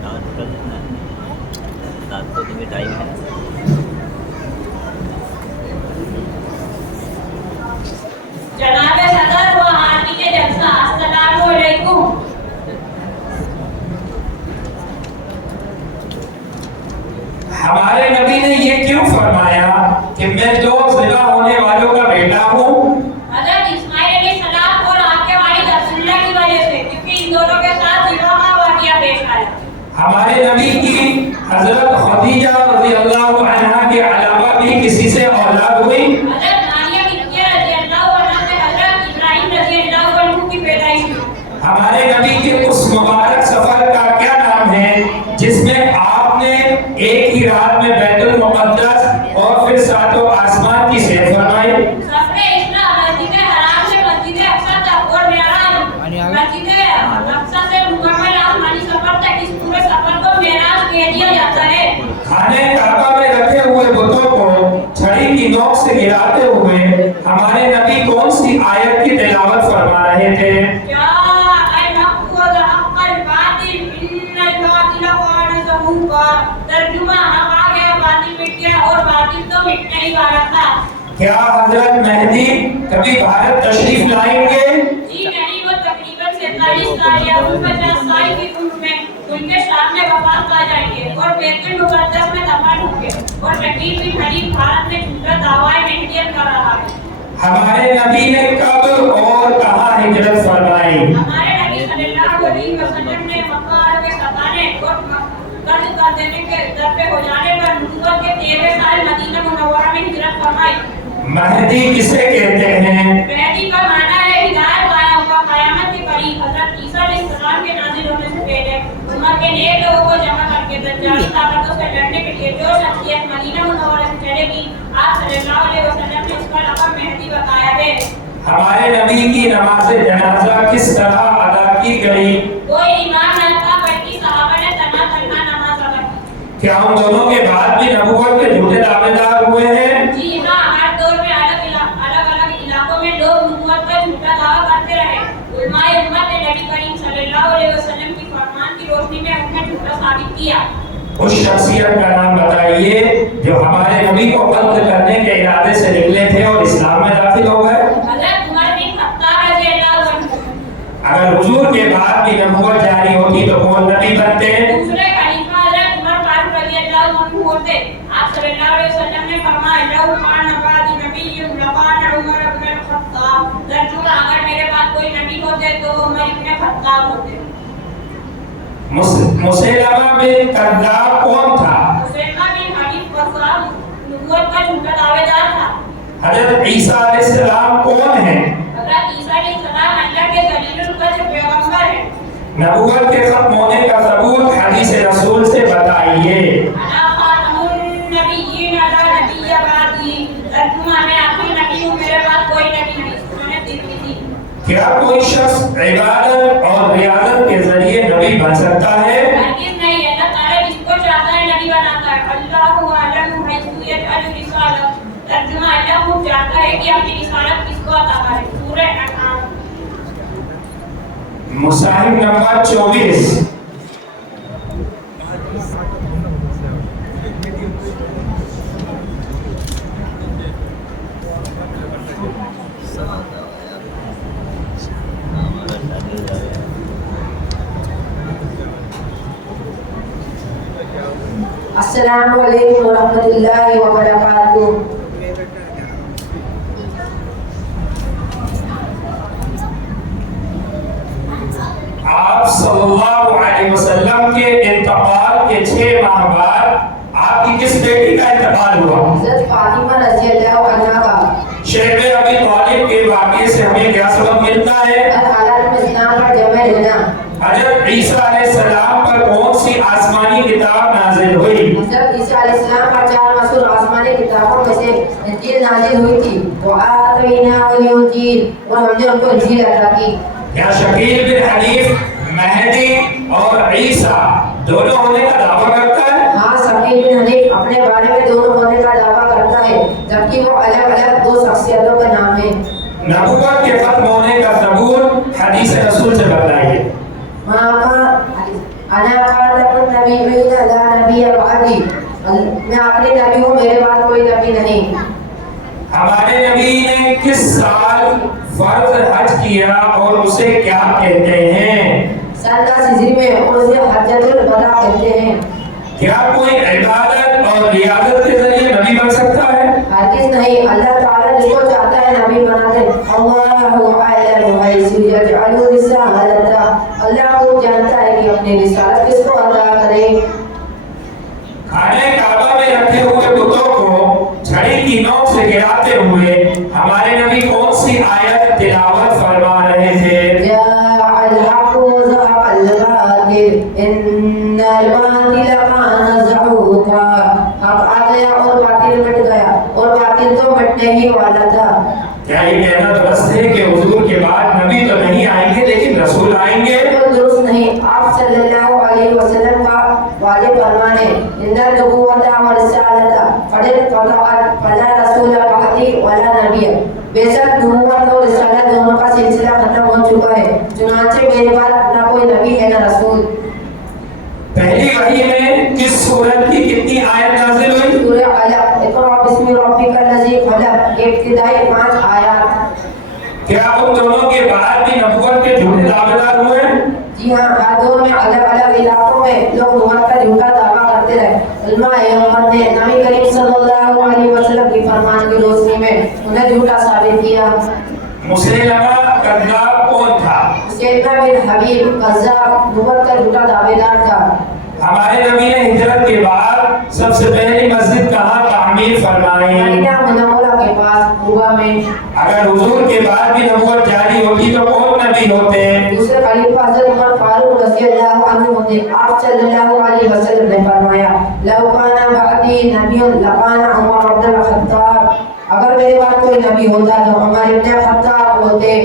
नान ہمارے نبی کی حضرت خدیجہ رضی اللہ عنہا کے علاوہ بھی کسی سے اولاد ہوئی؟ حضرت ماریہ بنت رضی اللہ عنہا سے حضرت ابراہیم رضی اللہ عنہ کی پیدائش ہوئی۔ ہمارے نبی کے اس مبارک سفر کا کیا نام ہے جس میں آپ نے ایک ہی رات میں بیت المقدس اور پھر ساتوں آسمان کی سیر فرمائی؟ سفر اسلام مسجد حرام سے مسجد اقصی تک اور معراج مسجد اقصی سے مکمل آسمانی سفر تک، اس پورے سفر کو معراج کہہ دیا جاتا ہے۔ خانہ کعبہ میں رکھے ہوئے بتوں کو چھڑی کی نوک سے گراتے ہوئے ہمارے نبی کون سی آیت کی تلاوت فرما رہے تھے؟ ترجمہ حق آ گیا، باطل مٹ گیا، اور باطل تو مٹنے ہی والا تھا۔ کیا حضرت مہدی کبھی بھارت تشریف لائیں گے؟ جی نہیں، وہ تقریباً 47 سال یا 49 سال کی عمر میں ان کے شام میں وفات پا جائیں گے اور بیت المقدس میں دفن ہوں گے، اور شکیل بن حلیف بھارت میں جھوٹا دعوی مہدیت کر رہا ہے۔ ہمارے نبی نے کب اور کہاں ہجرت فرمائی؟ ہمارے نبی صلی اللہ علیہ وسلم نے مکہ کے ستانے اور قرض کر دینے کے در پہ ہو جانے پر نبوت کے 13 سال مدینہ منورہ میں ہجرت فرمائی۔ مہدی کسے کہتے ہیں؟ مہدی کا معنی ہے ہدایت لایا ہوا، قیامت کے قریب حضرت عیسیٰ علیہ السلام کے نازل ہونے سے پہلے امت کے نیک لوگوں کو جمع کر کے دجالی طاقتوں سے لڑنے کے لیے جو شخصیت مدینہ منورہ سے چلے گی، آپ صلی اللہ علیہ وسلم نے اس کا لقب مہدی بتایا ہے۔ ہمارے نبی کی نماز جنازہ کس طرح ادا کی گئی؟ کوئی امام نہ تھا بلکہ صحابہ نے تنہا تنہا نماز ادا کی۔ کیا ان دونوں کے بعد بھی نبوت کے جھوٹے دعوے دار ہوئے ہیں؟ جی ہاں، ہر دور میں الگ الگ علاقوں میں لوگ نبوت کا جھوٹا دعویٰ کرتے رہے۔ علماء امت نے نبی کریم صلی اللہ علیہ وسلم کی فرمان کی روشنی میں انہیں جھوٹا ثابت کیا۔ اس شخصیت کا نام بتائیے جو ہمارے نبی کو قتل کرنے کے ارادے سے نکلے تھے اور اسلام میں داخل ہو گئے۔ حضرت عمر بن خطاب رضی اللہ عنہ۔ اگر حضور کے بعد بھی نبوت جاری ہوتی تو کون نبی بنتے؟ دوسرے خلیفہ حضرت عمر فاروق رضی اللہ عنہ ہوتے۔ آپ صلی اللہ علیہ وسلم نے فرمایا لو کان بعد نبی لکان عمر بن الخطاب۔ ترجمہ اگر میرے بعد کوئی نبی ہوتے تو عمر بن خطاب ہوتے۔ مسیلمہ بن کذاب کون تھا؟ مسیلمہ بن حلیف قذاب نبوت کا جھوٹا دعوے دار تھا۔ حضرت عیسیٰ علیہ السلام کون ہیں؟ حضرت عیسیٰ علیہ السلام اللہ کے ذلیل القدر پیغمبر ہیں۔ نبوت کے ختم ہونے کا ثبوت حدیث رسول سے بتائیے۔ انا خاتم النبیین لا نبی بعدی۔ ترجمہ میں آخری نبی ہوں، میرے بعد کوئی نبی نہیں۔ سنن ترمذی۔ کیا کوئی شخص عبادت اور ریاضت کے ذریعے نبی بن سکتا ہے؟ ہرگز نہیں، اللہ تعالیٰ جس کو چاہتا ہے نبی بناتا ہے۔ اللہ اعلم حیث یجعل رسالہ۔ ترجمہ اللہ خوب جانتا ہے کہ اپنی رسالت کس کو عطا کرے۔ سورہ انعام۔ مصاحف نمبر 24۔ السلام علیکم ورحمۃ اللہ وبرکاتہ۔ آپ صلی اللہ علیہ وسلم کے انتقال کے 6 ماہ بعد آپ کی کس بیٹی کا انتقال ہوا؟ حضرت فاطمہ رضی اللہ عنہا کا۔ شیخ ابی طالب کے واقعے سے ہمیں کیا سبق ملتا ہے؟ حالات میں اسلام پر جمع رہنا۔ حضرت عیسیٰ علیہ السلام پر کون سی آسمانی کتاب نازل ہوئی؟ حضرت عیسیٰ علیہ السلام پر 4 مشہور آسمانی کتابوں میں سے انجیل نازل ہوئی تھی۔ وآتیناہ الانجیل، اور ہم نے ان کو انجیل عطا کی۔ کیا شکیل بن حلیف مہدی اور عیسیٰ دونوں ہونے کا دعویٰ کرتا ہے؟ ہاں، شکیل بن حلیف اپنے بارے میں دونوں ہونے کا دعویٰ کرتا ہے، جبکہ وہ الگ الگ 2 شخصیتوں کا نام ہے۔ نبوت کے ختم ہونے کا ثبوت حدیث رسول سے بتائیے۔ انا خاتم النبیین لا نبی بعدی۔ میں آخری نبی ہوں، میرے بعد کوئی نبی نہیں۔ ہمارے نبی نے کس سال فرض حج کیا اور اسے کیا کہتے ہیں؟ سال 10 ہجری میں، اور اسے حجۃ الوداع کہتے ہیں۔ کیا کوئی عبادت اور ریاضت کے ذریعے نبی بن سکتا ہے؟ ہرگز نہیں، اللہ تعالیٰ جس کو چاہتا ہے نبی بنا دے۔ اللہ اعلم حیث یجعل رسالتہ۔ اللہ خوب جانتا ہے کہ اپنی رسالت کس کو عطا کرے۔ کرے. खाने काबा में रखे हुए बुतों को छड़ी की नोक से गिराते हुए हमारे नबी कौन सी आयत तिलावत फरमा रहे थे? جاء الحق وزهق الباطل إن الباطل كان زهوقا. حق آ گیا اور باطل مٹ گیا اور باطل تو مٹنے ہی والا تھا. کیا یہ کہنا درست ہے کہ حضور کے بعد نبی تو نہیں آئیں گے لیکن رسول آئیں گے؟ بالکل درست نہیں. آپ صلی اللہ علیہ وسلم کا واضح فرمان ہے ان النبوۃ والرسالۃ قد انقطعت فلا رسول بعدی ولا نبی. بے شک نبوت اور رسالت دونوں کا سلسلہ ختم ہو چکا ہے چنانچہ میرے بعد نہ کوئی نبی ہے نہ رسول. پہلی وحی میں کس سورت کی کتنی آیت نازل ہوئی؟ سورہ علق اقرأ بسم ربک الذی خلق ابتدائی 5 آیات. کیا ان دونوں کے بعد بھی نبوت کے جھوٹے دعویدار ہوئے؟ جی ہاں، ہر دور میں الگ الگ علاقوں میں لوگ نبوت کا جھوٹا دعویٰ کرتے رہے. علماء امت نے نبی کریم صلی اللہ علیہ وسلم کی فرمان کی روشنی میں انہیں جھوٹا ثابت کیا. مسیلمہ کذاب کون تھا؟ مسیلمہ بن حبیب کذاب نبوت کا جھوٹا دعویدار تھا. ہمارے نبی نے ہجرت کے بعد سب سے پہلی مسجد کہاں تعمیر فرمائی؟ مدینہ منورہ کے پاس قباء میں. اگر حضور کے بعد بھی نبوت جاری ہوتی تو کون نبی ہوتے؟ دوسرے خلیفہ حضرت عمر فاروق رضی اللہ عنہ ہوتے. آپ صلی اللہ علیہ وسلم نے فرمایا لو کان بعدی نبی لکان عمر بن الخطاب. اگر میرے بعد کوئی نبی ہوتا تو عمر بن خطاب ہوتے.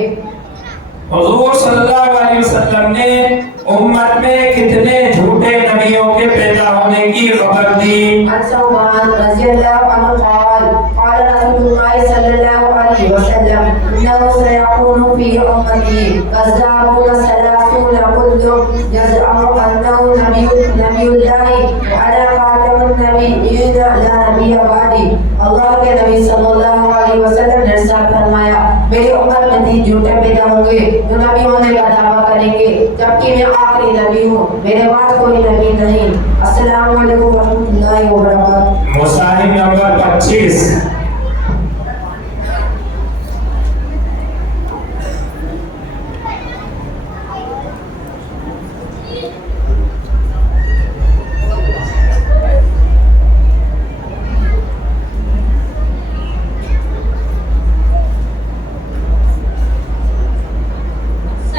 حضور صلی اللہ علیہ وسلم نے امت میں کتنے جھوٹے نبیوں کے پیدا ہونے کی خبر دی؟ عن ثوبان رضی اللہ عنہ قال قال رسول اللہ صلی اللہ علیہ وسلم انه سيكون في امتي كذابون ثلاثون كلهم يزعم انه نبي الله وانا خاتم النبيين لا نبي بعدي. اللہ کے نبی صلی اللہ علیہ وسلم نے ارشاد فرمایا میری امت میں 3 جھوٹے پیدا ہوں گے جو نبی ہونے کا دعویٰ کریں گے جبکہ میں آخری نبی ہوں، میرے بعد کوئی نبی نہیں. السلام علیکم ورحمۃ اللہ وبرکاتہ. مصاحب نمبر 25.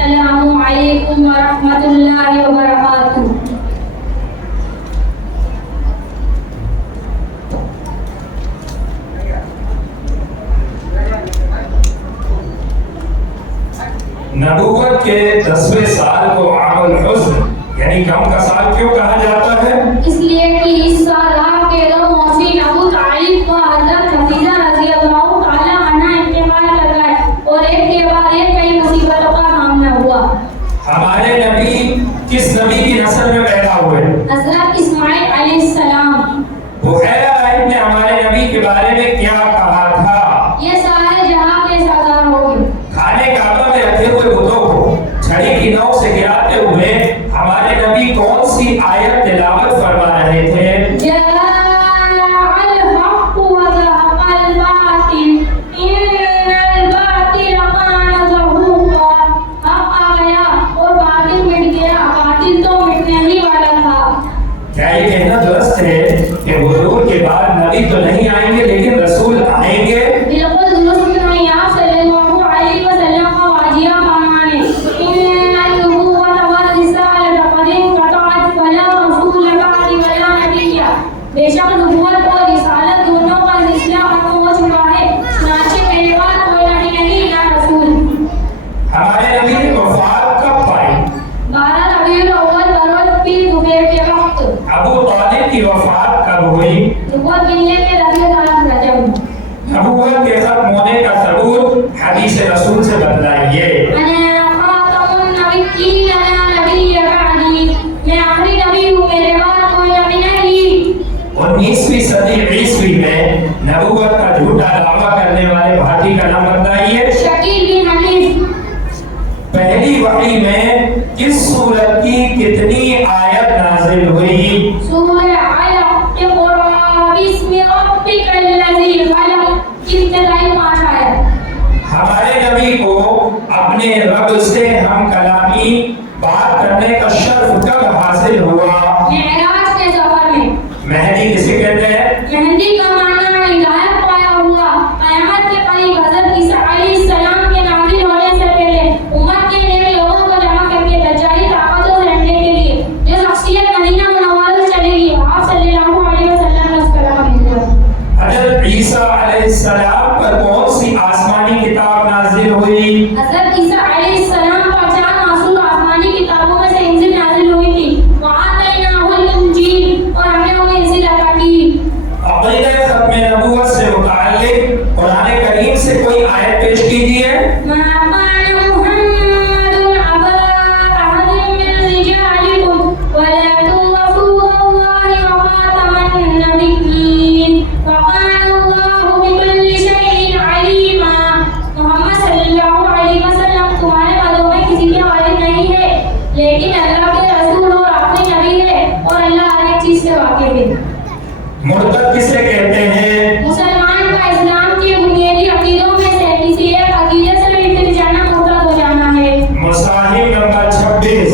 السلام علیکم ورحمۃ اللہ وبرکاتہ. نبوت کے 10ویں سال کو عام الحزن یعنی غم کا سال کیوں کہا جاتا ہے؟ اس لیے کہ اس سال آپ کے دو موسی ابو طالب کو حضرت خدیجہ رضی اللہ تعالی عنہ انتقال کر گئے اور ایک کے بعد ایک کئی مصیبتوں کا سامنا ہوا. ہمارے نبی کس نبی کی نسل میں پیدا ہوئے؟ حضرت اسماعیل علیہ السلام. بحیرہ راہب نے ہمارے نبی کے بارے میں کیا کہا تھا؟ یہ سارے جہاں کے سردار ہوں گے. کھانے کعبہ میں رکھے ہوئے بتوں کو چھڑی کی نوک سے گراتے ہوئے ہمارے نبی کون سی آیت تلاوت فرما رہے تھے؟ کیا یہ کہنا درست ہے کہ حضور کے بعد نبی تو نہیں آئیں گے لیکن رسول آئیں گے؟ بالکل درست نہیں. آپ صلی اللہ علیہ وسلم کا واجیہ فرمان ہے ان النبوۃ والرسالۃ قد انقطعت فلا رسول بعدی ولا نبی. بے شک نبوت اور رسالت دونوں کا سلسلہ ختم ہو چکا ہے چنانچہ میرے بعد کوئی نبی نہیں نہ رسول. ہمارے نبی نے وفات کب پائی؟ 12 ربیع الاول بروز پیر دوپہر کے وقت. ابو طالب کی وفات کب ہوئی؟ نبوت ملنے کے 10 سال رجب. نبوت کے ختم ہونے کا ثبوت حدیث رسول سے بتلائیے. انا خاتم النبیین لا نبی بعدی. میں آخری نبی ہوں، میرے بعد کوئی نبی نہیں. 19ویں صدی عیسوی میں نبوت کا جھوٹا دعویٰ کرنے والے بھارتی کا نام بتائیے. شکیل بن حنیف. پہلی وحی میں کس سورت کی کتنی آیت نازل ہوئی؟ سورہ علق اقرأ بسم ربک الذی خلق. ابتدائی 5 آیت. ہمارے نبی کو اپنے رب سے ہم کلامی بات کرنے کا شرف کب حاصل ہوا؟ معراج کے سفر میں. مہدی کسے کہتے ہیں؟ مہندی کا معنی ہے ہدایت پایا ہوا. قیامت کے قریب حضرت عیسیٰ علیہ السلام کے نازل ہونے سے پہلے امت کے نیک لوگوں کو جمع کر کے دجالی طاقتوں سے لڑنے کے لیے جو شخصیت مدینہ منورہ سے چلے گی آپ صلی اللہ علیہ وسلم نے اس کا نام لیا. حضرت عیسیٰ علیہ السلام پر کون سی آسمانی کتاب نازل ہوئی؟ حضرت عیسیٰ علیہ السلام پر چار معصوم آسمانی کتابوں میں سے انجیل نازل ہوئی تھی. وَآتَيْنَاهُ الْإِنْجِيلَ اور ہم نے انہیں انجیل عطا کی. عقیدہ ختم نبوت سے متعلق قرآن کریم سے کوئی آیت پیش کیجیے. مَا كَانَ مُحَمَّدٌ أَبَا أَحَدٍ مِّن رِّجَالِكُمْ وَلَٰكِن رَّسُولَ اللَّهِ وَخَاتَمَ النَّبِيِّينَ وَكَانَ اللَّهُ بِكُلِّ شَيْءٍ عَلِيمًا. محمد صلی اللہ علیہ وسلم تمہارے مدعو میں کسی کے والد نہیں ہے لیکن اللہ کے رسول اور آخری نبی ہے اور اللہ ہر ایک چیز سے واقف ہے. مرتد کسے کہتے ہیں؟ مسلمان کا اسلام کے بنیادی عقیدوں میں سے کسی ایک عقیدے سے پھر جانا مرتد ہو جانا ہے. مصاحف نمبر 26.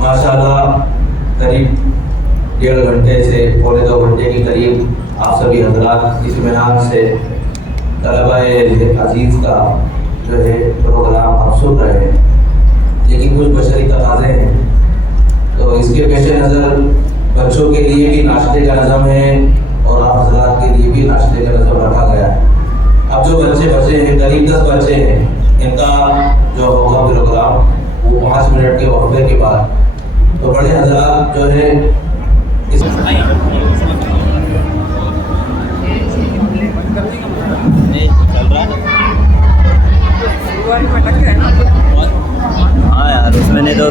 ماشاءاللہ قریب 1.5 گھنٹے سے پونے 2 گھنٹے کے قریب آپ سبھی حضرات اطمینان سے طلبہ عزیز کا جو ہے پروگرام آپ سن رہے ہیں، لیکن کچھ بشری تقاضے ہیں تو اس کے پیش نظر بچوں کے لیے بھی ناشتے کا نظم ہے اور آپ حضرات کے لیے بھی ناشتے کا نظم رکھا گیا ہے. اب جو بچے بچے ہیں قریب 10 بچے ہیں، ان کا جو ہوگا پروگرام وہ 5 منٹ کے وقفے کے بعد. تو بڑے حضرات جو ہے اس ہاں یار اس میں نے تو